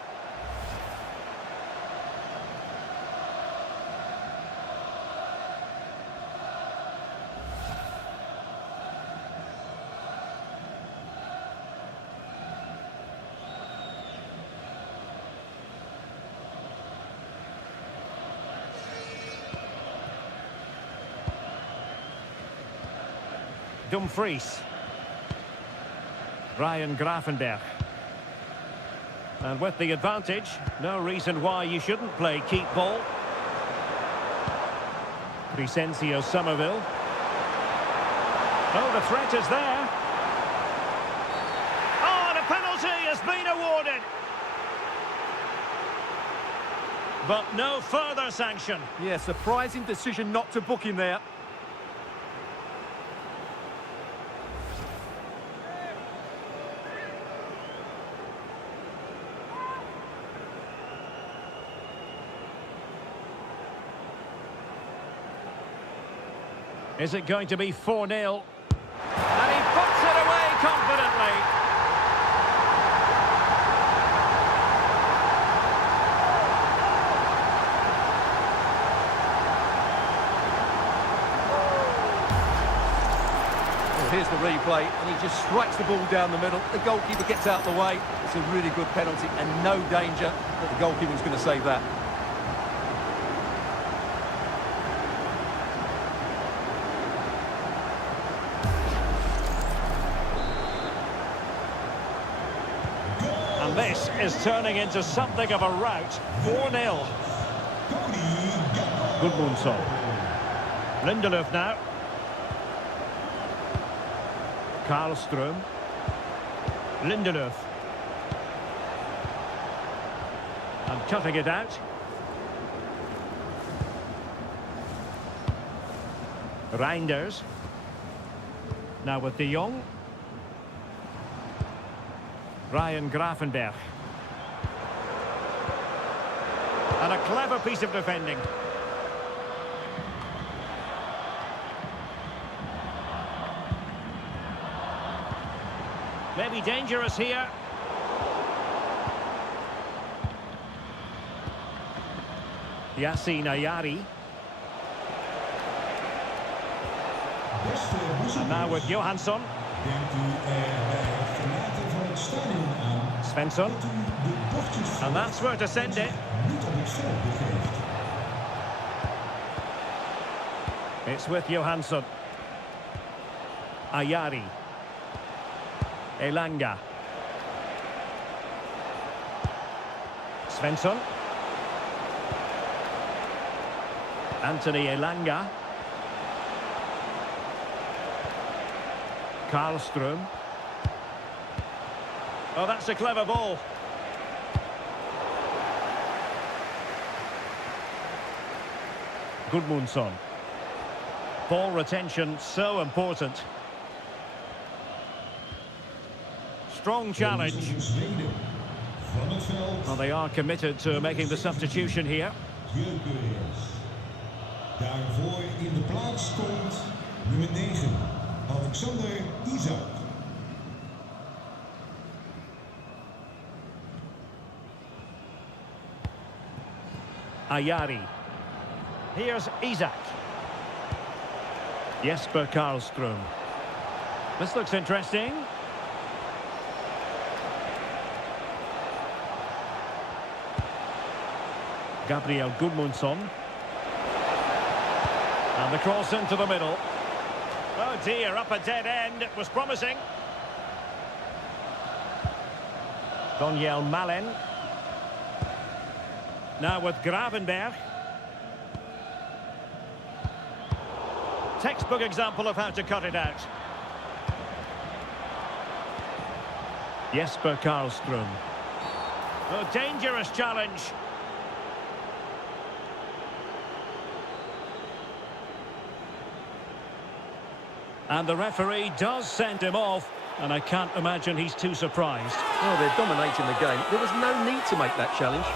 Dumfries. Ryan Gravenberch. And with the advantage, no reason why you shouldn't play keep ball. Crescencio Somerville. Oh, the threat is there. Oh, and a penalty has been awarded. But no further sanction. Yeah, surprising decision not to book him there. Is it going to be 4-0? And he puts it away confidently. Well, here's the replay, and he just strikes the ball down the middle. The goalkeeper gets out the way. It's a really good penalty and no danger that the goalkeeper's going to save that. And this is turning into something of a rout. 4-0. Gudmundsson. Lindelöf now. Karlström. Lindelöf. And cutting it out. Reinders. Now with De Jong. Ryan Gravenberch. And a clever piece of defending. Maybe dangerous here. Yassine Ayari. And now with Johansson. Svensson. And that's where to send it. It's with Johansson. Ayari. Elanga. Svensson. Anthony Elanga. Karlström. Oh, that's a clever ball. Gudmundsson. Ball retention so important. Strong challenge. Well, they are committed to making the substitution here. Daarvoor in de plaats komt nummer 9, Alexander Isak. Ayari. Here's Isak. Jesper Karlström. This looks interesting. Gabriel Gudmundsson. And the cross into the middle. Oh dear, up a dead end. It was promising. Daniel Malen. Now with Gravenberch. Textbook example of how to cut it out. Jesper Karlström. A dangerous challenge. And the referee does send him off, and I can't imagine he's too surprised. Oh, they're dominating the game. There was no need to make that challenge.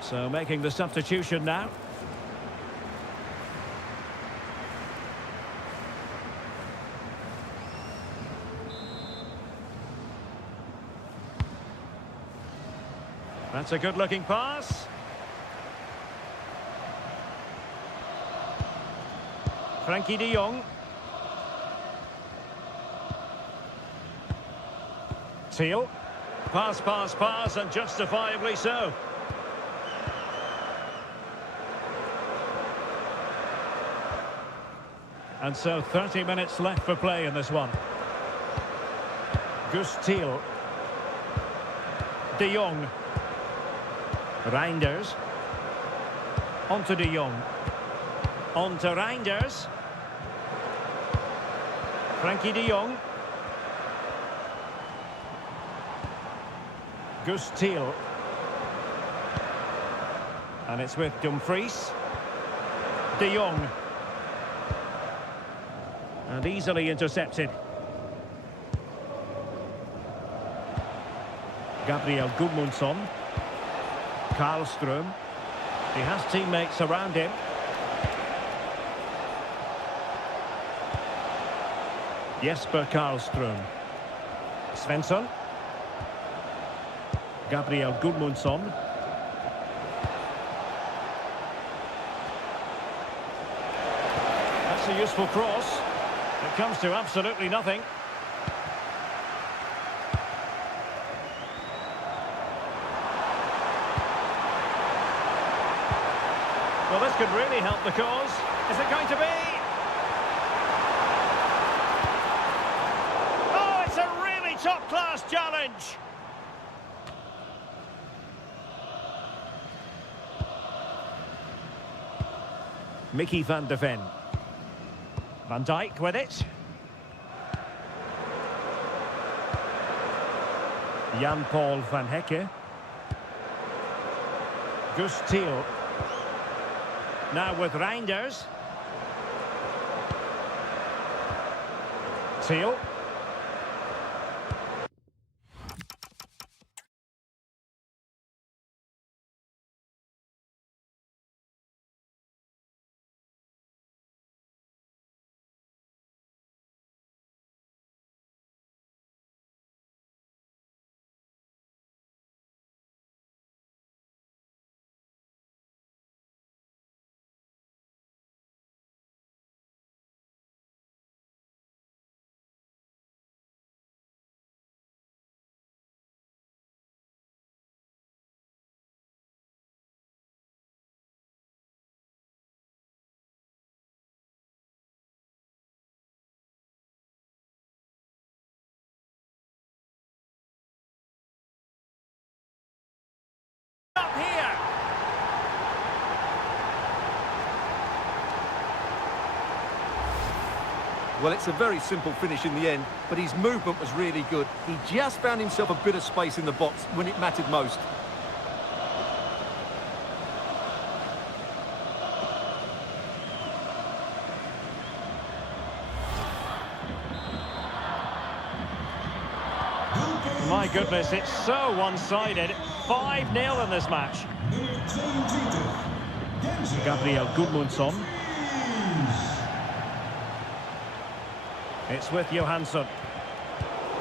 So making the substitution now. That's a good-looking pass. Frankie de Jong. Thiel. Pass, pass, pass, and justifiably so. And so 30 minutes left for play in this one. Gus Thiel. De Jong. Reinders. On to de Jong. On to Reinders. Frankie de Jong. Gus Thiel. And it's with Dumfries. De Jong. And easily intercepted. Gabriel Gudmundsson. Karlström. He has teammates around him. Jesper Karlström. Svensson. Gabriel Gudmundsson. That's a useful cross. It comes to absolutely nothing. Well, this could really help the cause. Is it going to be? Oh, it's a really top-class challenge. Mickey van de Ven. Van Dijk with it. Jan-Paul van Hecke. Gus Thiel. Now with Reinders. Thiel. Up here. Well, it's a very simple finish in the end, but his movement was really good. He just found himself a bit of space in the box when it mattered most. My goodness, it's so one-sided. 5-0 in this match. Nummer 22. Denzel. Gabriel Gudmundsson. It's with Johansson.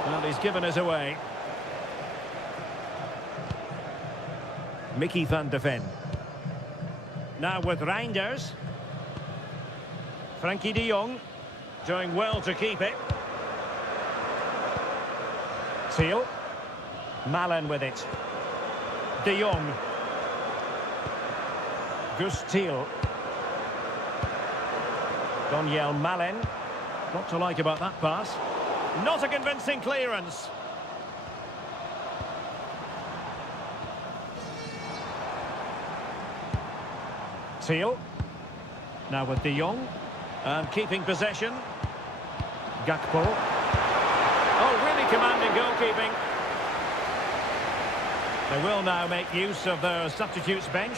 And he's given us away. Mickey van de Ven. Now with Reinders. Frankie de Jong. Doing well to keep it. Thiel. Malen with it. De Jong. Gus Thiel. Daniel Malen. What to like about that pass? Not a convincing clearance. Teal. Now with De Jong. And keeping possession. Gakpo. Oh, really commanding goalkeeping. They will now make use of their substitutes bench.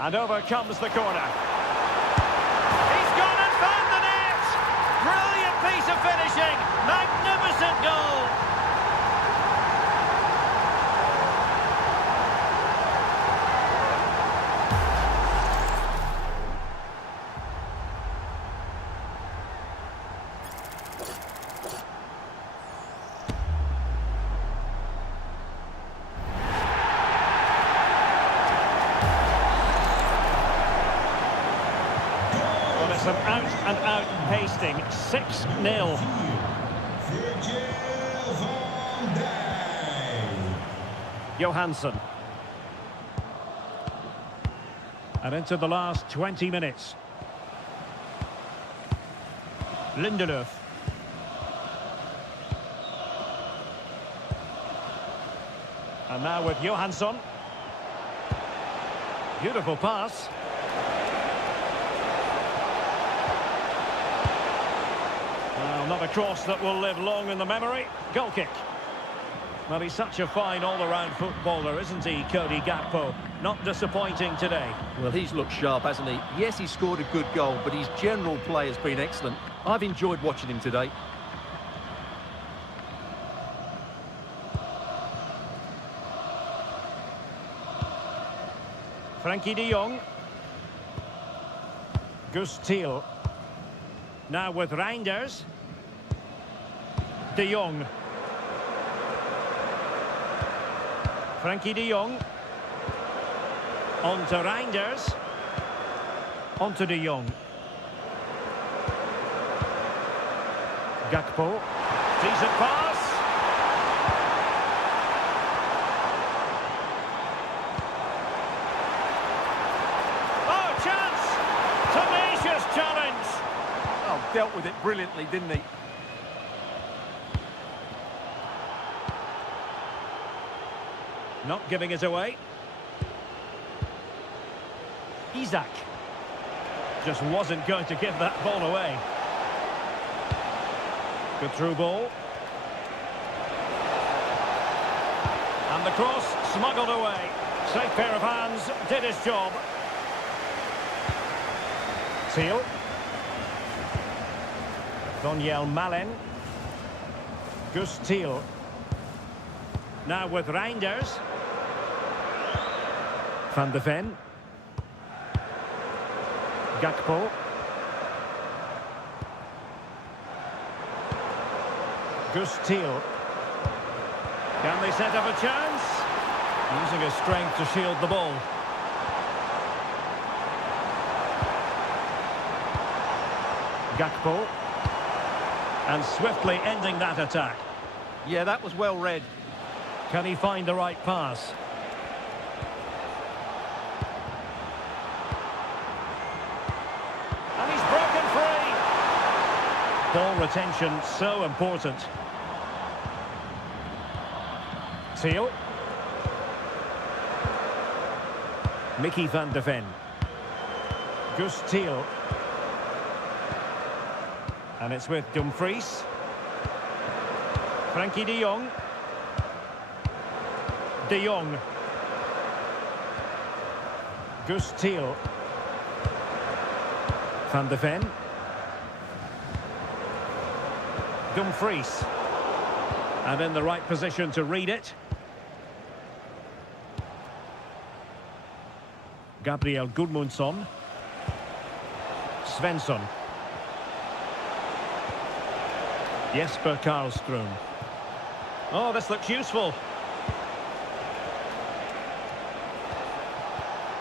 And over comes the corner. He's gone and found the net! Brilliant piece of finishing! Magnificent goal! Well, it's an out-and-out pasting. 6-0. Virgil van Dijk. Johansson. And into the last 20 minutes. Lindelöf. And now with Johansson. Beautiful pass. Well, not a cross that will live long in the memory. Goal kick. Well, he's such a fine all-around footballer, isn't he, Cody Gakpo? Not disappointing today. Well, he's looked sharp, hasn't he? Yes, he scored a good goal, but his general play has been excellent. I've enjoyed watching him today. Frankie de Jong. Gus Thiel. Now with Reinders. De Jong. Frankie de Jong. On to Reinders. On to de Jong. Gakpo. Decent pass. Oh, chance! Tenacious challenge! Oh, dealt with it brilliantly, didn't he? Not giving it away. Isak. Just wasn't going to give that ball away. Good through ball. And the cross smuggled away. Safe pair of hands, did his job. Thiel. Daniel Malen. Gus Thiel. Now with Reinders. Van de Ven. Gakpo. Gus Thiel. Can they set up a chance? Using his strength to shield the ball. Gakpo. And swiftly ending that attack. Yeah, that was well read. Can he find the right pass? And he's broken free! Ball retention so important. Thiel. Mickey van de Ven. Gus Thiel. And it's with Dumfries. Frankie de Jong. De Jong. Gus Thiel. Van de Ven. Dumfries. And in the right position to read it. Gabriel Gudmundsson. Svensson. Jesper Karlström. Oh, this looks useful.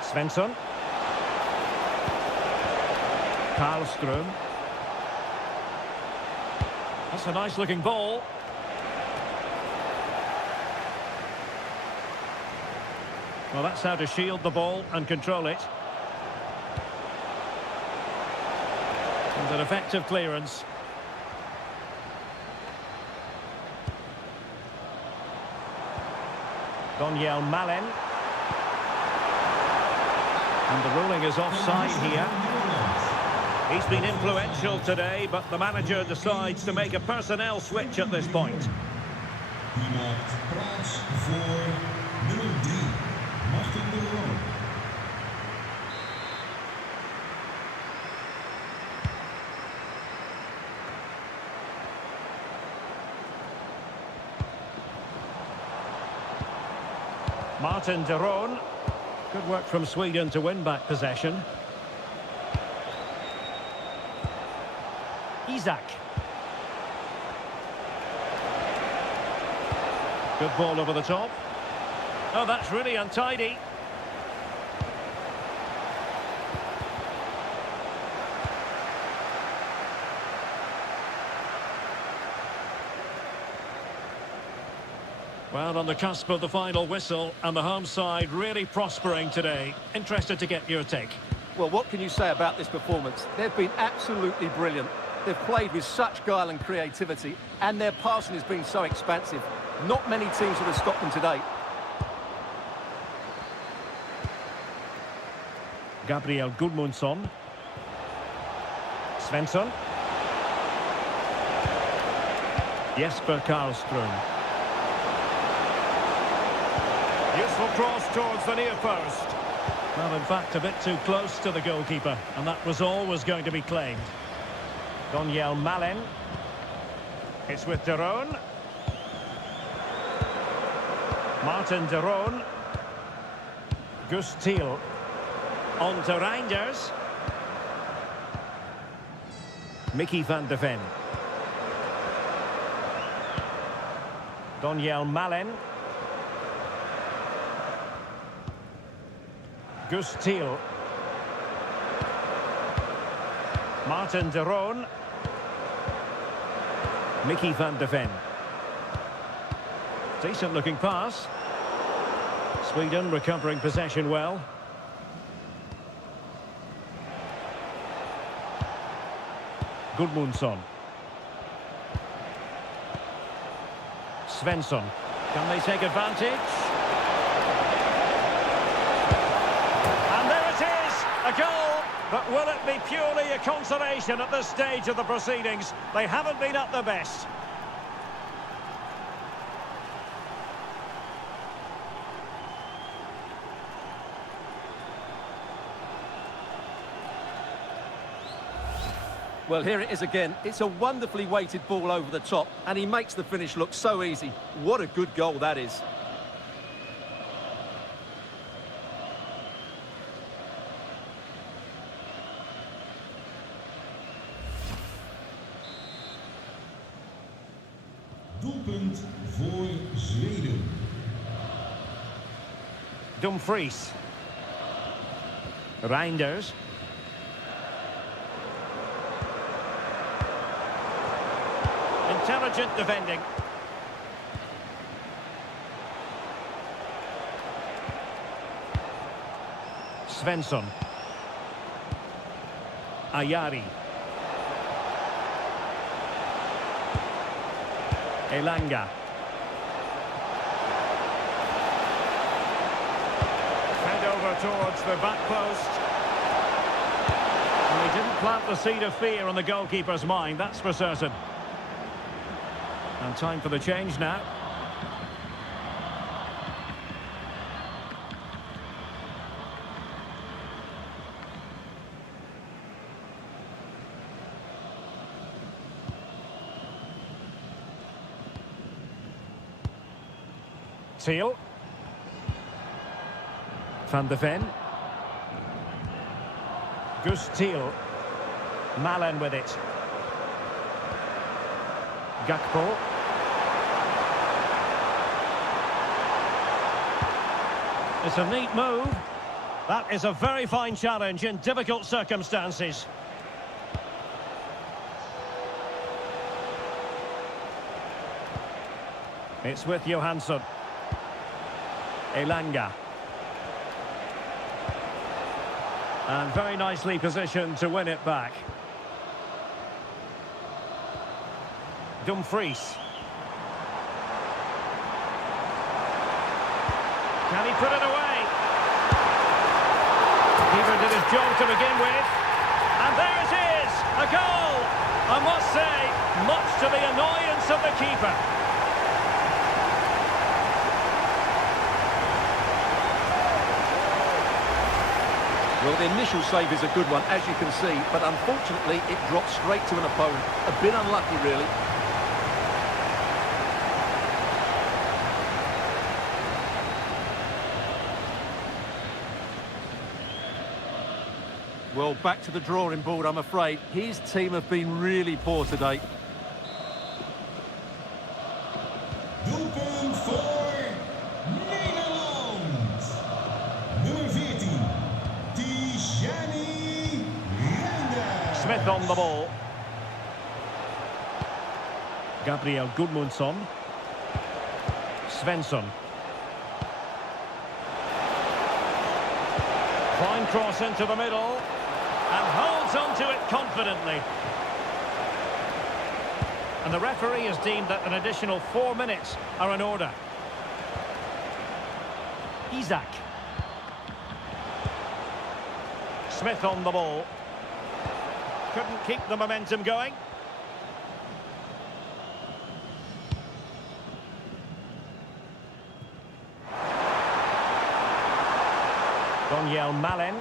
Svensson. Karlström. That's a nice looking ball. Well, that's how to shield the ball and control it. And an effective clearance. Daniel Malen. And the ruling is offside here. He's been influential today, but the manager decides to make a personnel switch at this point. Die maakt plaats voor nummer 3, Martin de Roon. Martin de Roon. Good work from Sweden to win back possession. Isak. Good ball over the top. Oh, that's really untidy. Well, on the cusp of the final whistle, and the home side really prospering today. Interested to get your take. Well, what can you say about this performance? They've been absolutely brilliant. They've played with such guile and creativity, and their passing has been so expansive. Not many teams would have stopped them today. Gabriel Gudmundsson. Svensson. Jesper Karlström. Useful cross towards the near post. Well, in fact, a bit too close to the goalkeeper, and that was always going to be claimed. Daniel Malen. It's with de Roon. Martin de Roon. Gus Thiel. On to Reinders. Mickey van de Ven. Daniel Malen. Gus Thiel. Martin de Roon. Mickey van de Ven. Decent looking pass. Sweden recovering possession well. Gudmundsson. Svensson. Can they take advantage? And there it is! A goal! But will it be purely a consolation at this stage of the proceedings? They haven't been at their best. Well, here it is again. It's a wonderfully weighted ball over the top, and he makes the finish look so easy. What a good goal that is. Doelpunt voor Zweden. Dumfries. Reinders. Intelligent defending. Svensson. Ayari. Elanga. Fed over towards the back post. And he didn't plant the seed of fear on the goalkeeper's mind, that's for certain. And time for the change now. Thiel. Van de Ven. Gus Thiel. Malen with it. Gakpo. It's a neat move. That is a very fine challenge in difficult circumstances. It's with Johansson. Elanga. And very nicely positioned to win it back. Dumfries. Can he put it away? Keeper did his job to begin with. And there it is! A goal! I must say, much to the annoyance of the keeper. Well, the initial save is a good one, as you can see, but unfortunately it dropped straight to an opponent. A bit unlucky, really. Well, back to the drawing board, I'm afraid. His team have been really poor today. Doelpunt voor Nederland. Nummer 14, Tijani Reinders. Smith on the ball. Gabriel Gudmundsson. Svensson. Fine cross into the middle. And holds on to it confidently. And the referee has deemed that an additional 4 minutes are in order. Isak. Smith on the ball. Couldn't keep the momentum going. Daniel Malen.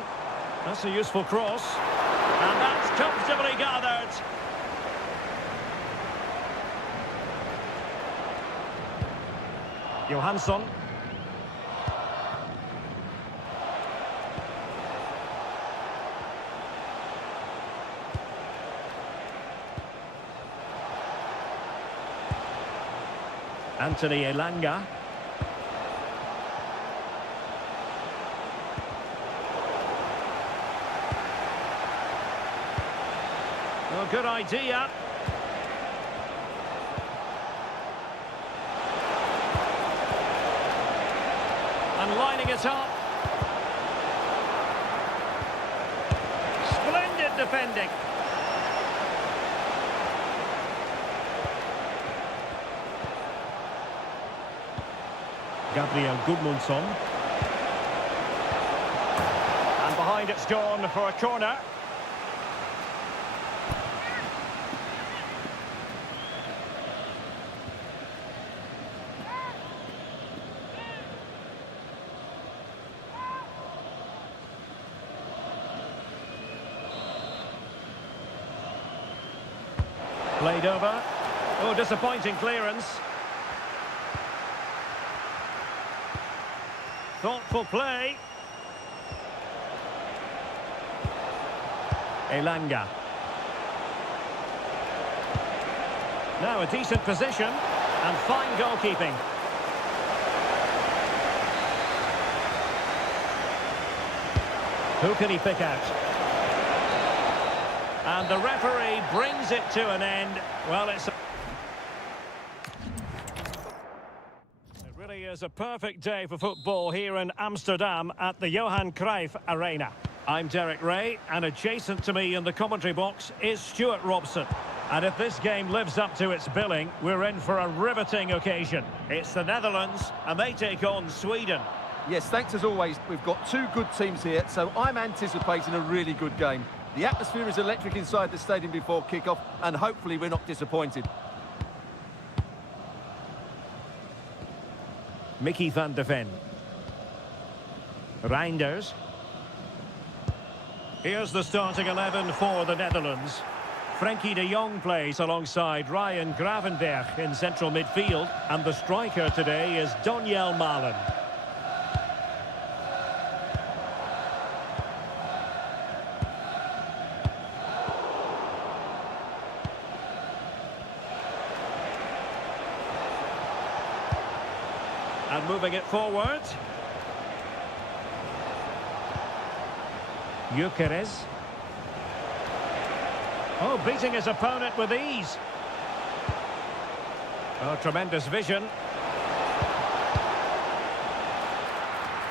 That's a useful cross. And that's comfortably gathered. Johansson. Anthony Elanga. Well, good idea. And lining it up. Splendid defending. Gabriel Gudmundsson. And behind it's gone for a corner. Played over. Oh, disappointing clearance. Thoughtful play. Elanga. Now a decent position and fine goalkeeping. Who can he pick out? And the referee brings it to an end. Well, it really is a perfect day for football here in Amsterdam at the Johan Cruyff Arena. I'm Derek Ray, and adjacent to me in the commentary box is Stuart Robson. And if this game lives up to its billing, we're in for a riveting occasion. It's the Netherlands, and they take on Sweden. Yes, thanks as always. We've got two good teams here, so I'm anticipating a really good game. The atmosphere is electric inside the stadium before kick-off, and hopefully we're not disappointed. Mickey van de Ven. Reinders. Here's the starting 11 for the Netherlands. Frenkie de Jong plays alongside Ryan Gravenberch in central midfield, and the striker today is Daniel Malen. And moving it forward. Gyökeres. Oh, beating his opponent with ease. Oh, tremendous vision.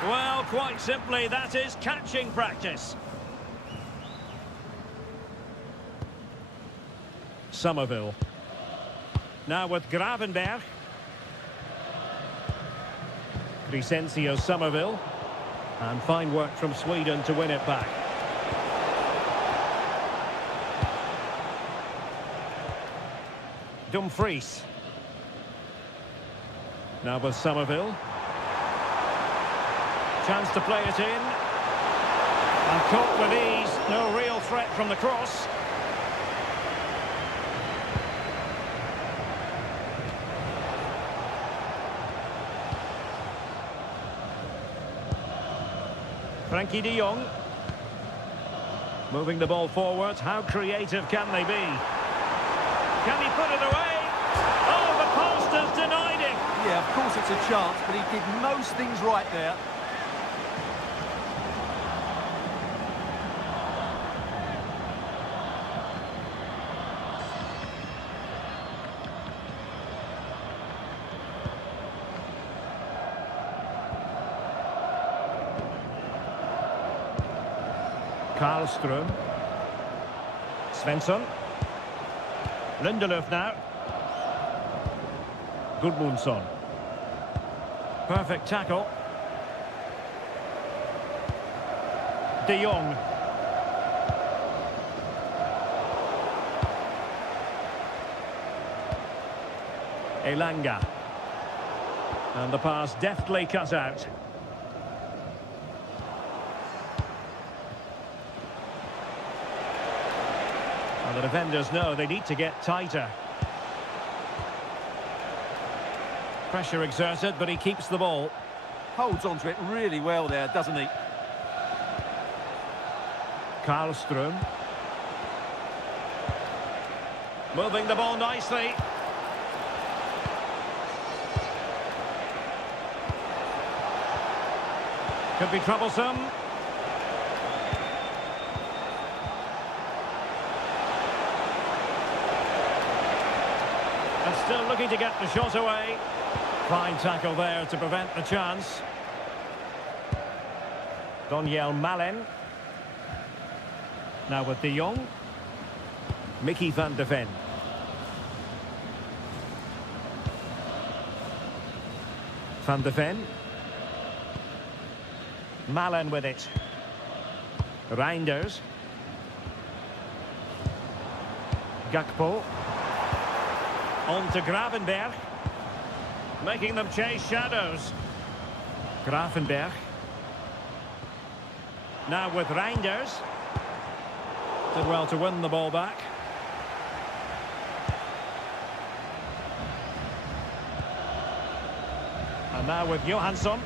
Well, quite simply, that is catching practice. Somerville. Now with Gravenberg. Crescencio Somerville. And fine work from Sweden to win it back. Dumfries. Now with Somerville. Chance to play it in. And caught with ease. No real threat from the cross. Frankie de Jong. Moving the ball forward. How creative can they be? Can he put it away? Oh, the post has denied him. Yeah, of course it's a chance, but he did most things right there. Karlström. Svensson. Lindelöf now. Gudmundsson. Perfect tackle. De Jong. Elanga. And the pass deftly cut out. And the defenders know they need to get tighter. Pressure exerted, but he keeps the ball. Holds onto it really well there, doesn't he? Karlström. Moving the ball nicely. Could be troublesome. And still looking to get the shot away. Fine tackle there to prevent the chance. Daniel Malen. Now with De Jong. Mickey van de Ven. Van de Ven. Malen with it. Reinders. Gakpo. On to Gravenberg. Making them chase shadows. Gravenberg. Now with Reinders. Did well to win the ball back. And now with Johansson.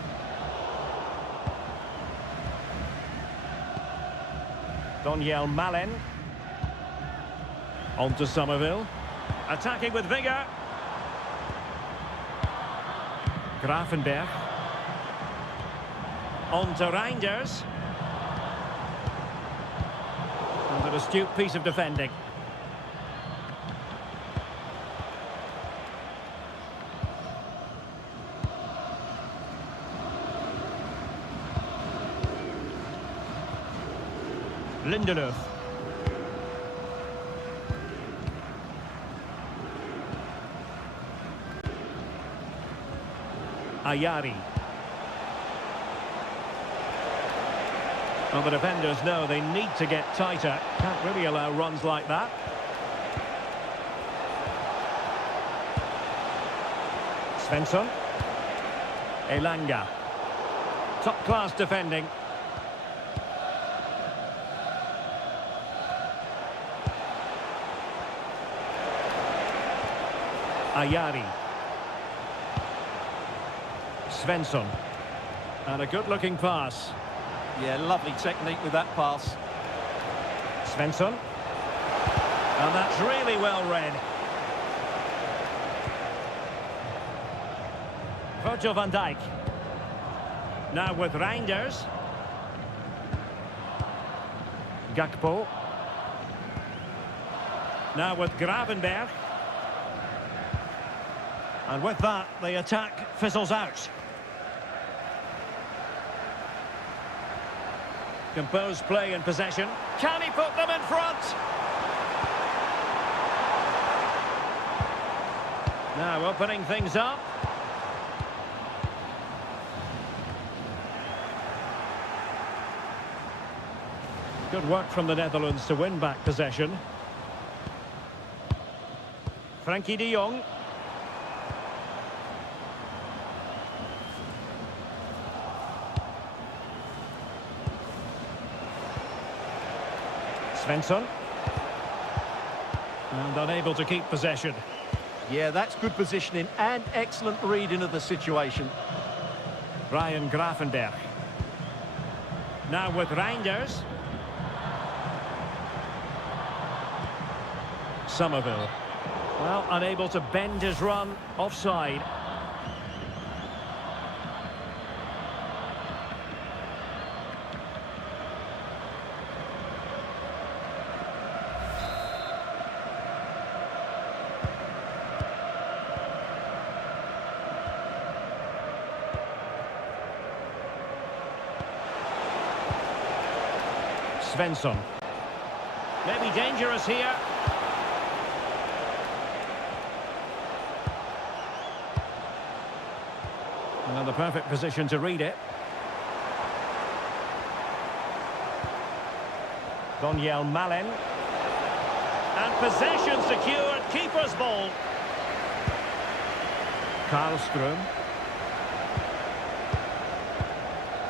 Daniel Malen. On to Somerville. Attacking with vigour. Gravenberg. On to Reinders. And an astute piece of defending. Lindelöf. Ayari. Well, the defenders know they need to get tighter. Can't really allow runs like that. Svensson. Elanga. Top-class defending. Ayari. Svensson. And a good-looking pass. Yeah, lovely technique with that pass. Svensson. And that's really well read. Virgil van Dijk. Now with Reinders. Gakpo. Now with Gravenberg. And with that, the attack fizzles out. Composed play in possession. Can he put them in front? Now opening things up. Good work from the Netherlands to win back possession. Frankie de Jong. Svensson. And unable to keep possession. Yeah, that's good positioning and excellent reading of the situation. Ryan Gravenberch. Now with Reinders. Somerville. Well, unable to bend his run, offside. Svensson. Maybe dangerous here. And the perfect position to read it. Daniel Malen. And possession secured, keeper's ball. Karlström.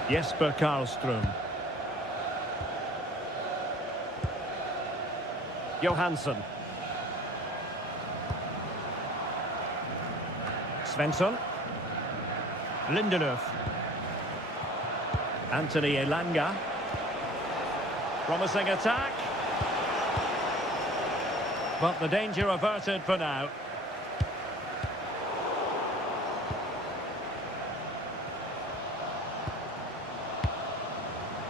Jesper Karlström. Johansson. Svensson. Lindelöf. Anthony Elanga. Promising attack. But the danger averted for now.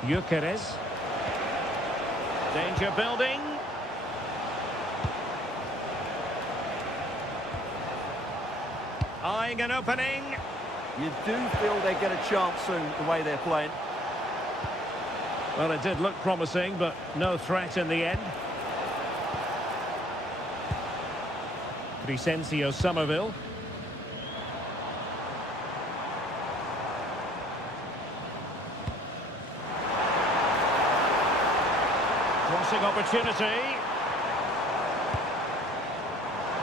Gyökeres. Danger building. Eyeing an opening. You do feel they get a chance soon, the way they're playing. Well, it did look promising, but no threat in the end. Crescencio Somerville. Crossing opportunity.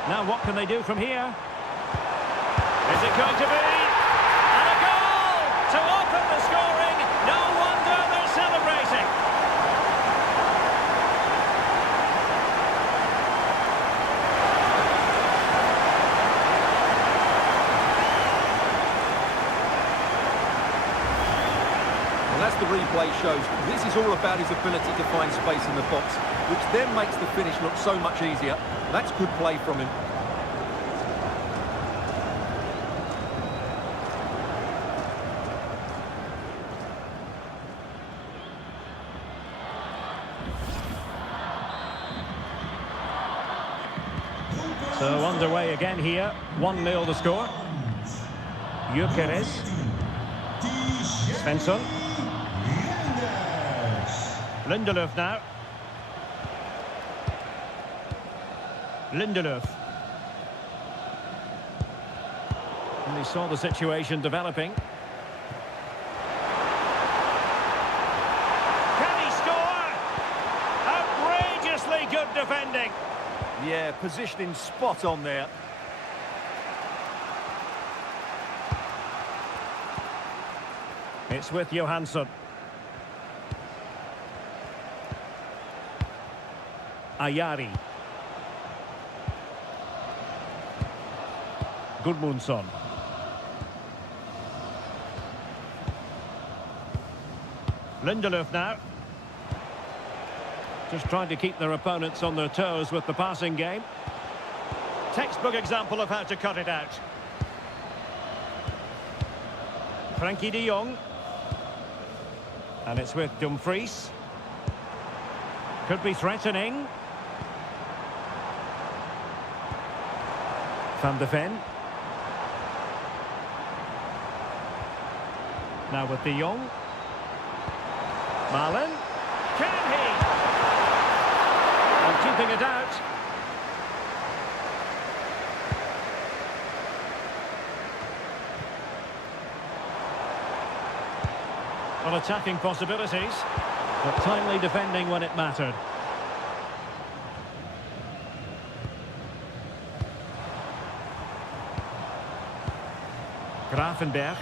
Now what can they do from here? Is it going to be? And a goal to open the scoring. No wonder they're celebrating. Well, as the replay shows, this is all about his ability to find space in the box, which then makes the finish look so much easier. That's good play from him. So underway again here. 1-0 the score. Gyökeres. Svensson. Lindelöf now. Lindelöf. And he saw the situation developing. Can he score? Outrageously good defending. Yeah, positioning spot on there. It's with Johansson. Ayari. Gudmundsson. Lindelöf now. Just trying to keep their opponents on their toes with the passing game. Textbook example of how to cut it out. Frankie de Jong. And it's with Dumfries. Could be threatening. Van de Ven. Now with de Jong. Malen. Can he? And keeping it out. Well, attacking possibilities, but timely defending when it mattered. Gravenberch.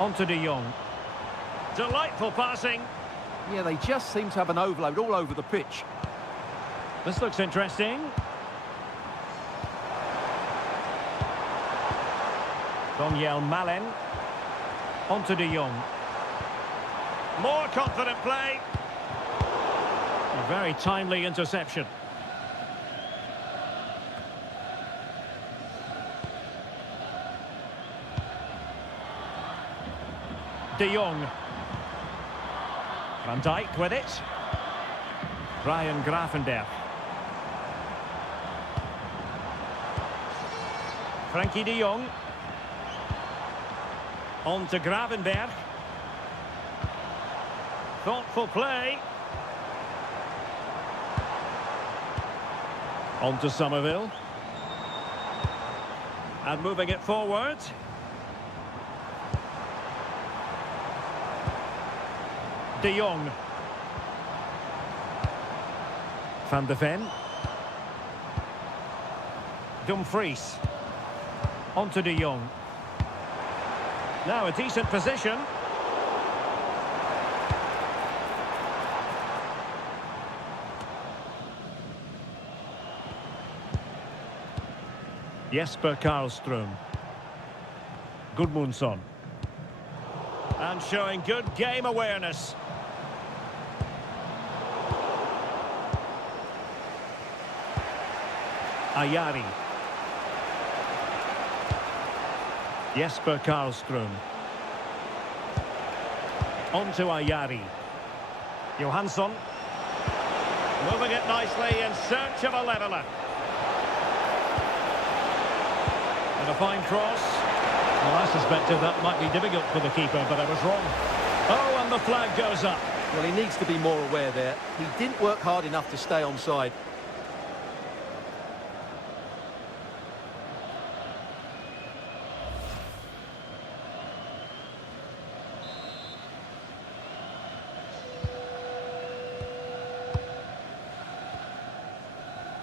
On to De Jong. Delightful passing. Yeah, they just seem to have an overload all over the pitch. This looks interesting. Daniel Malen. On to De Jong. More confident play. A very timely interception. De Jong. Van Dijk with it. Ryan Gravenberch. Frankie de Jong. On to Gravenberch. Thoughtful play. On to Somerville. And moving it forward. De Jong. Van de Ven. Dumfries. On to De Jong. Now a decent position. Jesper Karlström. Gudmundsson. And showing good game awareness. Ayari. Jesper Karlström. On to Ayari. Johansson. Moving it nicely in search of a leveller. And a fine cross. Well, I suspected that might be difficult for the keeper, but I was wrong. Oh, and the flag goes up. Well, he needs to be more aware there. He didn't work hard enough to stay onside.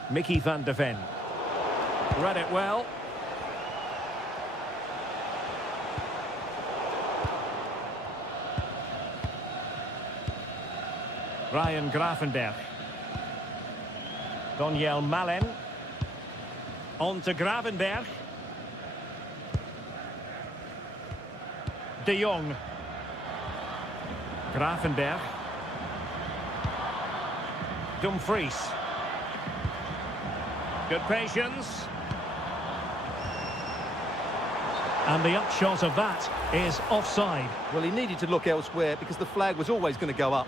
Mickey van de Ven. Read it well. Ryan Gravenberch. Daniel Malen. On to Gravenberch. De Jong. Gravenberch. Dumfries. Good patience. And the upshot of that is offside. Well, he needed to look elsewhere because the flag was always going to go up.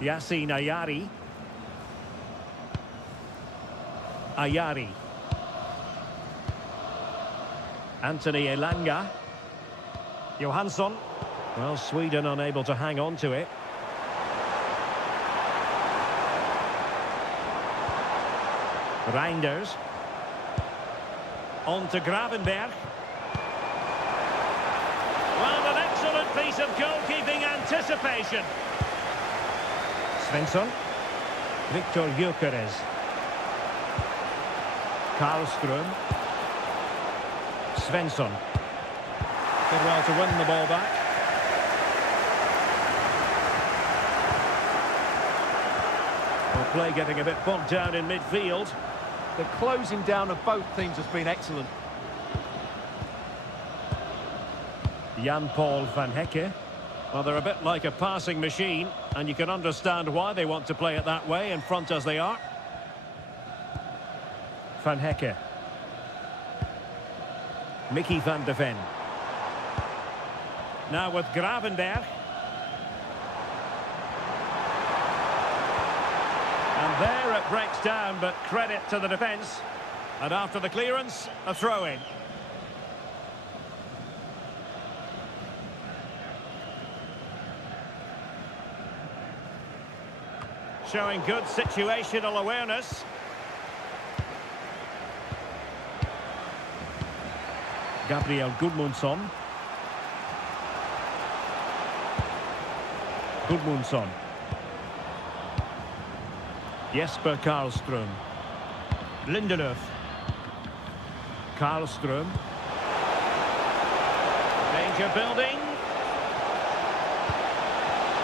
Yassine Ayari. Ayari. Anthony Elanga. Johansson. Well, Sweden unable to hang on to it. Reinders. On to Gravenberch. Well, an excellent piece of goalkeeping anticipation. Svensson. Victor Gyökeres. Karlström. Svensson. Did well to win the ball back. Well, play getting a bit bogged down in midfield. The closing down of both teams has been excellent. Jan-Paul van Hecke. Well, they're a bit like a passing machine, and you can understand why they want to play it that way, in front as they are. Van Hecke. Mickey van de Ven. Now with Gravenberch. And there it breaks down, but credit to the defence. And after the clearance, a throw-in. Showing good situational awareness. Gabriel Gudmundsson. Gudmundsson. Jesper Karlström. Lindelöf. Karlström. Danger building.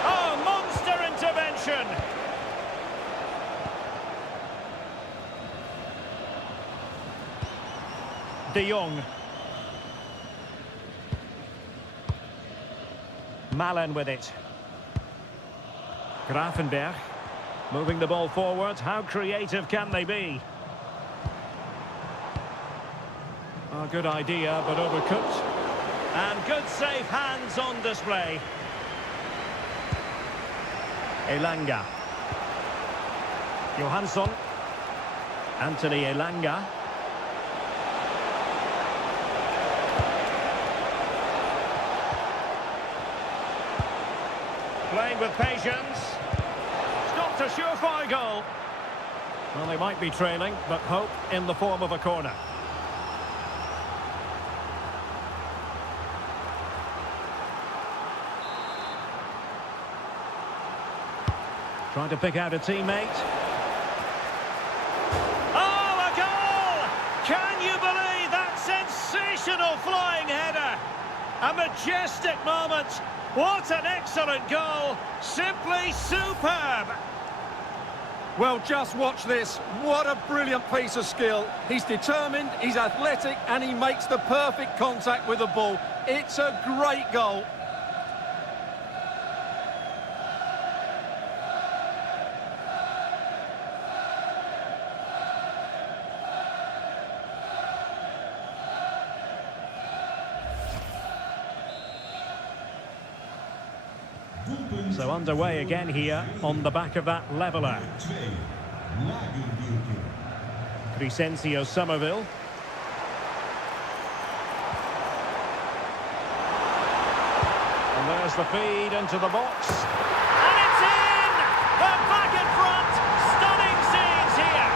Oh, monster intervention! De Jong. Malen with it. Grafenberg. Moving the ball forward. How creative can they be? A good idea, but overcooked. And good safe hands on display. Elanga. Johansson. Anthony Elanga. Playing with patience. Stopped a surefire goal. Well, they might be trailing, but hope in the form of a corner. Trying to pick out a teammate. Oh, a goal! Can you believe that sensational flying header? A majestic moment. What an excellent goal. Simply superb. Well, just watch this. What a brilliant piece of skill. He's determined, he's athletic, and he makes the perfect contact with the ball. It's a great goal. So underway again here on the back of that leveller. Crescencio Somerville. And there's the feed into the box. And it's in! They're back in front! Stunning scenes here!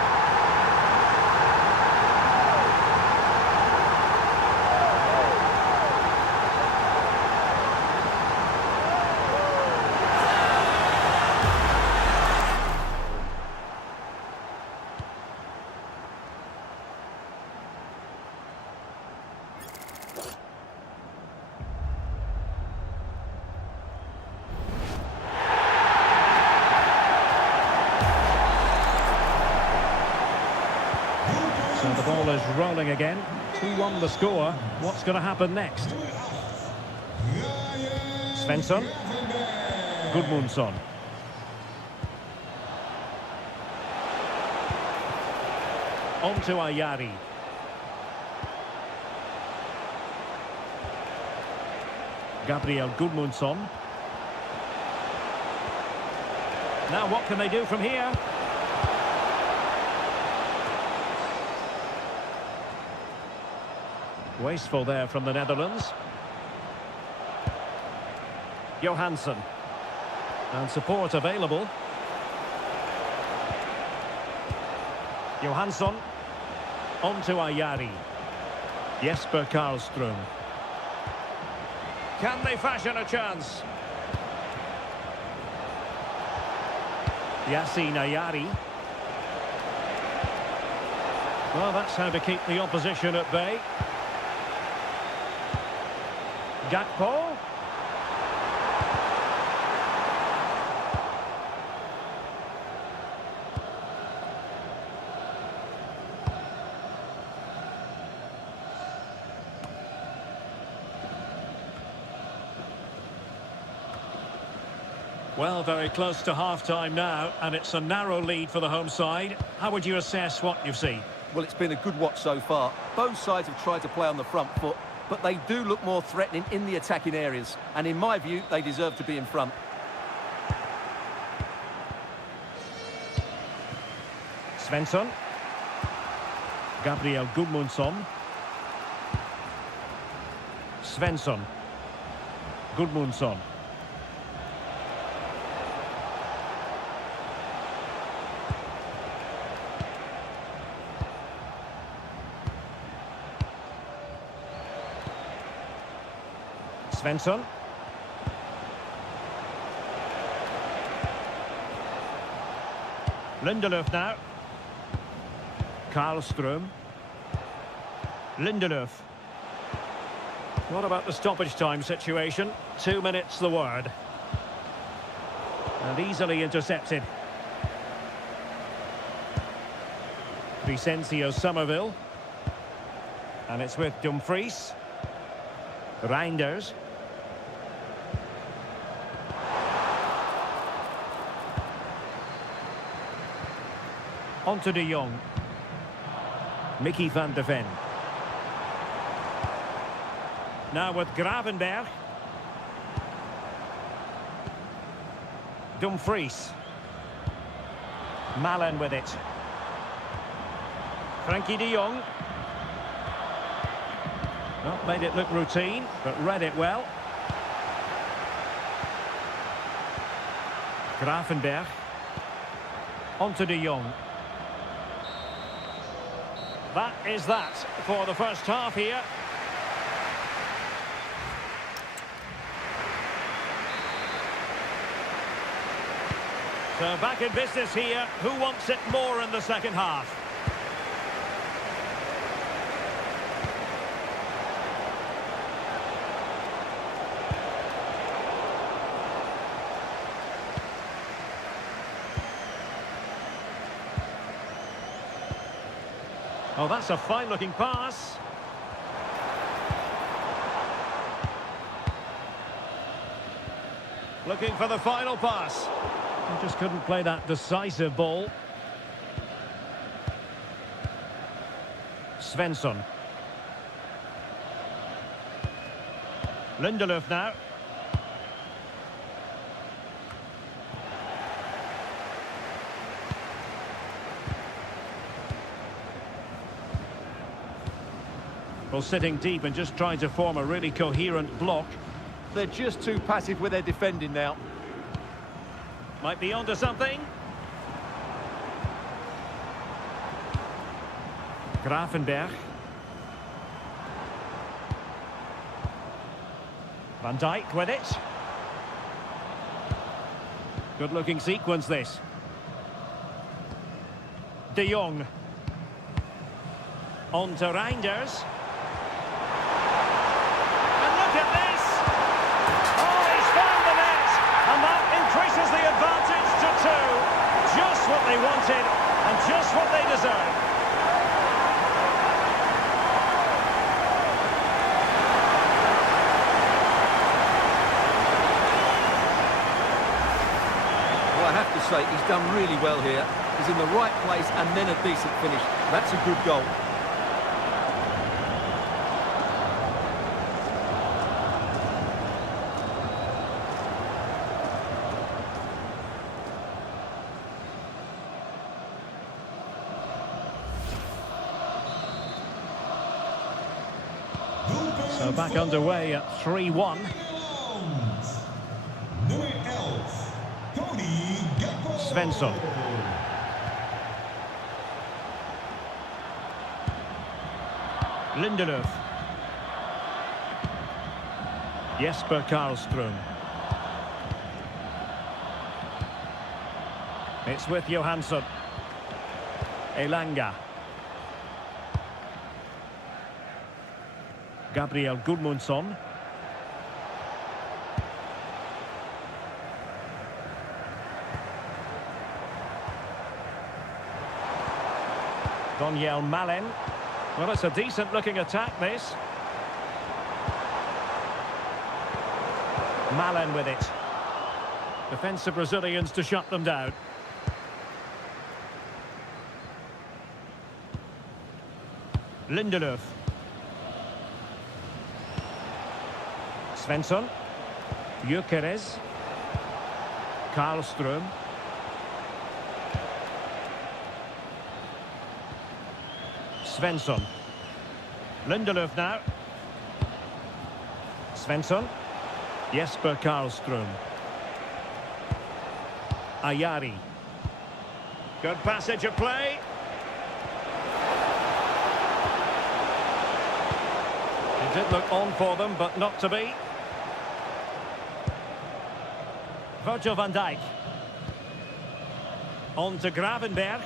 So the ball is rolling again. 2-1 the score. What's going to happen next? Svensson. Gudmundsson. On to Ayari. Gabriel Gudmundsson. Now what can they do from here? Wasteful there from the Netherlands. Johansson. And support available. Johansson. On to Ayari. Jesper Karlström. Can they fashion a chance? Yassine Ayari. Well, that's how to keep the opposition at bay. Gakpo. Well, very close to half-time now, and it's a narrow lead for the home side. How would you assess what you've seen? Well, it's been a good watch so far. Both sides have tried to play on the front foot, but they do look more threatening in the attacking areas. And in my view, they deserve to be in front. Svensson. Gabriel Gudmundsson. Svensson. Gudmundsson. Svensson. Lindelöf now. Karlström. Lindelöf. What about the stoppage time situation? 2 minutes the word. And easily intercepted. Vicencio Somerville. And it's with Dumfries. Reinders. On to De Jong. Mickey van de Ven. Now with Gravenberg. Dumfries. Malen with it. Frankie de Jong. Not made it look routine, but read it well. Gravenberg. On to de Jong. That is that for the first half here. So back in business here. Who wants it more in the second half? Oh, that's a fine-looking pass. Looking for the final pass. He just couldn't play that decisive ball. Svensson. Lindelöf now. Well, sitting deep and just trying to form a really coherent block. They're just too passive with their defending now. Might be onto something. Gravenberg. Van Dijk with it. Good looking sequence this. De Jong. On to Reinders. And look at this! Oh, he's found the net! And that increases the advantage to 2. Just what they wanted and just what they deserve. Well, I have to say, he's done really well here. He's in the right place and then a decent finish. That's a good goal. So back underway at 3-1. Nummer 11, Tony Gakpo. Svensson. Lindelöf. Jesper Karlström. It's with Johansson. Elanga. Gabriel Gudmundsson. Daniel Malen. Well, it's a decent-looking attack, this. Malen with it. Defensive Brazilians to shut them down. Lindelöf. Svensson. Gyökeres. Karlström. Svensson. Lindelöf now. Svensson. Jesper Karlström. Ayari. Good passage of play. It did look on for them, but not to be. Virgil van Dijk. On to Gravenberg.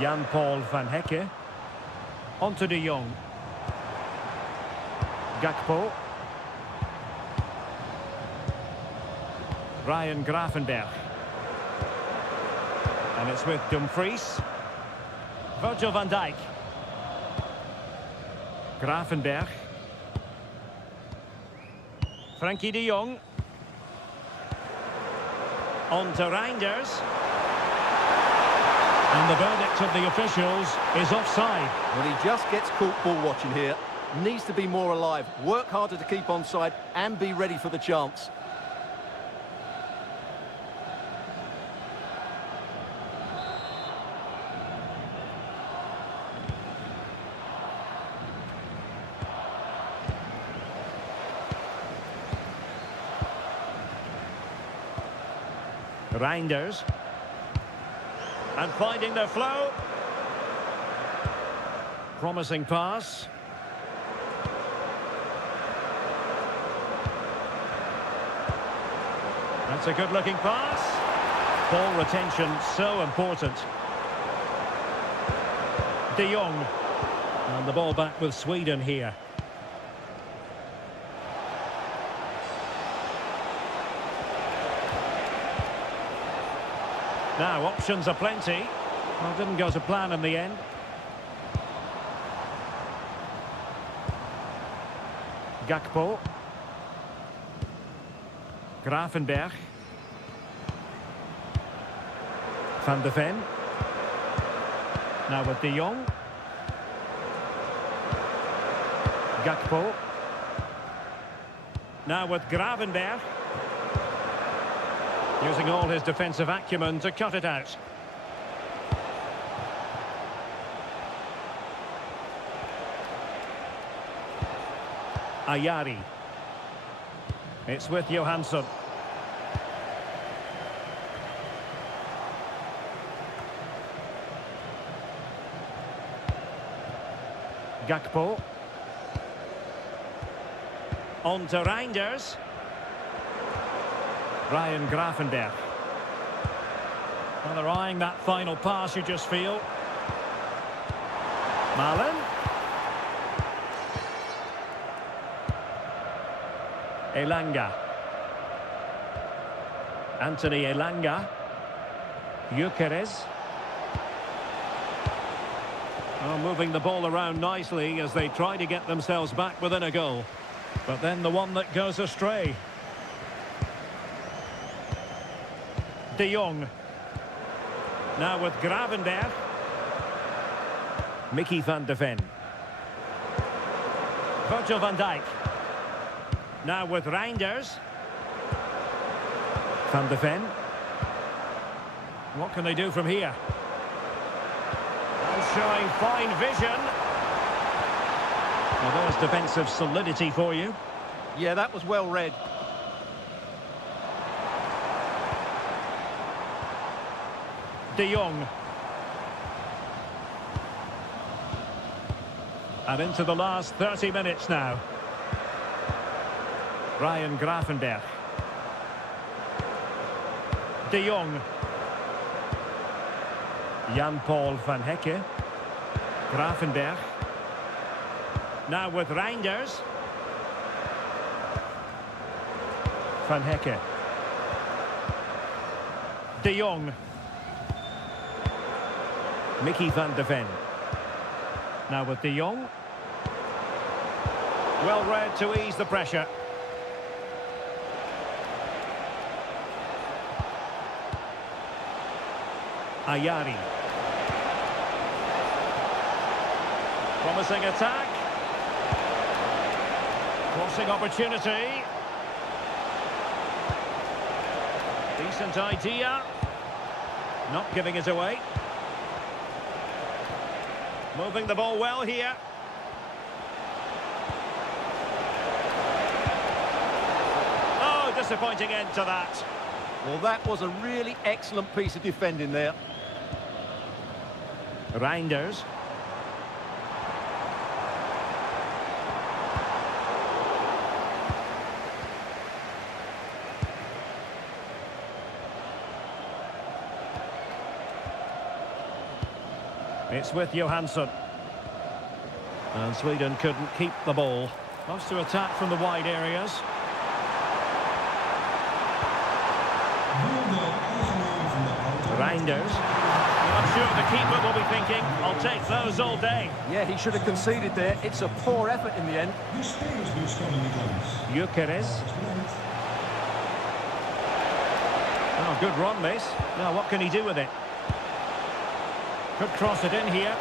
Jan-Paul van Hecke. On to de Jong. Gakpo. Ryan Gravenberg. And it's with Dumfries. Virgil van Dijk. Gravenberg. Frankie de Jong. On to Reinders. And the verdict of the officials is offside. Well, he just gets caught ball watching here. Needs to be more alive, work harder to keep onside and be ready for the chance. Reinders. And finding the flow. Promising pass. That's a good-looking pass. Ball retention so important. De Jong. And the ball back with Sweden here. Now, options are plenty. Well, didn't go to plan in the end. Gakpo. Gravenberg. Van de Ven. Now with de Jong. Gakpo. Now with Gravenberg. Using all his defensive acumen to cut it out. Ayari. It's with Johansson. Gakpo. On to Reinders. Ryan Gravenberg. Well, they're eyeing that final pass, you just feel. Malen. Elanga. Anthony Elanga. Gyökeres. Oh, moving the ball around nicely as they try to get themselves back within a goal. But then the one that goes astray. De Jong. Now with Gravenberg. Mickey van de Ven. Virgil van Dijk. Now with Reinders. Van de Ven. What can they do from here? And showing fine vision. Well, there's defensive solidity for you. Yeah, that was well read. De Jong. And into the last 30 minutes now. Ryan Gravenberg. De Jong. Jan-Paul van Hecke. Gravenberg. Now with Reinders. Van Hecke. De Jong. Mickey van de Ven. Now with De Jong. Well read to ease the pressure. Ayari. Promising attack. Crossing opportunity. Decent idea. Not giving it away. Moving the ball well here. Oh, disappointing end to that. Well, that was a really excellent piece of defending there. Reinders. It's with Johansson. And Sweden couldn't keep the ball. Wants to attack from the wide areas. Reinders. I'm sure the keeper will be thinking, I'll take those all day. Yeah, he should have conceded there. It's a poor effort in the end. Gyökeres. Oh, good run, this. Now, what can he do with it? Could cross it in here.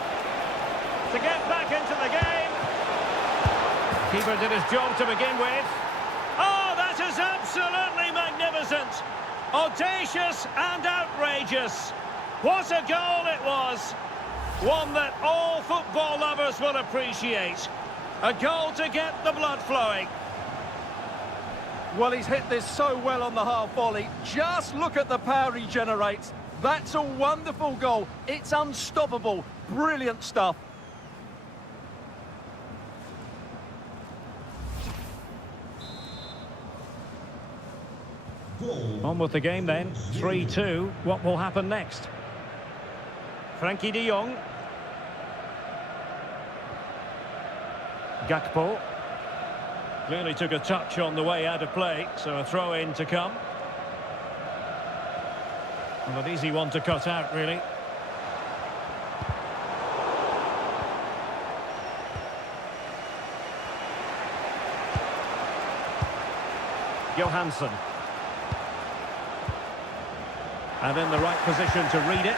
To get back into the game. Keeper did his job to begin with. Oh, that is absolutely magnificent. Audacious and outrageous. What a goal it was. One that all football lovers will appreciate. A goal to get the blood flowing. Well, he's hit this so well on the half volley. Just look at the power he generates. That's a wonderful goal. It's unstoppable. Brilliant stuff. On with the game then. 3-2. What will happen next? Frankie de Jong. Gakpo. Clearly took a touch on the way out of play, so a throw-in to come. Well, an easy one to cut out, really. Johansson. And in the right position to read it.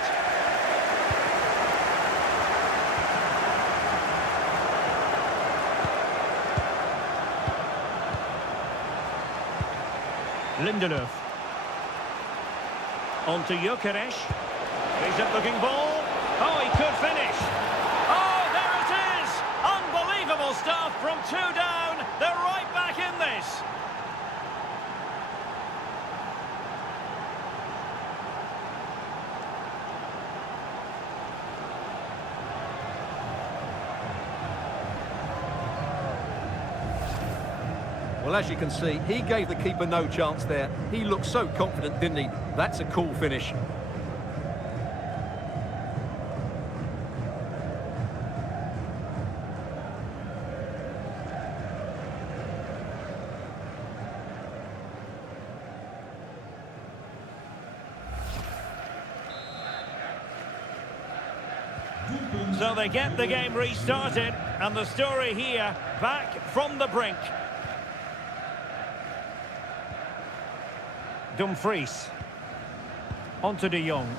Lindelöf. On to Gyökeres. Decent looking ball. Oh, he could finish. Oh, there it is! Unbelievable stuff from 2 down. They're right back in this. Well, as you can see, he gave the keeper no chance there. He looked so confident, didn't he? That's a cool finish. So they get the game restarted, and the story here, back from the brink. Dumfries. On to de Jong.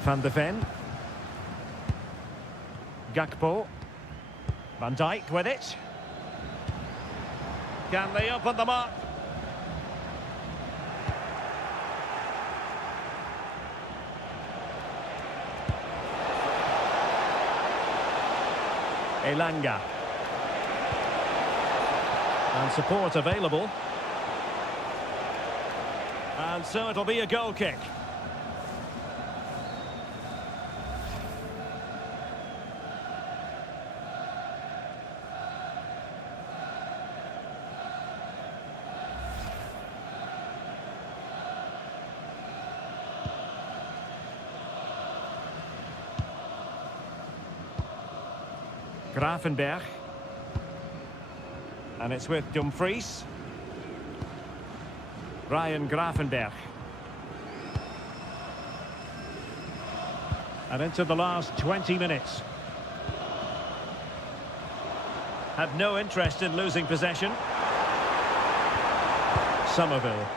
Van de Ven. Gakpo. Van Dijk with it. Can they open them up? Elanga. And support available. And so it'll be a goal kick. Gravenberch. And it's with Dumfries. Ryan Gravenberch. And into the last 20 minutes. Had no interest in losing possession. Somerville.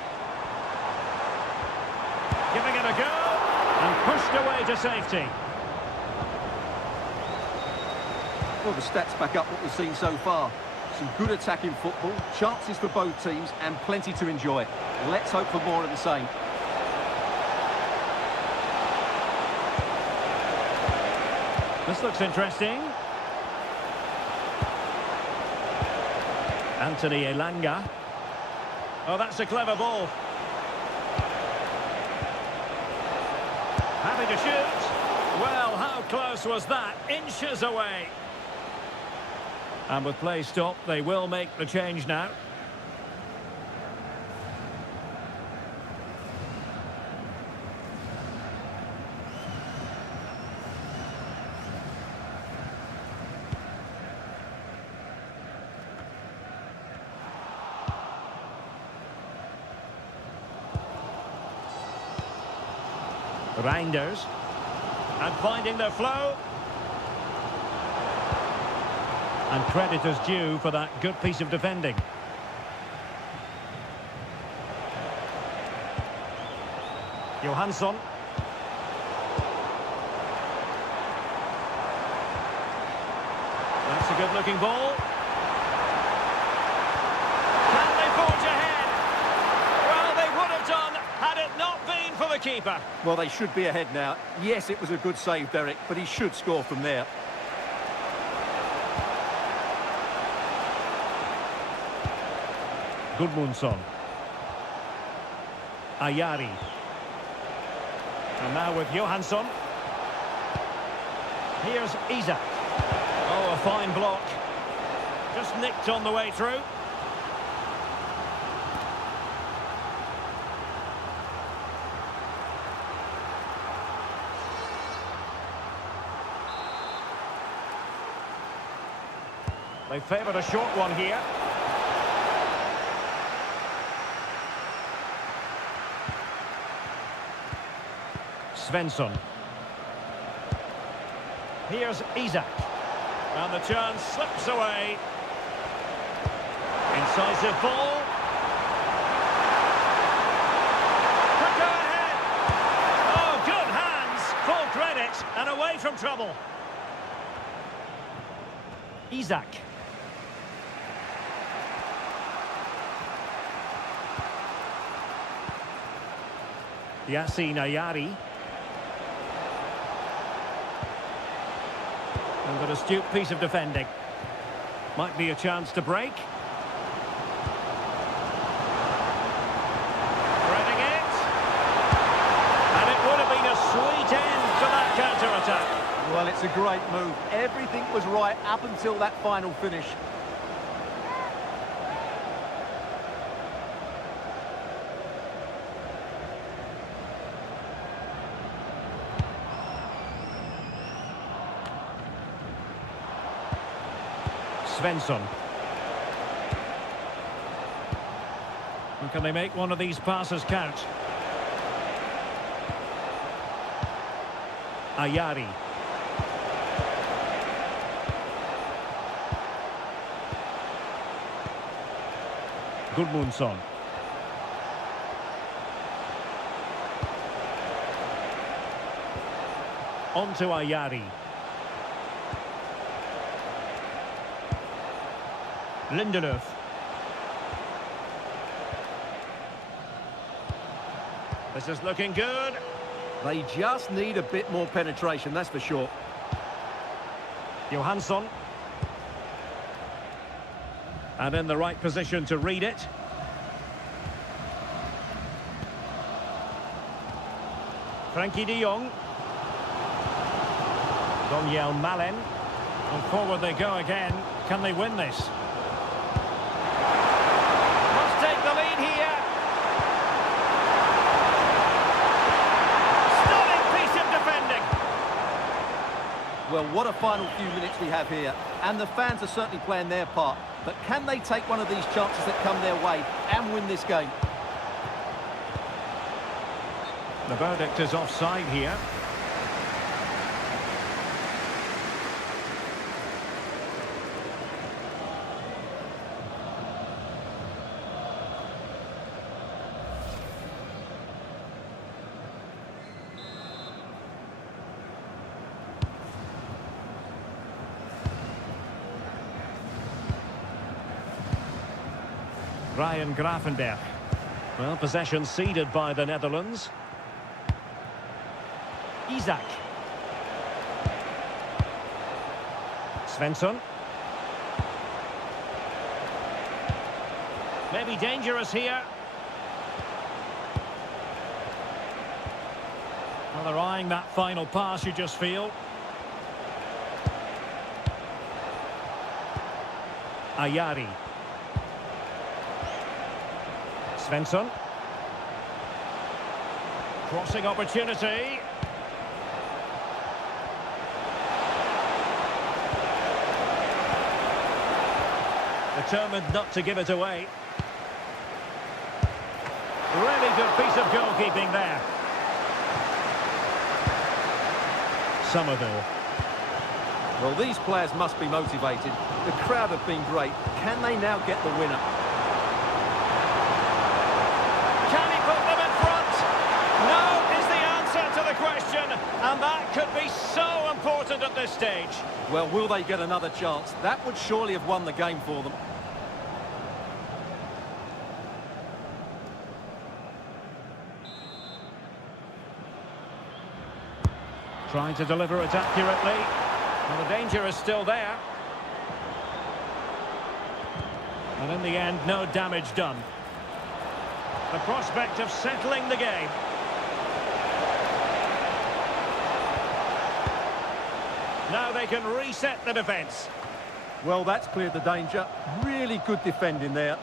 Giving it a go. And pushed away to safety. Well, the stats back up what we've seen so far. Some good attacking football, chances for both teams, and plenty to enjoy. Let's hope for more of the same. This looks interesting. Anthony Elanga. Oh, that's a clever ball. Happy to shoot. Well, how close was that? Inches away. And with play stopped, they will make the change now. Reinders. And finding their flow. And credit is due for that good piece of defending. Johansson. That's a good-looking ball. Can they forge ahead? Well, they would have done had it not been for the keeper. Well, they should be ahead now. Yes, it was a good save, Derek, but he should score from there. Gudmundsson. Ayari. And now with Johansson. Here's Isak. Oh, a fine block. Just nicked on the way through. They favoured a short one here. Svensson. Here's Isak. And the chance slips away. Incisive ball. Quicker ahead. Oh, good hands. Full credit. And away from trouble. Isak. Yassine Ayari. And an astute piece of defending. Might be a chance to break. Threading it. And it would have been a sweet end to that counter-attack. Well, it's a great move. Everything was right up until that final finish. Svensson. And can they make one of these passes count? Ayari. Gudmundsson. On to Ayari. Lindelöf. This is looking good. They just need a bit more penetration, that's for sure. Johansson. And in the right position to read it. Frankie de Jong. Daniel Malen. And forward they go again. Can they win this? Must take the lead here. Stunning piece of defending. Well, what a final few minutes we have here. And the fans are certainly playing their part. But can they take one of these chances that come their way and win this game? The verdict is offside here. Ryan Gravenberch. Well, possession ceded by the Netherlands. Isak. Svensson. Maybe dangerous here. Well, they're eyeing that final pass, you just feel. Ayari. Svensson. Crossing opportunity. Determined not to give it away. Really good piece of goalkeeping there. Somerville. Well, these players must be motivated. The crowd have been great. Can they now get the winner? Can he put them in front? No is the answer to the question, and that could be so important at this stage. Well, will they get another chance? That would surely have won the game for them. Trying to deliver it accurately. Well, the danger is still there. And in the end, no damage done. The prospect of settling the game. Now they can reset the defence. Well, that's cleared the danger. Really good defending there.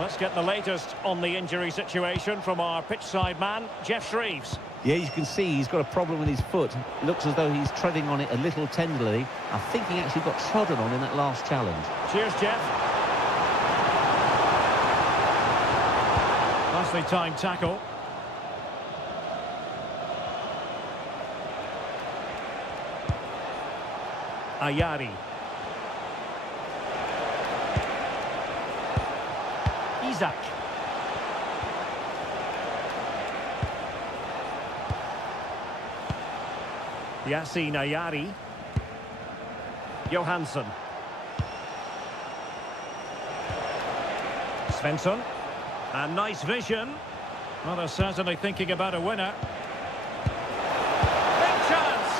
Let's get the latest on the injury situation from our pitchside man, Jeff Shreves. Yeah, you can see he's got a problem with his foot. Looks as though he's treading on it a little tenderly. I think he actually got trodden on in that last challenge. Cheers, Jeff. Nicely timed tackle. Ayari. Isaac. Yassine Ayari. Johansson. Svensson. And nice vision. Well, they're certainly thinking about a winner. Big chance!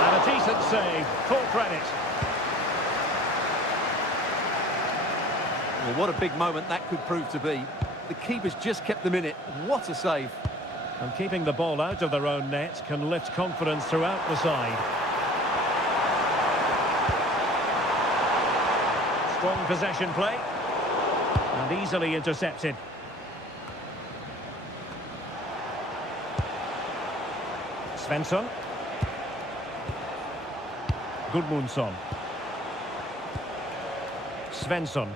And a decent save. Full credit. Well, what a big moment that could prove to be. The keeper's just kept them in it. What a save. And keeping the ball out of their own net can lift confidence throughout the side. Strong possession play. And easily intercepted. Svensson. Gudmundsson. Svensson.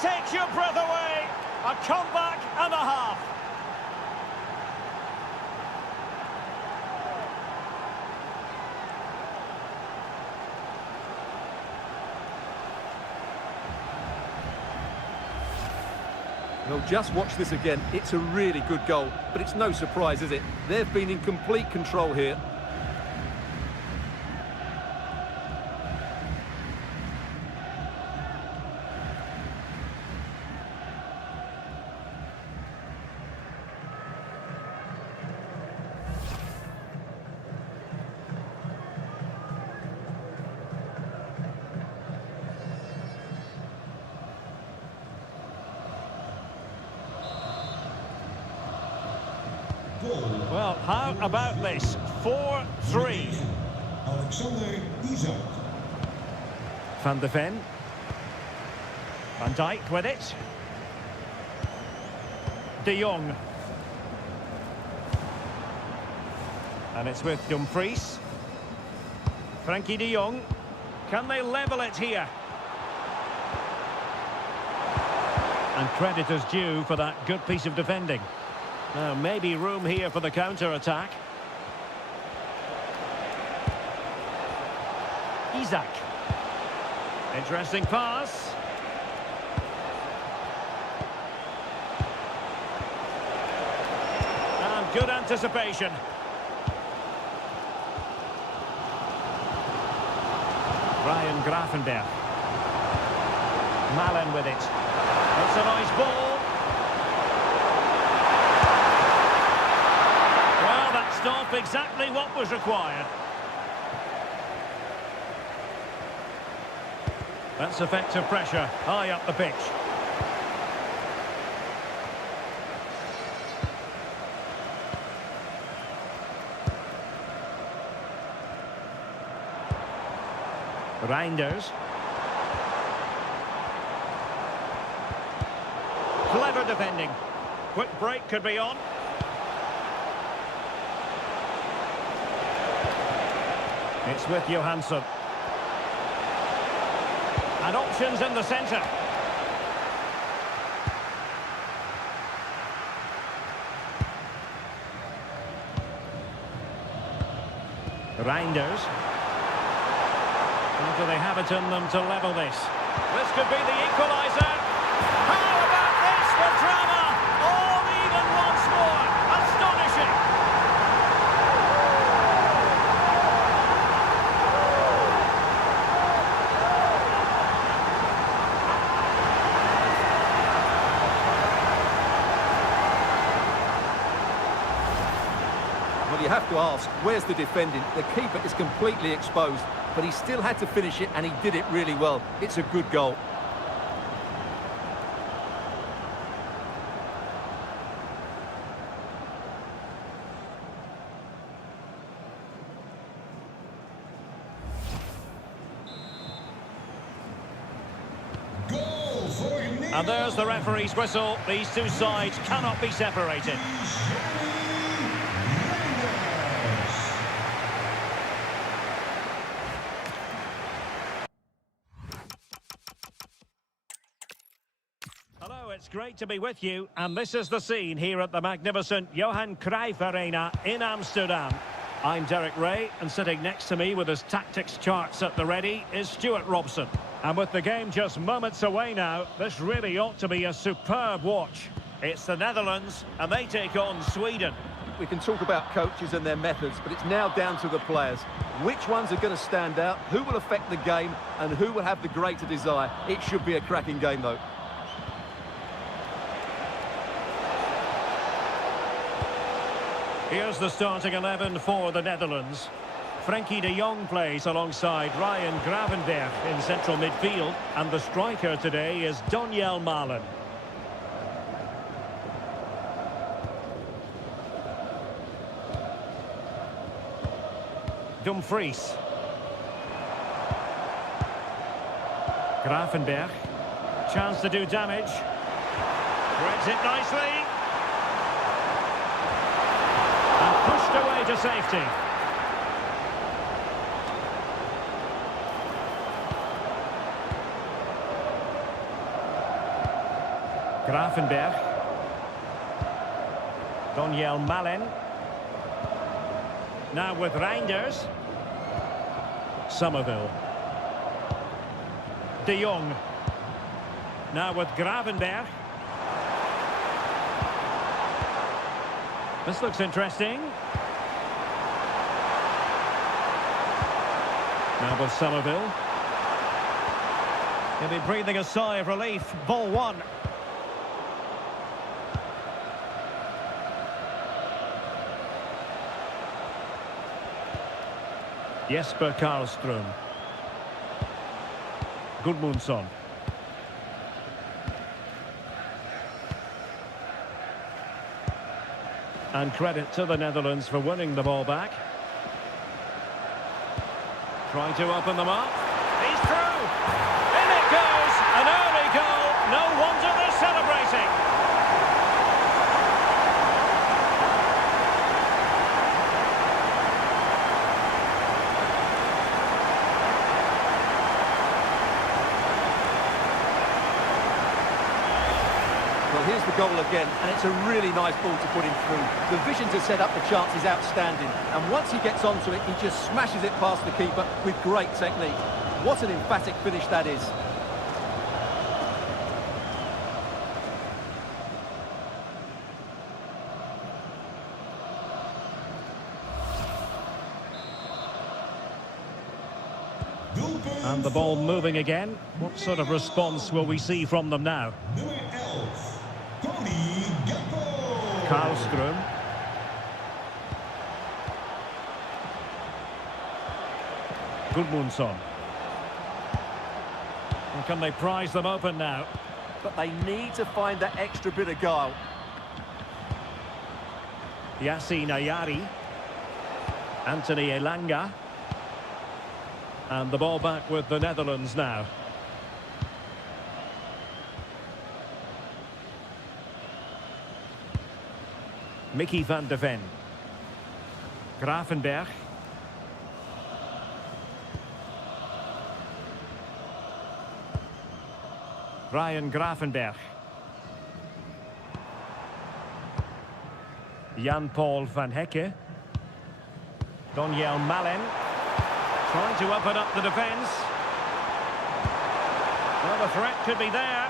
Takes your breath away. A comeback and a half. Well, just watch this again. It's a really good goal, but it's no surprise, is it? They've been in complete control here. Well, how about this? 4-3. Alexander Isaac. Van de Ven. Van Dijk with it. De Jong. And it's with Dumfries. Frankie de Jong. Can they level it here? And credit is due for that good piece of defending. Now, maybe room here for the counter-attack. Isaac. Interesting pass. And good anticipation. Ryan Gravenberg. Malen with it. It's a nice ball. Stop exactly what was required. That's effective pressure high up the pitch. Reinders. Clever defending. Quick break could be on. It's with Johansson. And options in the centre. Reinders. Or do they have it in them to level this? This could be the equaliser. How about this for drama? All even once more. Astonishing. Well, you have to ask, where's the defending? The keeper is completely exposed, but he still had to finish it, and he did it really well. It's a good goal. Goal for Nederland. And there's the referee's whistle. These two sides cannot be separated. Hello, it's great to be with you, and this is the scene here at the magnificent Johan Cruyff Arena in Amsterdam. I'm Derek Ray, and sitting next to me with his tactics charts at the ready is Stuart Robson. And with the game just moments away now, this really ought to be a superb watch. It's the Netherlands, and they take on Sweden. We can talk about coaches and their methods, but it's now down to the players. Which ones are going to stand out, who will affect the game, and who will have the greater desire. It should be a cracking game, though. Here's the starting 11 for the Netherlands. Frenkie de Jong plays alongside Ryan Gravenberch in central midfield, and the striker today is Donyell Malen. Dumfries. Gravenberch. Chance to do damage. Threads it nicely. And pushed away to safety. Gravenberch. Donyell Malen. Now with Reinders. Somerville. De Jong. Now with Gravenberch. This looks interesting. Now with Somerville. He'll be breathing a sigh of relief. Ball one. Jesper Karlström. Gudmundsson. And credit to the Netherlands for winning the ball back. Trying to open them up. He's through! In it goes! An early goal! No wonder they're celebrating! Well, here's the goal again, and it's a really nice ball to put him through. The vision to set up the chance is outstanding, and once he gets onto it, he just smashes it past the keeper with great technique. What an emphatic finish that is. And the ball moving again. What sort of response will we see from them now? Nummer 11, Karlström. Gudmundsson. And can they prise them open now? But they need to find that extra bit of guile. Yassine Ayari. Anthony Elanga. And the ball back with the Netherlands now. Mickey van de Ven. Gravenberch. Ryan Gravenberch. Jan-Paul van Hekke. Daniel Malin trying to open up the defence. Well, the threat could be there.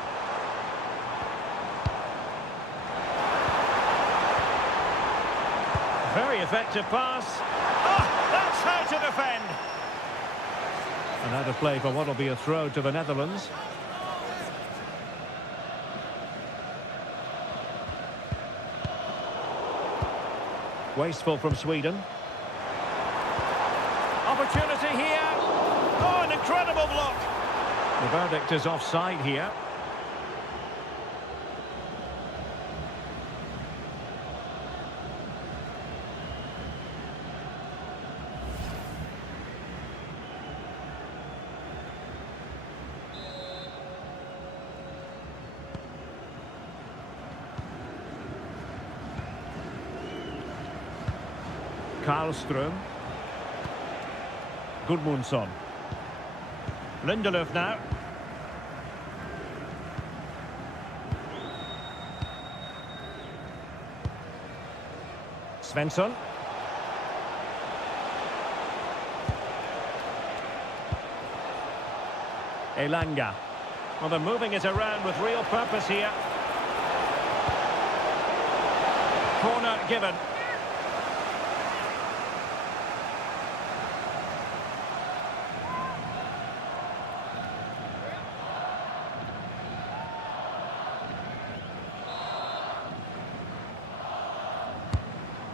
Very effective pass. Oh, that's how to defend. And out of play for what will be a throw to the Netherlands. Wasteful from Sweden. Opportunity here. Oh, an incredible block. The verdict is offside here. Karlström. Gudmundsson. Lindelöf now. Svensson. Elanga. Well, they're moving it around with real purpose here. Corner given.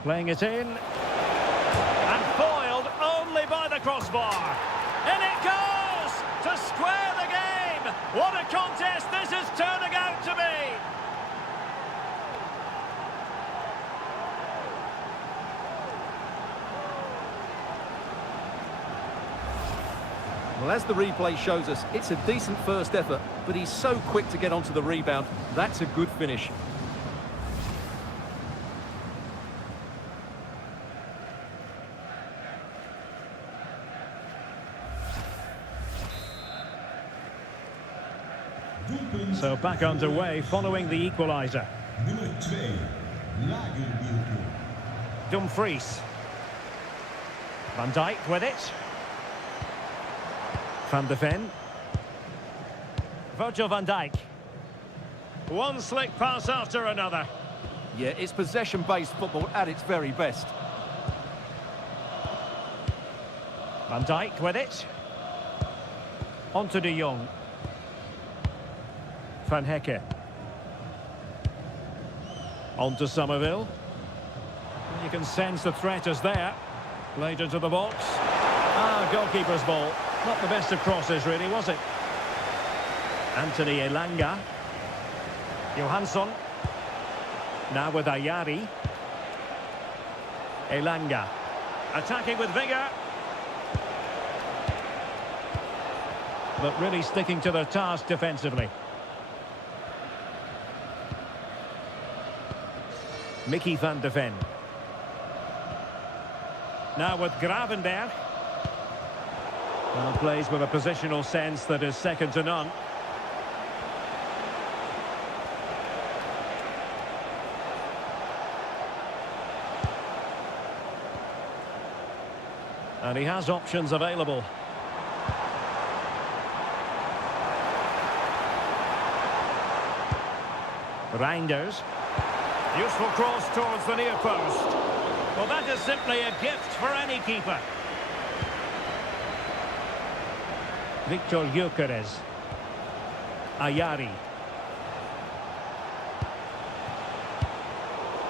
Playing it in. And foiled only by the crossbar. In it goes! To square the game! What a contest this is turning out to be! Well, as the replay shows us, it's a decent first effort, but he's so quick to get onto the rebound. That's a good finish. So back underway following the equaliser. Nummer 2, Lagerbielke. Dumfries. Van Dijk with it. Van de Ven. Virgil van Dijk. One slick pass after another. Yeah, it's possession-based football at its very best. Van Dijk with it. On to De Jong. Van Hecke. On to Somerville. You can sense the threat is there. Played into the box. Goalkeeper's ball. Not the best of crosses, really, was it? Anthony Elanga. Johansson. Now with Ayari. Elanga. Attacking with vigour. But really sticking to their task defensively. Mickey van de Ven. Now with Gravenberg. Well, plays with a positional sense that is second to none. And he has options available. Reinders. Useful cross towards the near post. Well, that is simply a gift for any keeper. Victor Gyökeres. Ayari.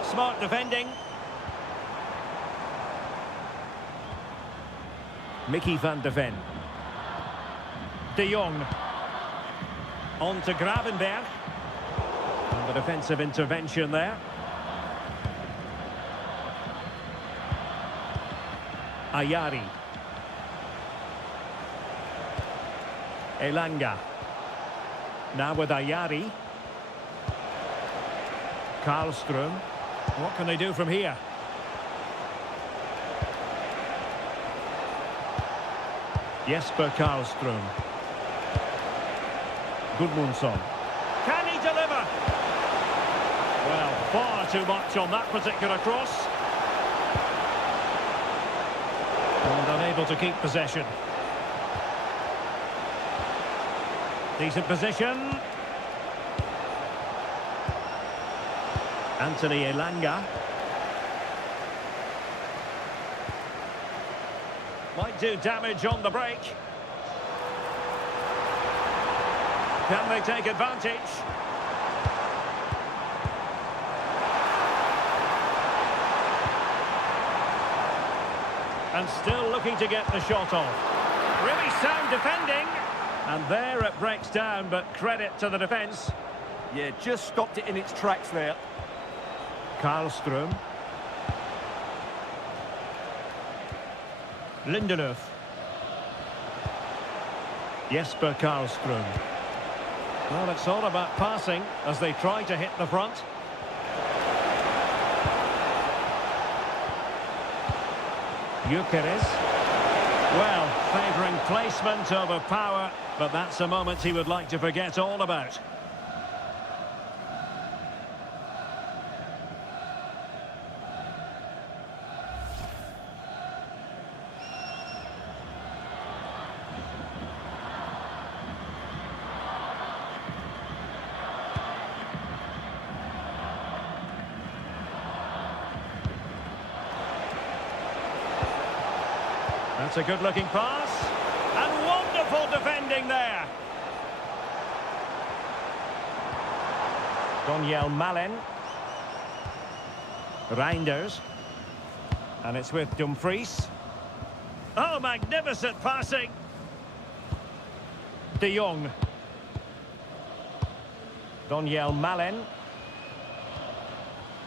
Smart defending. Mickey van de Ven. De Jong. On to Gravenberg. And the defensive intervention there. Ayari. Elanga. Now with Ayari. Karlström. What can they do from here? Jesper Karlström. Gudmundsson. Can he deliver? Well, far too much on that particular cross. And unable to keep possession. Decent position. Anthony Elanga. Might do damage on the break. Can they take advantage? And still looking to get the shot off. Really sound defending. And there it breaks down, but credit to the defence. Yeah, just stopped it in its tracks there. Karlström. Lindelöf. Jesper Karlström. Well, it's all about passing as they try to hit the front. Gyökeres. Well, favouring placement over power, but that's a moment he would like to forget all about. That's a good-looking pass. And wonderful defending there. Daniel Malen. Reinders. And it's with Dumfries. Oh, magnificent passing. De Jong. Daniel Malen.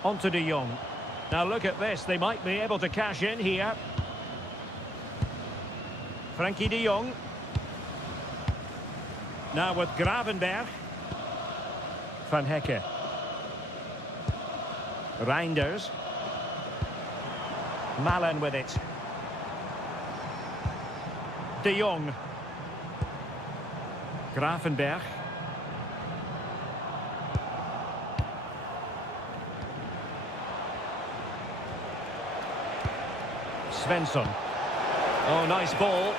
On to De Jong. Now look at this. They might be able to cash in here. Frankie de Jong. Now with Gravenberg. Van Hecke. Reinders. Malen with it. De Jong. Gravenberg. Svensson. Oh, nice ball.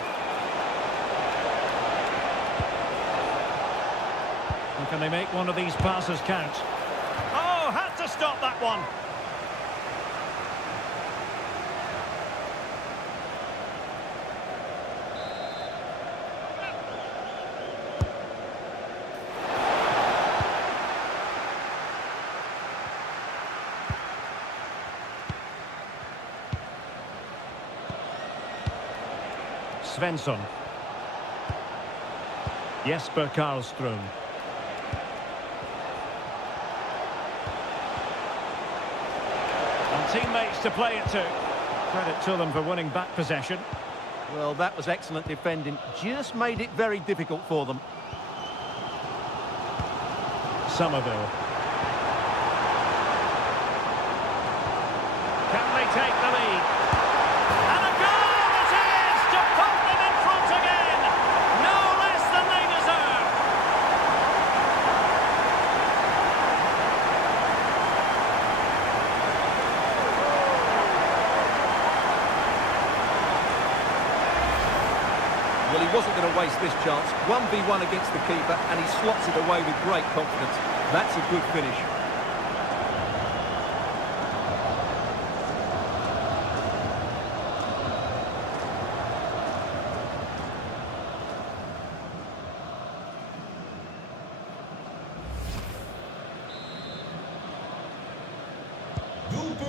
And can they make one of these passes count? Oh, had to stop that one. Svensson. Jesper Karlström. And teammates to play it to. Credit to them for winning back possession. Well, that was excellent defending. Just made it very difficult for them. Somerville. Can they take the lead? And a goal it is to put them in front again. No less than they deserve. Well, he wasn't going to waste this chance. 1v1 against the keeper, and he slots it away with great confidence. That's a good finish.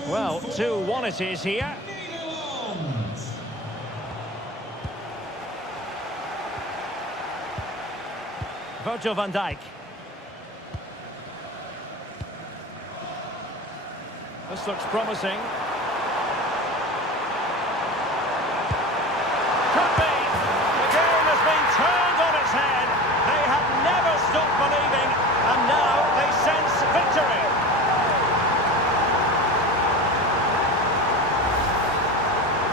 Well, 2-1 it is here. Virgil van Dijk. This looks promising. Could be. The game has been turned on its head. They have never stopped believing, and now they sense victory.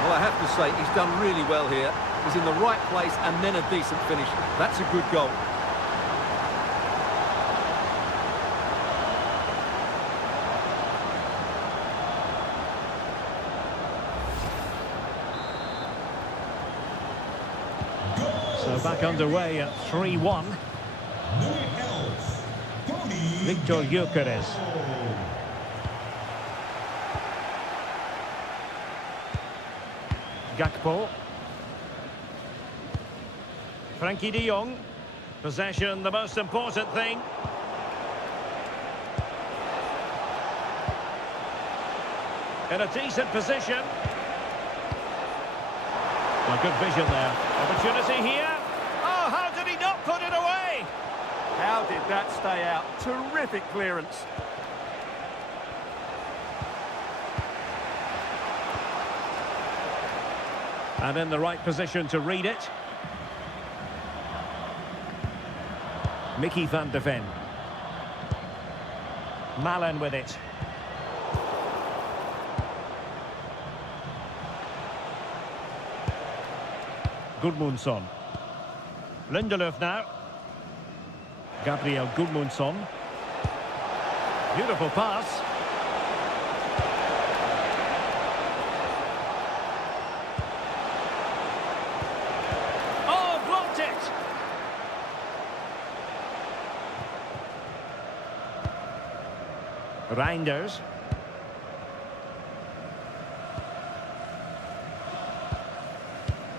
Well, I have to say, he's done really well here. He's in the right place and then a decent finish. That's a good goal. So back underway at 3-1. Nummer 11, Tony Victor Gyökeres. Gakpo. Frankie de Jong. Possession, the most important thing. In a decent position. Well, good vision there. Opportunity here. Oh, how did he not put it away? How did that stay out? Terrific clearance. And in the right position to read it. Mickey van de Ven. Malen with it. Gudmundsson. Lindelöf now. Gabriel Gudmundsson. Beautiful pass. Oh, blocked it! Reinders.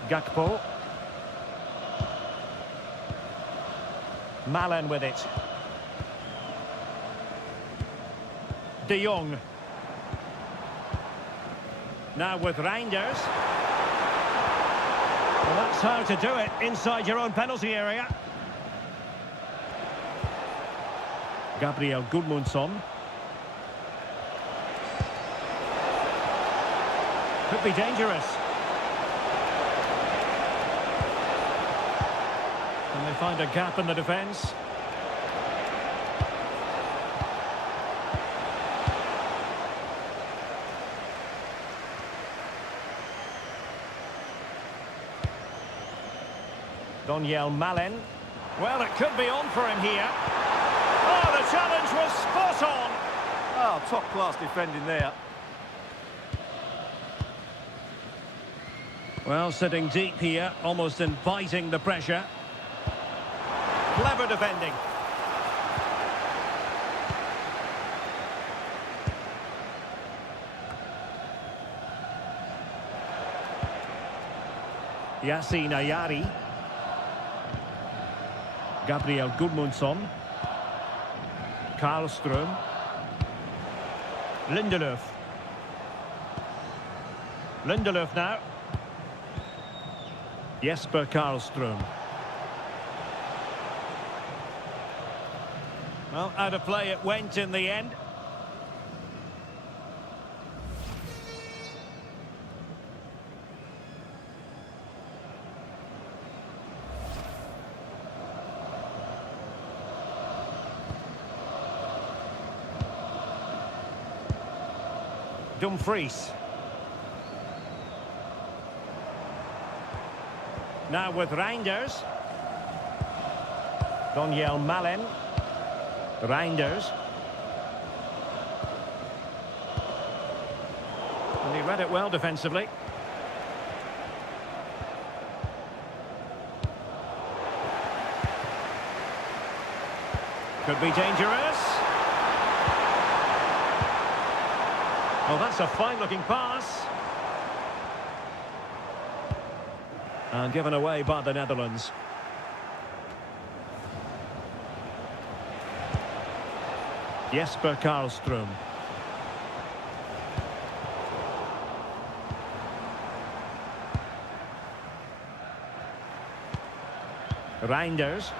Gakpo. Malen with it. De Jong. Now with Reinders. Well, that's how to do it inside your own penalty area. Gabriel Gudmundsson. Could be dangerous. And they find a gap in the defence. Daniel Malen. Well, it could be on for him here. Oh, the challenge was spot on. Oh, top-class defending there. Well, sitting deep here, almost inviting the pressure. Clever defending. Yassine Ayari. Gabriel Gudmundsson. Karlström. Lindelöf. Lindelöf now. Jesper Karlström. Well, out of play it went in the end. Dumfries. Now with Reinders. Daniel Malen. Reinders. And he read it well defensively. Could be dangerous. Well, that's a fine-looking pass. And given away by the Netherlands. Jesper Karlström. Reinders.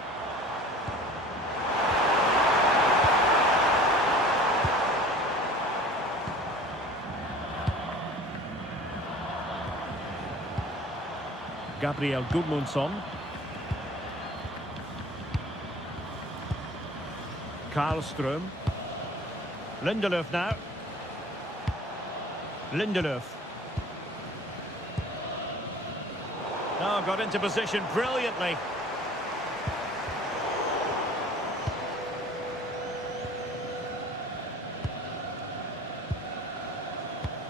Gabriel Gudmundsson. Karlström. Lindelöf now. Lindelöf. Oh, got into position brilliantly.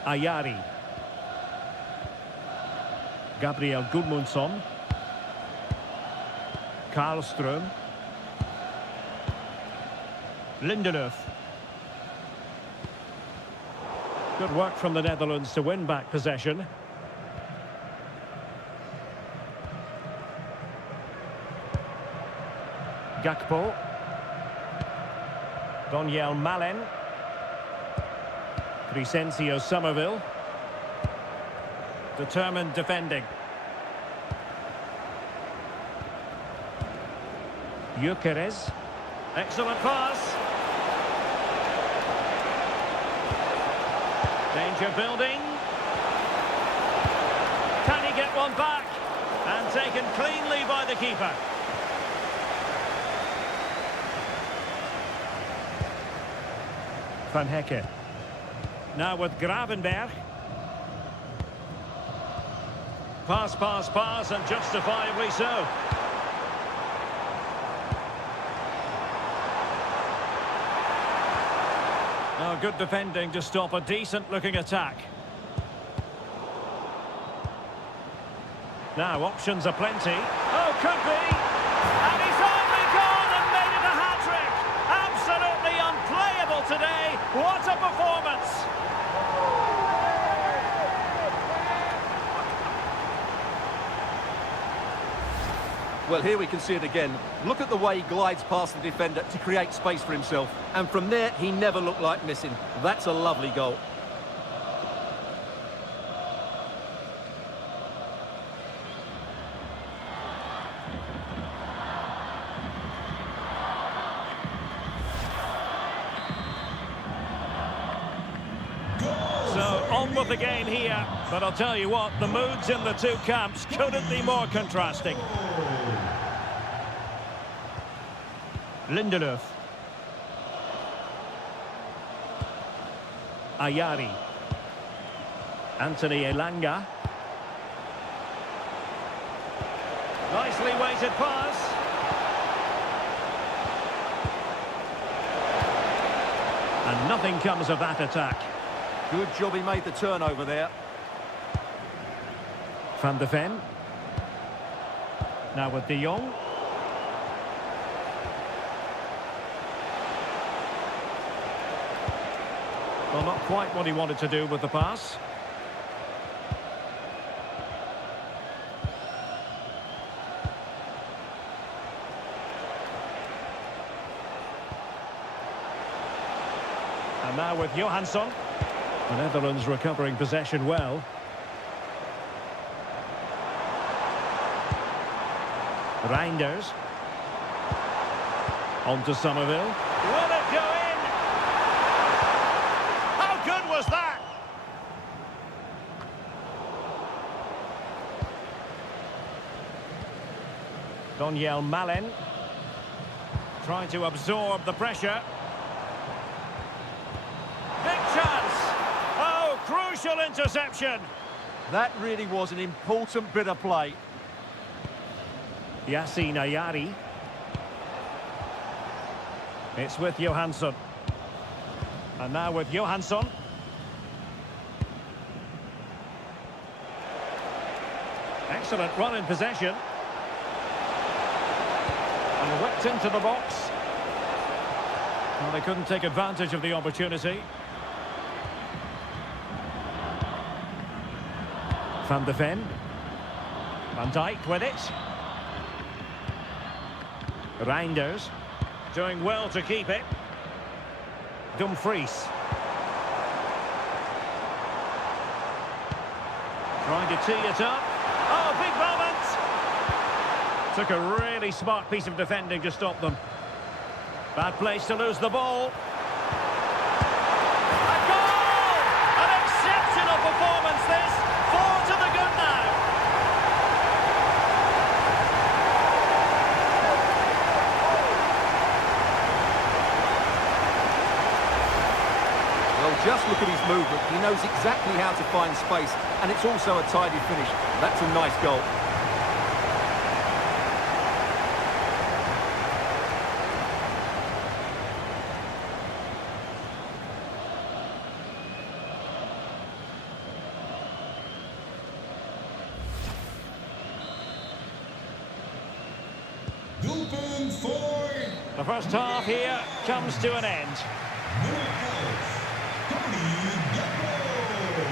Ayari. Gabriel Gudmundsson. Karlström. Lindelöf. Good work from the Netherlands to win back possession. Gakpo. Donyell Malen. Crescencio Somerville. Determined defending. Gyökeres. Excellent pass. Danger building. Can he get one back? And taken cleanly by the keeper. Van Hecke. Now with Gravenberg. Pass, pass, pass, and justifiably so. Oh, good defending to stop a decent-looking attack. Now, options are plenty. Oh, could be! And he's only gone and made it a hat-trick! Absolutely unplayable today! What a performance! Well, here we can see it again. Look at the way he glides past the defender to create space for himself. And from there, he never looked like missing. That's a lovely goal. So, on with the game here. But I'll tell you what, the moods in the two camps couldn't be more contrasting. Lindelöf. Ayari. Anthony Elanga. Nicely weighted pass. And nothing comes of that attack. Good job he made the turnover there. Van de Ven. Now with De Jong. Well, not quite what he wanted to do with the pass. And now with Johansson. The Netherlands recovering possession well. Reinders. On to Somerville. Will it go in? How good was that? Donyell Malen. Trying to absorb the pressure. Big chance. Oh, crucial interception. That really was an important bit of play. Yassine Ayari. It's with Johansson. And now with Johansson. Excellent run in possession. And whipped into the box. Well, they couldn't take advantage of the opportunity. Van de Ven. Van Dijk with it. Reinders. Doing well to keep it. Dumfries. Trying to tee it up. Oh, big moment! Took a really smart piece of defending to stop them. Bad place to lose the ball. A goal! An exceptional performance this. 4 to the good now. Well, just look at his movement. He knows exactly how to find space, and it's also a tidy finish. That's a nice goal. And for The first half here comes to an end. nummer 11, Tony Gakpo.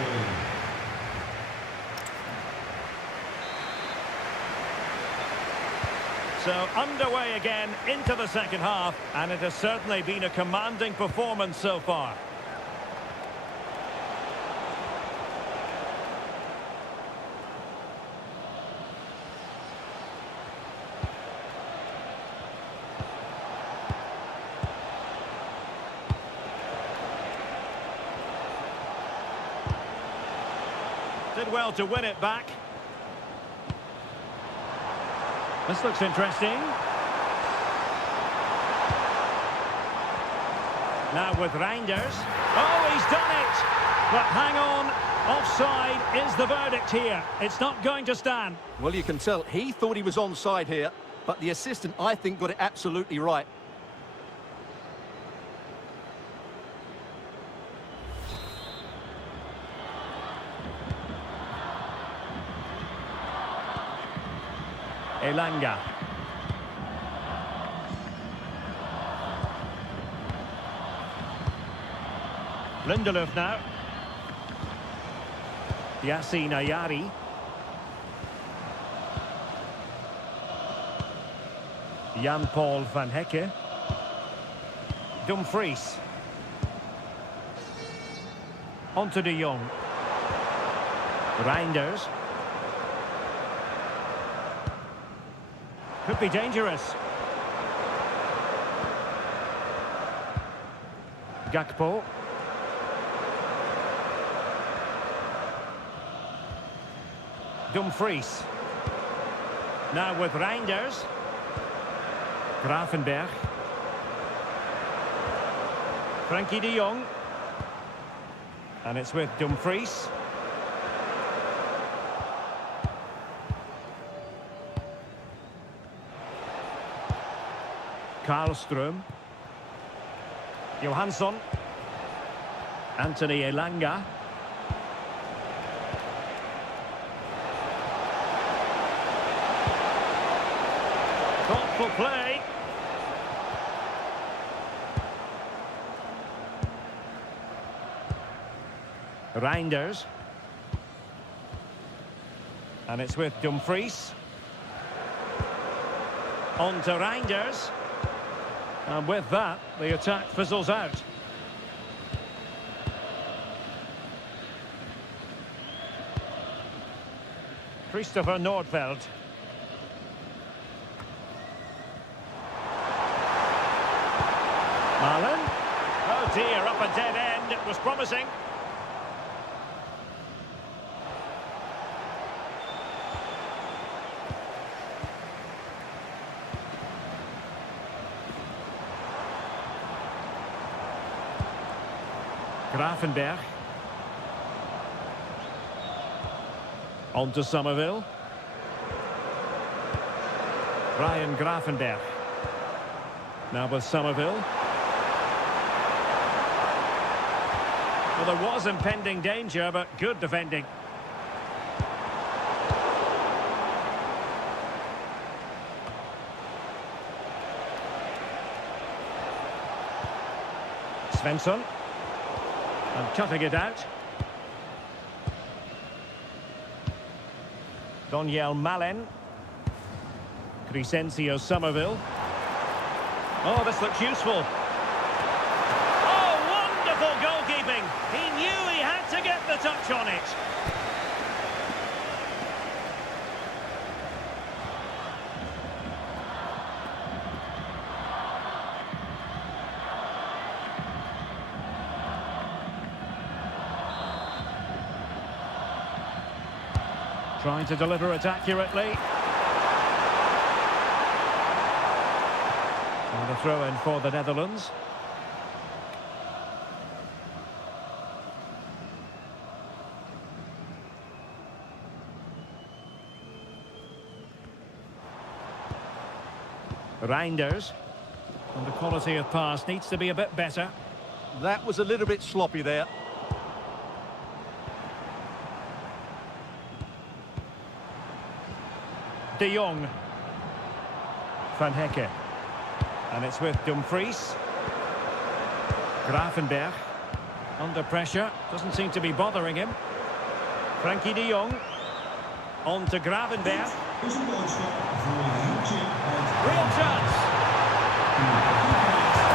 So underway again into the second half, and it has certainly been a commanding performance so far. Did well to win it back. This looks interesting. Now with Reinders. Oh, he's done it! But hang on, offside is the verdict here. It's not going to stand. Well, you can tell he thought he was onside here, but the assistant, I think, got it absolutely right. Elanga. Lindelöf now. Yassine Ayari. Jan-Paul van Hecke. Dumfries. On to de Jong. Reinders. Could be dangerous. Gakpo. Dumfries. Now with Reinders. Gravenberg. Frankie de Jong. And it's with Dumfries. Karlström. Johansson. Anthony Elanga. Thoughtful play. Reinders. And it's with Dumfries. On to Reinders. And with that, the attack fizzles out. Christopher Nordfeldt. Malen. Oh dear, up a dead end. It was promising. Gravenberg. On to Somerville. Ryan Gravenberg. Now with Somerville. Well, there was impending danger, but good defending. Svensson. And cutting it out. Daniel Malen. Crescencio Somerville. Oh, this looks useful. Oh, wonderful goalkeeping. He knew he had to get the touch on it. Trying to deliver it accurately. And a throw-in for the Netherlands. Reinders. And the quality of pass needs to be a bit better. That was a little bit sloppy there. De Jong. Van Hecke. And it's with Dumfries. Gravenberch. Under pressure. Doesn't seem to be bothering him. Frankie de Jong. On to Gravenberch. Is een boodschap voor een hoekje uit... Real chance.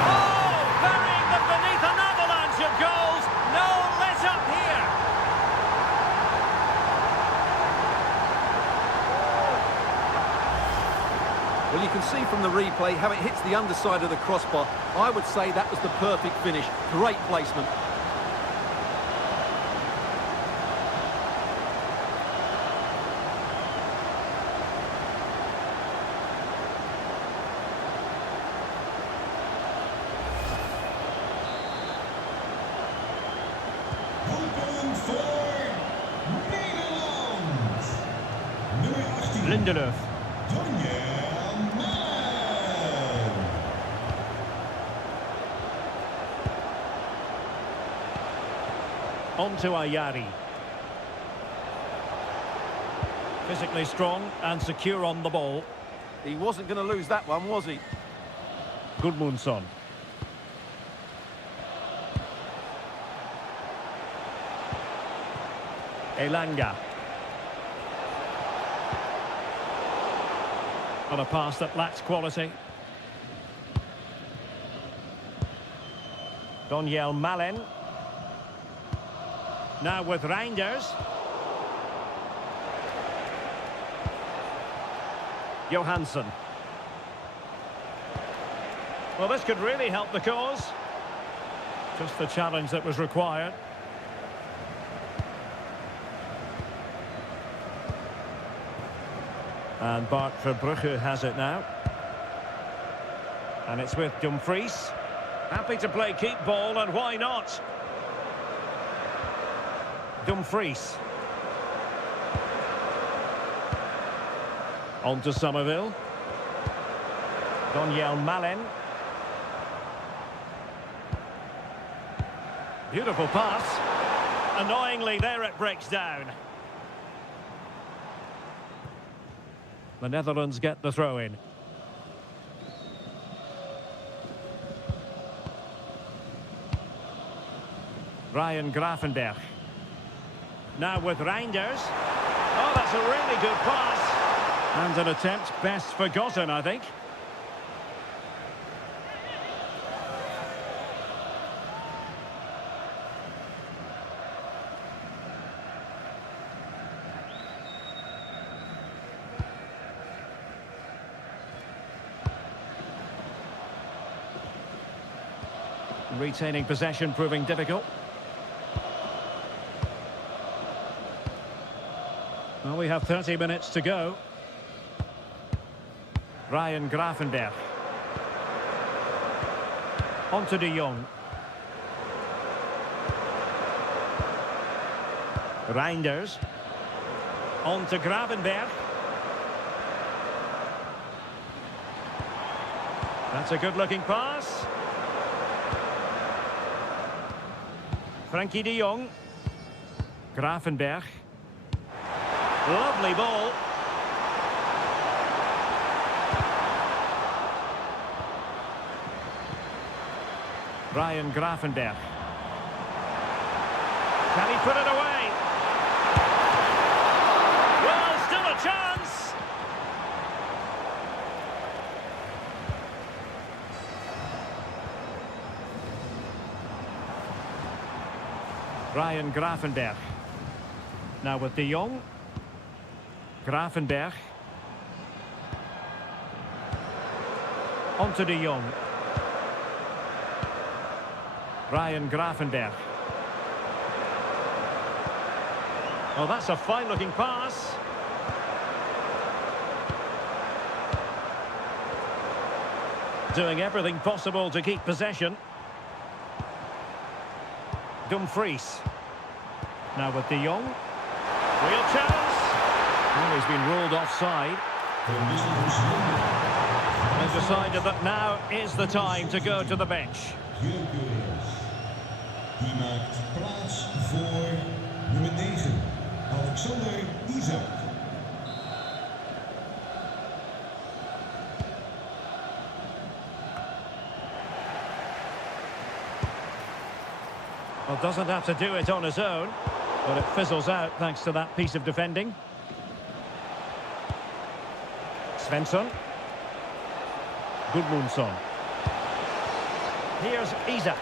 Oh, burying them beneath an avalanche of goals. No let up here. Well, you can see from the replay how it hits the underside of the crossbar. I would say that was the perfect finish. Great placement. Doelpunt voor Nederland. Nummer 18. Lindelöf. Daniel Malen. On to Ayari. Physically strong and secure on the ball. He wasn't going to lose that one, was he? Gudmundsson. Elanga. On a pass that lacks quality. Daniel Malen. Now with Reinders. Johansson. Well, this could really help the cause. Just the challenge that was required. And Bart Verbrugge has it now. And it's with Dumfries. Happy to play keep ball, and why not? Dumfries. On to Somerville. Daniel Malen. Beautiful pass. Annoyingly, there it breaks down. The Netherlands get the throw in. Ryan Gravenberch. Now with Reinders. Oh, that's a really good pass. And an attempt best forgotten, I think. Retaining possession proving difficult. Well, we have 30 minutes to go. Ryan Gravenberch. On to de Jong. Reinders. On to Gravenberch. That's a good-looking pass. Frankie de Jong. Gravenberch. Lovely ball. Ryan Gravenberch. Can he put it away? Well, still a chance. Ryan Gravenberch. Now with de Jong. Gravenberch. On to de Jong. Ryan Gravenberch. Oh, that's a fine-looking pass. Doing everything possible to keep possession. Dumfries. Now with de Jong. Real chance. Well, he's been ruled offside. They've decided that now is the time to go to the bench. Die maakt plaats voor nummer 9, Alexander Isak. Well, doesn't have to do it on his own, but it fizzles out thanks to that piece of defending. Svensson. Gudmundsson. Here's Isak.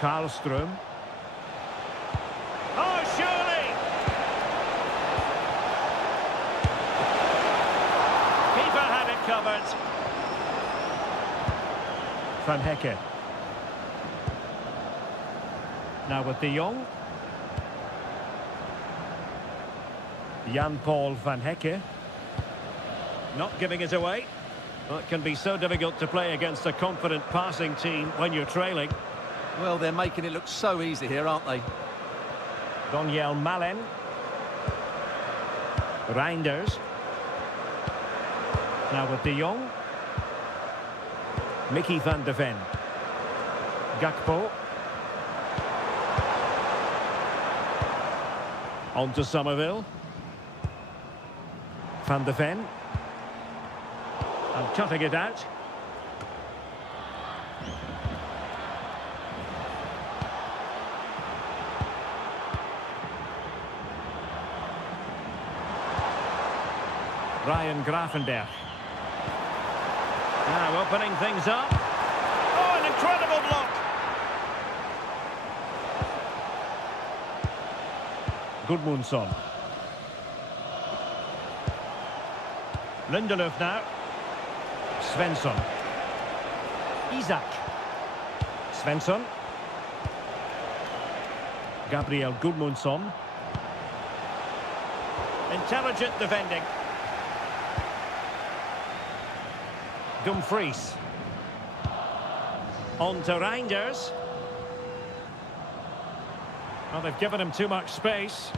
Karlström. Oh, surely! Keeper had it covered. Van Hecke. Now with De Jong. Jan-Paul Van Hecke. Not giving it away. Well, it can be so difficult to play against a confident passing team when you're trailing. Well, they're making it look so easy here, aren't they? Daniel Malen. Reinders. Now with De Jong. Mickey van de Ven. Gakpo. On to Somerville. Van de Ven. And cutting it out. Ryan Gravenberch. Now opening things up. Oh, an incredible block. Gudmundsson. Lindelöf now. Svensson. Isak. Svensson. Gabriel Gudmundsson. Intelligent defending. Dumfries. On to Reinders. Well, they've given him too much space.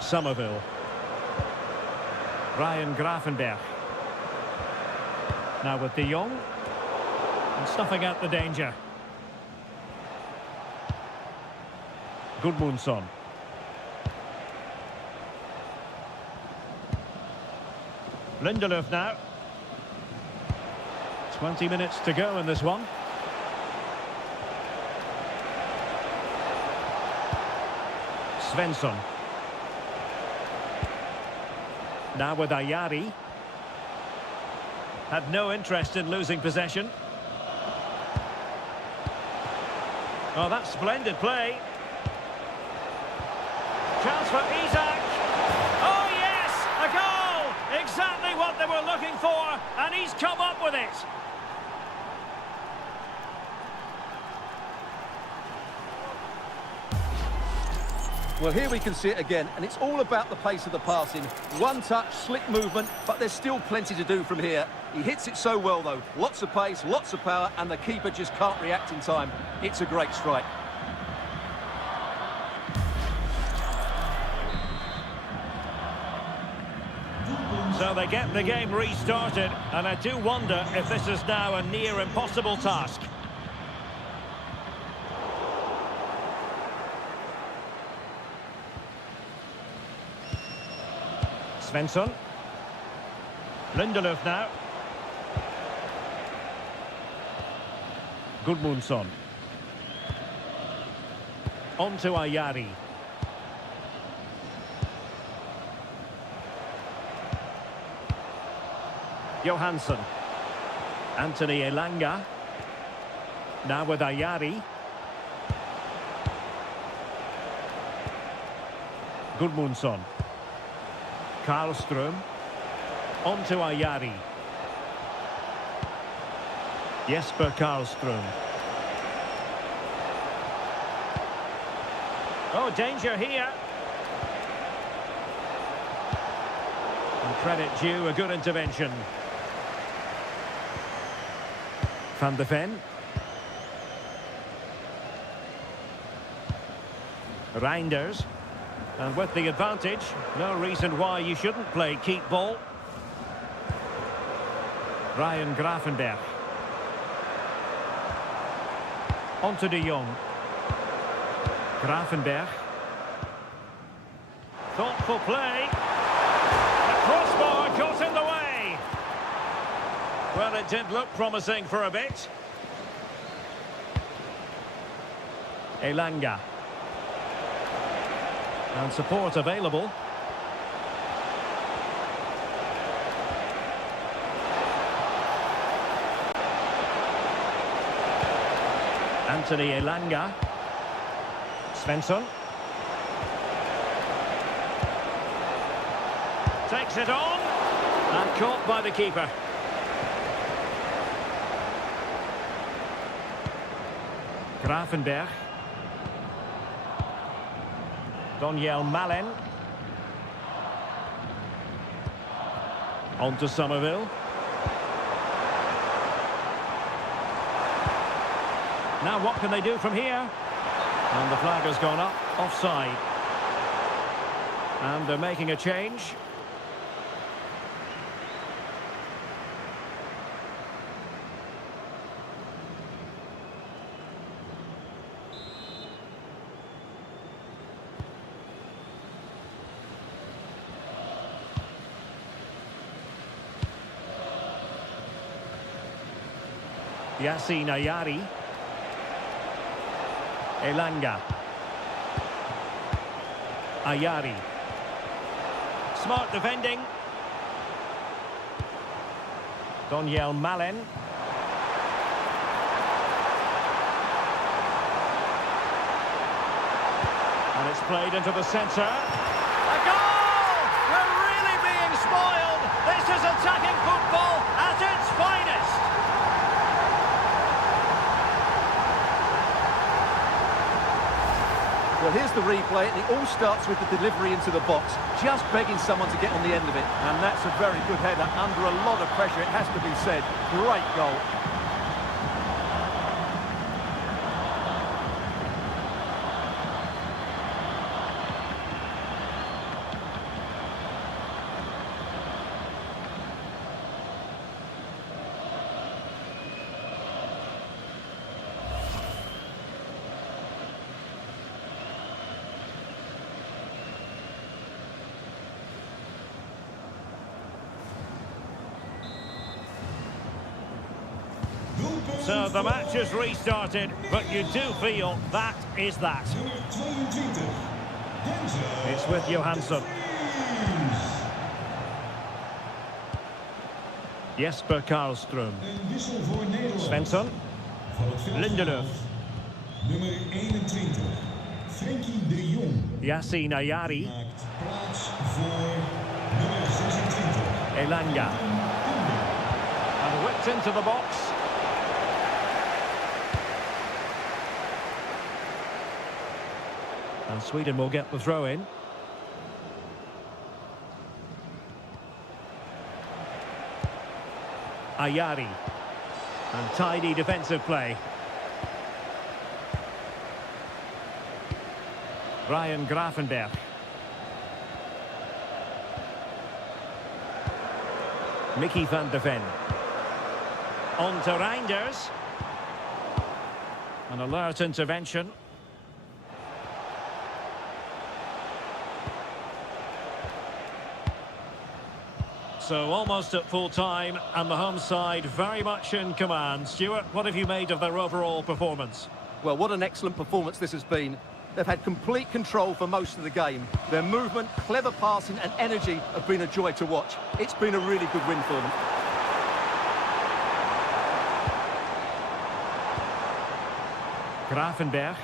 Somerville. Ryan Gravenberch. Now with De Jong. And snuffing out the danger. Gudmundsson. Lindelöf now. 20 minutes to go in this one. Svensson. Now with Ayari. Had no interest in losing possession. Oh, that's splendid play. Chance for Isak. Oh, yes! A goal! Exactly what they were looking for, and he's come up with it. Well, here we can see it again, and it's all about the pace of the passing. One touch, slick movement, but there's still plenty to do from here. He hits it so well, though. Lots of pace, lots of power, and the keeper just can't react in time. It's a great strike. So they get the game restarted, and I do wonder if this is now a near impossible task. Svensson. Lindelöf now. Gudmundsson. On to Ayari. Johansson. Anthony Elanga. Now with Ayari. Gudmundsson. Karlström. On to Ayari. Jesper Karlström. Oh, danger here. And credit due, a good intervention. Van de Ven. Reinders. And with the advantage, no reason why you shouldn't play keep ball. Ryan Gravenberch. On to De Jong. Gravenberch. Thoughtful play. The crossbar got in the way. Well, it did look promising for a bit. Elanga. And support available. Anthony Elanga. Svensson. Takes it on. And caught by the keeper. Grafenberg. Daniel Malen. On to Somerville. Now what can they do from here? And the flag has gone up, offside. And they're making a change. Yassine Ayari. Elanga. Ayari. Smart defending. Daniel Malen. And it's played into the centre. A goal! We're really being spoiled. This is attacking football at its finest. Well, here's the replay, and it all starts with the delivery into the box, just begging someone to get on the end of it. And that's a very good header, under a lot of pressure, it has to be said. Great goal. So the match is restarted, but you do feel that is that. It's with Johansson. Jesper Karlström. Svensson. Lindelöf. Nummer 21. Frenkie de Jong. Yassine Ayari. Maakt plaats voor nummer 26. Elanga. And whipped into the box. And Sweden will get the throw in. Ayari. And tidy defensive play. Ryan Grafenberg. Mickey van de Ven. On to Reinders. An alert intervention. So almost at full time, and the home side very much in command. Stuart, what have you made of their overall performance? Well, what an excellent performance this has been. They've had complete control for most of the game. Their movement, clever passing and energy have been a joy to watch. It's been a really good win for them. Grafenberg.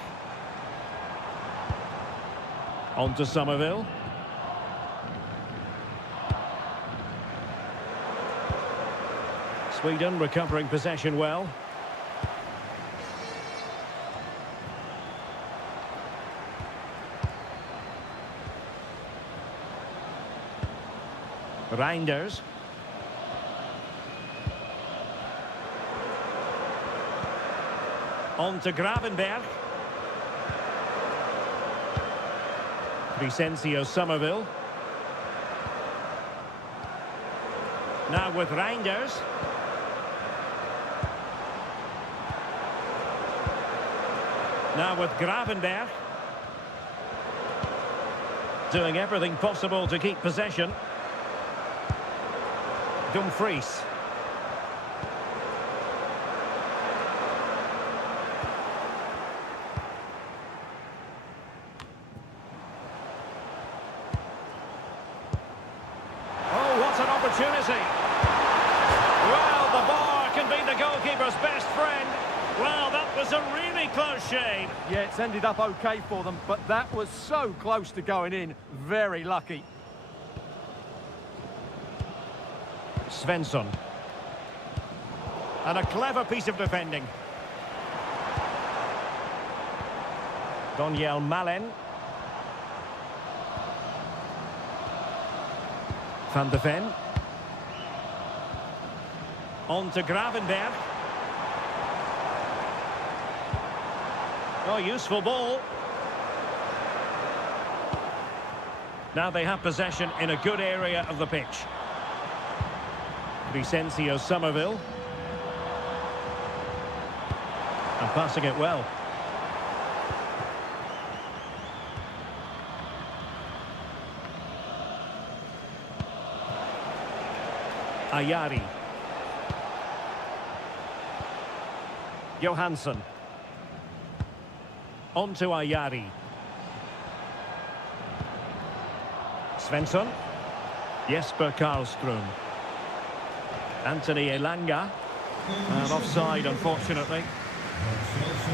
On to Somerville. Sweden recovering possession well. Reinders. On to Gravenberg. Crescencio Somerville. Now with Reinders. Now with Gravenberg. Doing everything possible to keep possession. Dumfries. opportunity. Well, the bar can be the goalkeeper's best friend. Well, that was a really close shave. Yeah, it's ended up okay for them, but that was so close to going in. Very lucky. Svensson. And a clever piece of defending. Daniel Malen. Van de Ven. On to Gravenberg. Oh, useful ball. Now they have possession in a good area of the pitch. Vicencio Somerville. And passing it well. Ayari. Johansson. On to Ayari. Svensson. Jesper Karlström. Anthony Elanga. And offside, unfortunately.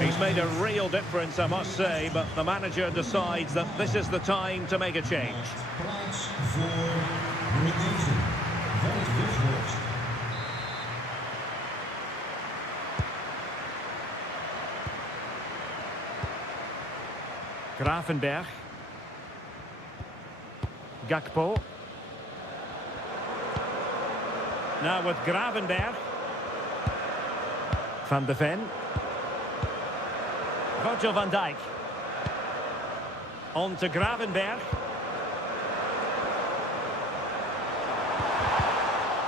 He's made a real difference, I must say, but the manager decides that this is the time to make a change. Plaats voor nummer 9. Wout Weghorst. Gravenberg. Gakpo. Now with Gravenberg. Van de Ven. Virgil van Dijk. On to Gravenberg.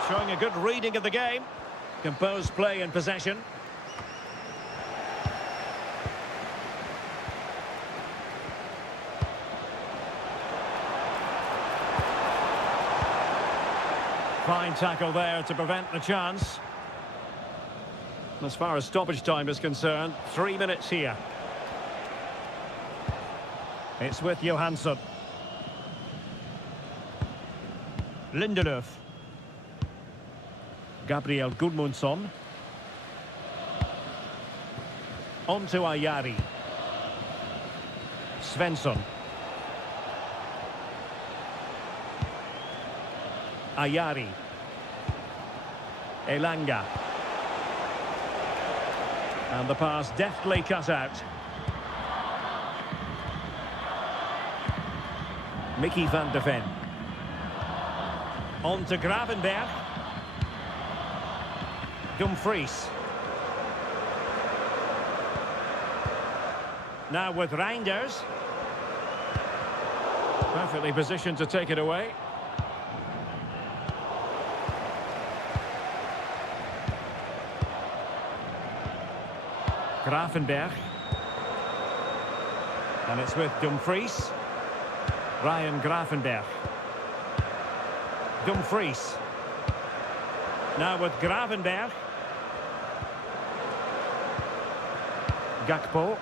Showing a good reading of the game. Composed play and possession. Fine tackle there to prevent the chance. As far as stoppage time is concerned, 3 minutes here. It's with Johansson. Lindelöf. Gabriel Gudmundsson. On to Ayari. Svensson. Ayari. Elanga. And the pass deftly cut out. Mickey van de Ven. On to Gravenberg. Dumfries. Now with Reinders. Perfectly positioned to take it away. Gravenberg. And it's with Dumfries. Ryan Gravenberg. Dumfries. Now with Gravenberg. Gakpo.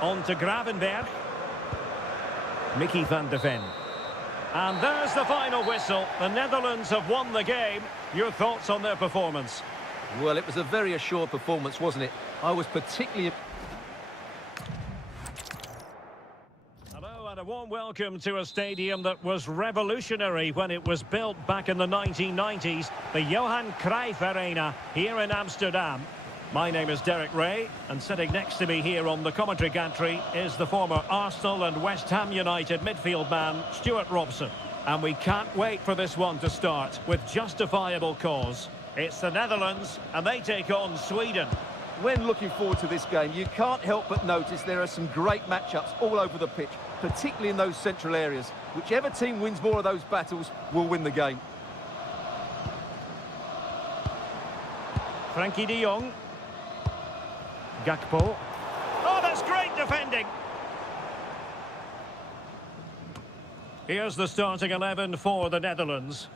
On to Gravenberg. Mickey van de Ven. And there's the final whistle. The Netherlands have won the game. Your thoughts on their performance? Well, it was a very assured performance, wasn't it? I was particularly... Hello and a warm welcome to a stadium that was revolutionary when it was built back in the 1990s, the Johan Cruyff Arena here in Amsterdam. My name is Derek Ray, and sitting next to me here on the commentary gantry is the former Arsenal and West Ham United midfield man, Stuart Robson. And we can't wait for this one to start with justifiable cause. It's the Netherlands, and they take on Sweden. When looking forward to this game, you can't help but notice there are some great matchups all over the pitch, particularly in those central areas. Whichever team wins more of those battles will win the game. Frankie de Jong. Gakpo. Oh, that's great defending. Here's the starting 11 for the Netherlands.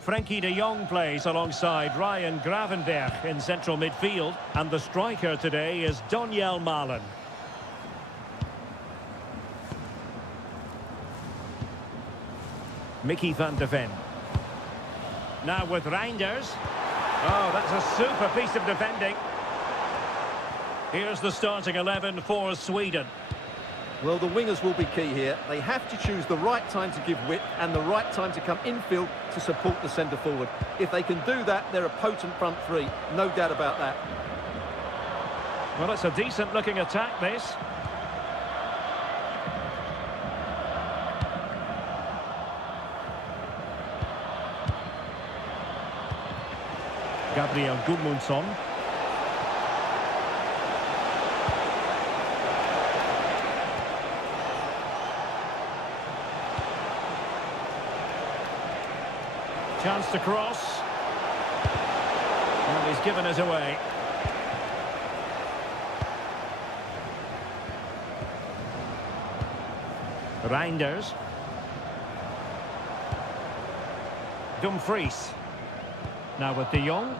Frankie de Jong plays alongside Ryan Gravenberg in central midfield, and the striker today is Daniel Malen. Mickey van de Ven. Now with Reinders. Oh, that's a super piece of defending. Here's the starting 11 for Sweden. Well, the wingers will be key here. They have to choose the right time to give width and the right time to come infield to support the centre forward. If they can do that, they're a potent front three. No doubt about that. Well, it's a decent looking attack, this. Gabriel Gudmundsson. Chance to cross. Well, he's given us away. Reinders. Dumfries. Now with De Jong.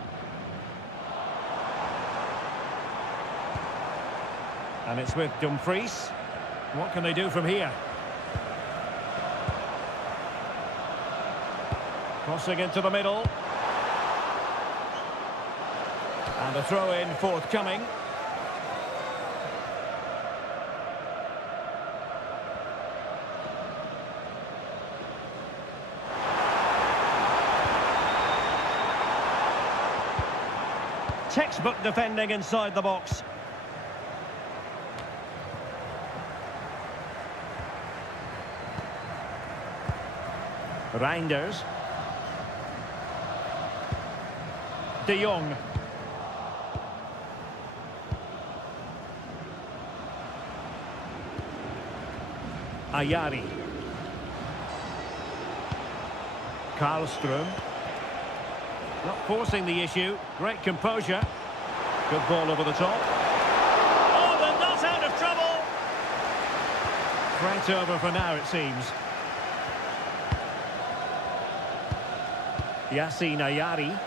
And it's with Dumfries. What can they do from here? Crossing into the middle. And a throw-in forthcoming. Textbook defending inside the box. Reinders. De Jong. Ayari. Karlström. Not forcing the issue. Great composure. Good ball over the top. Oh, they're not out of trouble. Threat over for now, it seems. Yassine Ayari.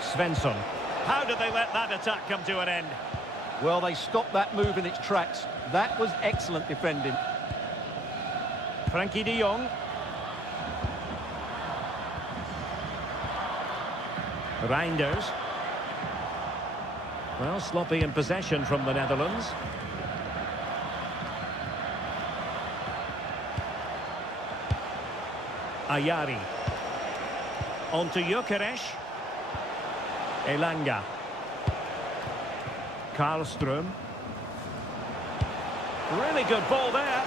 Svensson. How did they let that attack come to an end? Well, they stopped that move in its tracks. That was excellent defending. Frankie de Jong. Reinders. Well, sloppy in possession from the Netherlands. Ayari. On to Gyökeres. Elanga. Karlström. Really good ball there.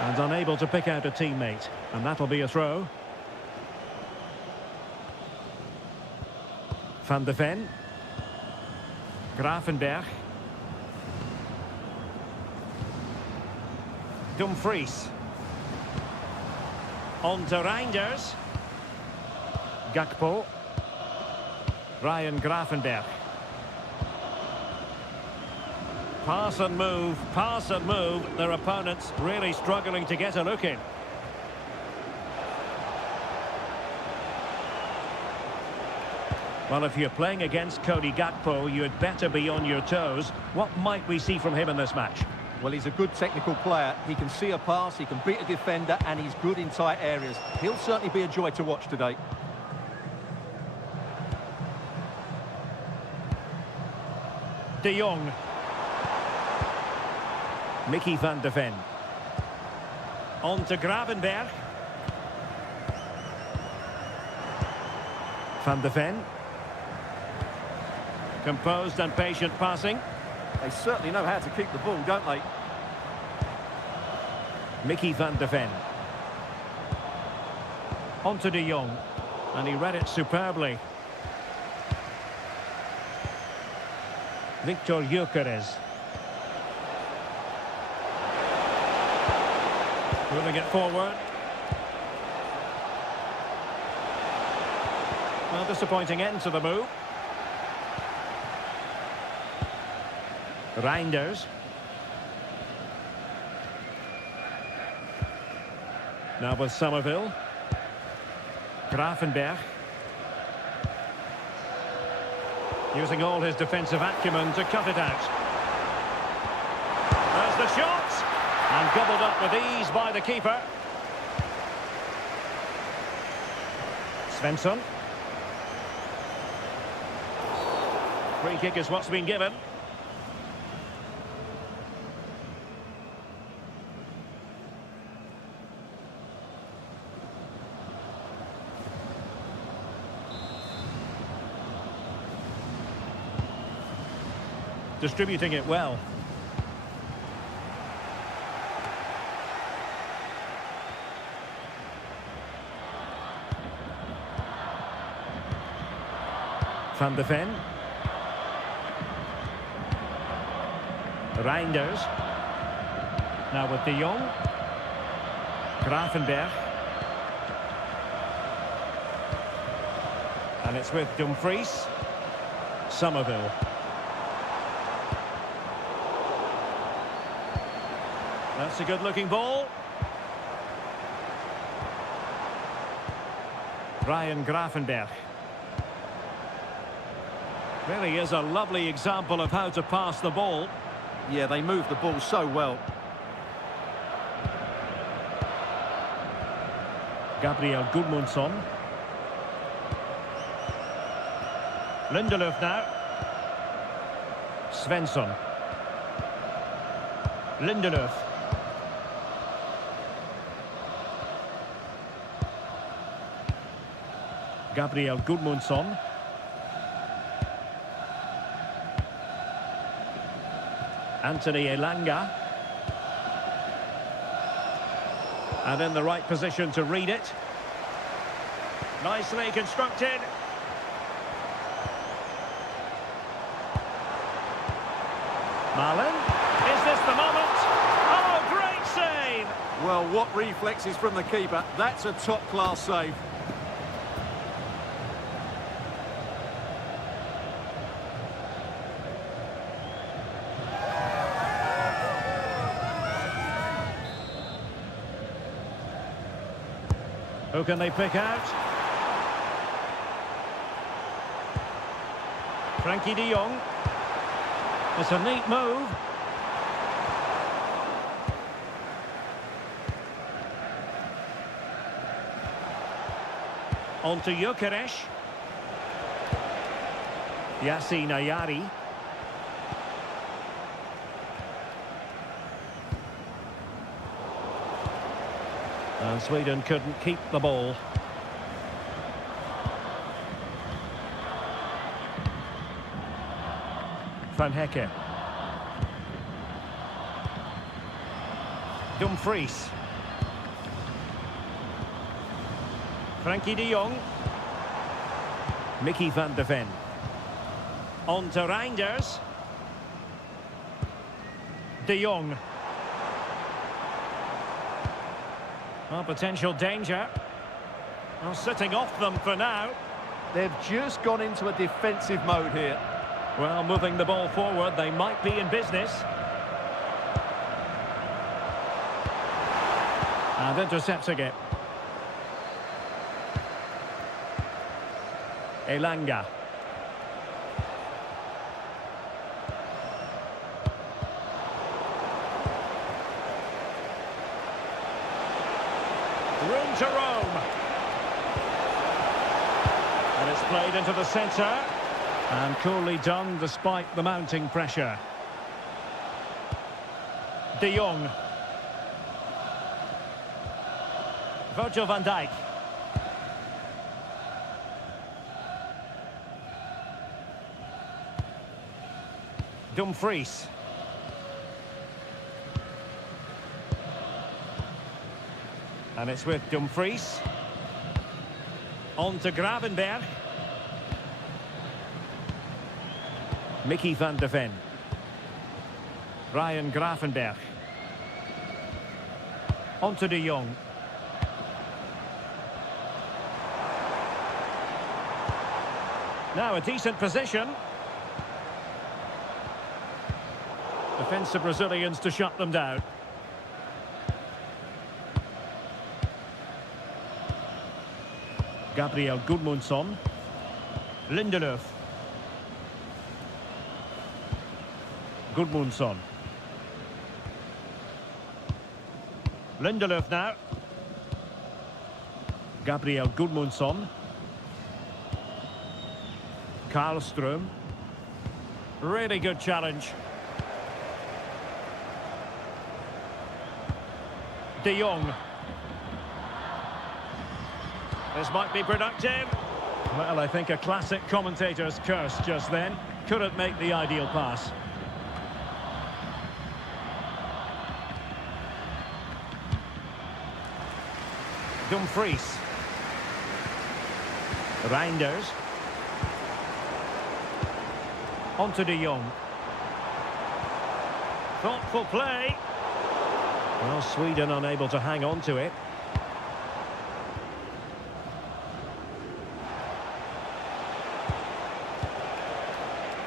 And unable to pick out a teammate. And that'll be a throw. Van de Ven. Gravenberg. Dumfries. On to Reinders. Gakpo. Ryan Gravenberg. Pass and move, pass and move. Their opponents really struggling to get a look in. Well, if you're playing against Cody Gakpo, you'd better be on your toes. What might we see from him in this match? Well, he's a good technical player. He can see a pass, he can beat a defender, and he's good in tight areas. He'll certainly be a joy to watch today. De Jong. Mickey van de Ven. On to Gravenberg. Van de Ven. Composed and patient passing. They certainly know how to keep the ball, don't they? Mickey van de Ven. On to De Jong. And he read it superbly. Victor Gyökeres. Moving it forward. Well, disappointing end to the move. Reinders. Now with Somerville. Gravenberg. Using all his defensive acumen to cut it out. There's the shot. And gobbled up with ease by the keeper. Svensson. Free kick is what's been given. Distributing it well. Van de Ven. Reinders. Now with De Jong. Gravenberg. And it's with Dumfries. Somerville. That's a good-looking ball. Ryan Gravenberg. Really is a lovely example of how to pass the ball. Yeah, they move the ball so well. Gabriel Gudmundsson. Lindelöf now. Svensson. Lindelöf. Gabriel Gudmundsson. Anthony Elanga. And in the right position to read it. Nicely constructed. Marlin. Is this the moment? Oh, great save! Well, what reflexes from the keeper. That's a top-class save. Who can they pick out? Frankie de Jong. It's a neat move. On to Gyökeres. Yassine Ayari. And Sweden couldn't keep the ball. Van Hecke. Dumfries. Frankie de Jong. Mickey van de Ven. On to Reinders. De Jong. Well, potential danger. Well, sitting off them for now. They've just gone into a defensive mode here. Well, moving the ball forward, they might be in business. And intercepting it. Elanga. Room to roam. And it's played into the centre. And coolly done despite the mounting pressure. De Jong. Virgil van Dijk. Dumfries. And it's with Dumfries. On to Gravenberg. Mickey van de Ven. Ryan Gravenberg. On to De Jong. Now a decent position. Defensive Brazilians to shut them down. Gabriel Gudmundsson. Lindelöf. Gudmundsson. Lindelöf now. Gabriel Gudmundsson. Karlström. Really good challenge. De Jong. This might be productive. Well, I think a classic commentator's curse just then. Couldn't make the ideal pass. Dumfries. Reinders. On to De Jong. Thoughtful play. Well, Sweden unable to hang on to it.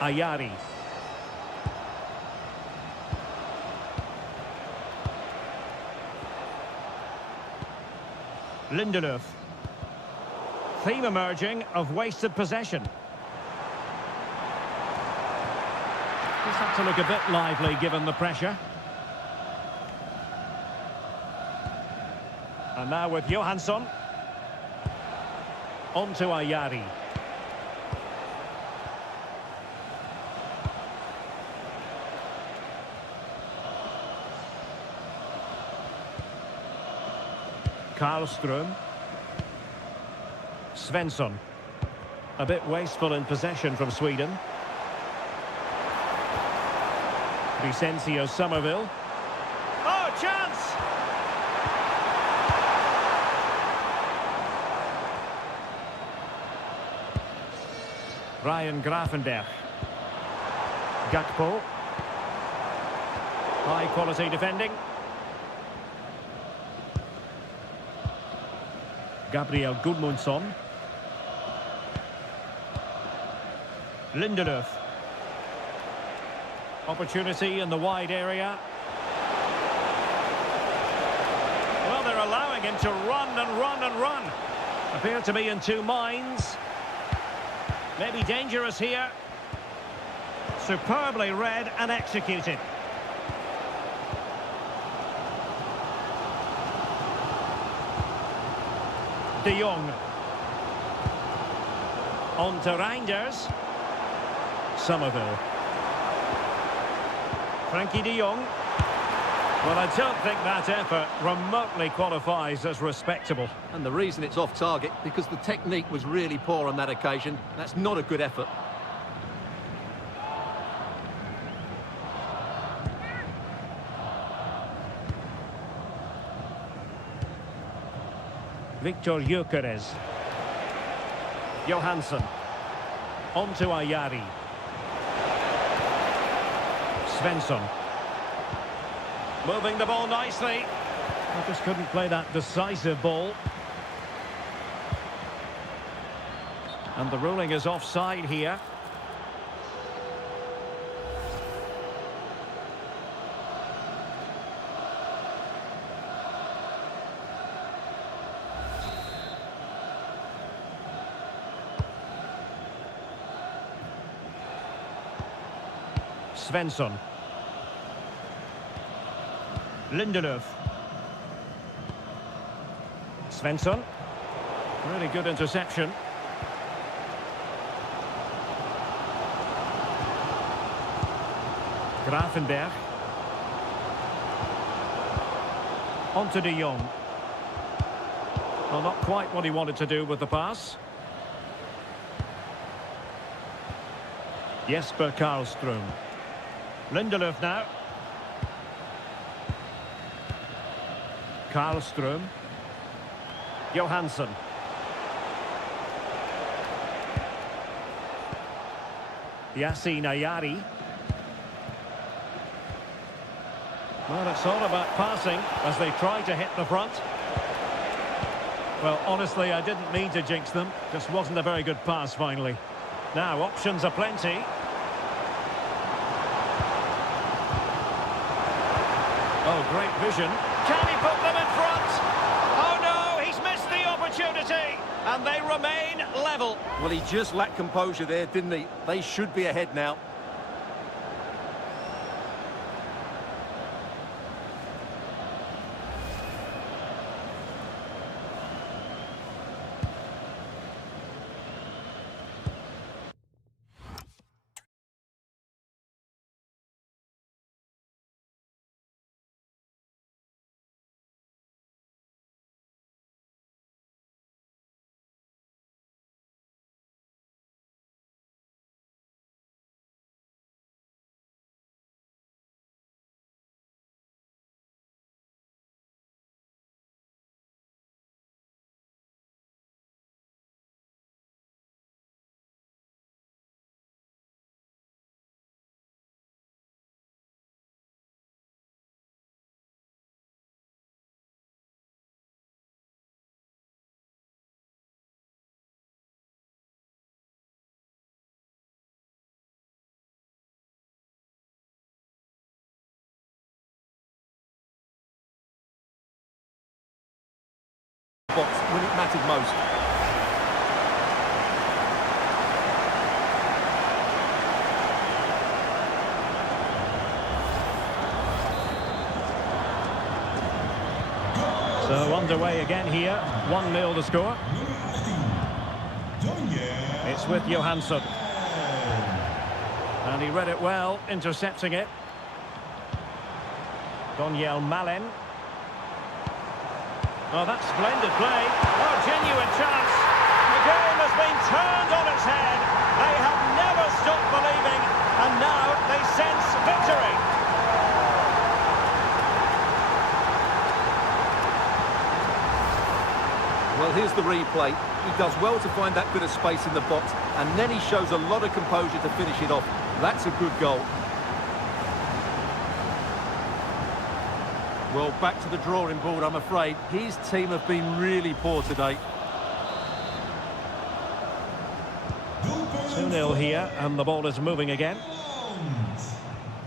Ayari. Lindelöf. Theme emerging of wasted possession. This had to look a bit lively given the pressure. And now with Johansson. On to Ayari. Karlström. Svensson. A bit wasteful in possession from Sweden. Vicencio Somerville. Oh, chance! Ryan Gravenberch. Gakpo. High quality defending. Gabriel Gudmundsson. Lindelöf. Opportunity in the wide area. Well, they're allowing him to run and run and run. Appear to be in two minds. Maybe dangerous here. Superbly read and executed. De Jong. On to Reinders. Somerville. Frankie de Jong. Well, I don't think that effort remotely qualifies as respectable. And the reason it's off target, because the technique was really poor on that occasion. That's not a good effort. Victor Gyökeres. Johansson. On to Ayari. Svensson. Moving the ball nicely. I just couldn't play that decisive ball. And the ruling is offside here. Svensson. Lindelöf. Svensson. Really good interception. Gravenberch. On to De Jong. Well, not quite what he wanted to do with the pass. Jesper Karlström. Lindelöf now. Karlström. Johansson. Yasin Ayari. Well, it's all about passing as they try to hit the front. Well, honestly, I didn't mean to jinx them. Just wasn't a very good pass finally. Now, options are plenty. Oh, great vision. Can he put them in front? Oh no, he's missed the opportunity. And they remain level. Well, he just lacked composure there, didn't he? They should be ahead now. wanted most. So underway again here. 1-0 the score. It's with Johansson. And he read it well, intercepting it. Daniel Malen. Oh, that's splendid play. Oh, genuine chance. The game has been turned on its head. They have never stopped believing, and now they sense victory. Well, here's the replay. He does well to find that bit of space in the box, and then he shows a lot of composure to finish it off. That's a good goal. Well, back to the drawing board, I'm afraid. His team have been really poor today. 2-0 here, and the ball is moving again.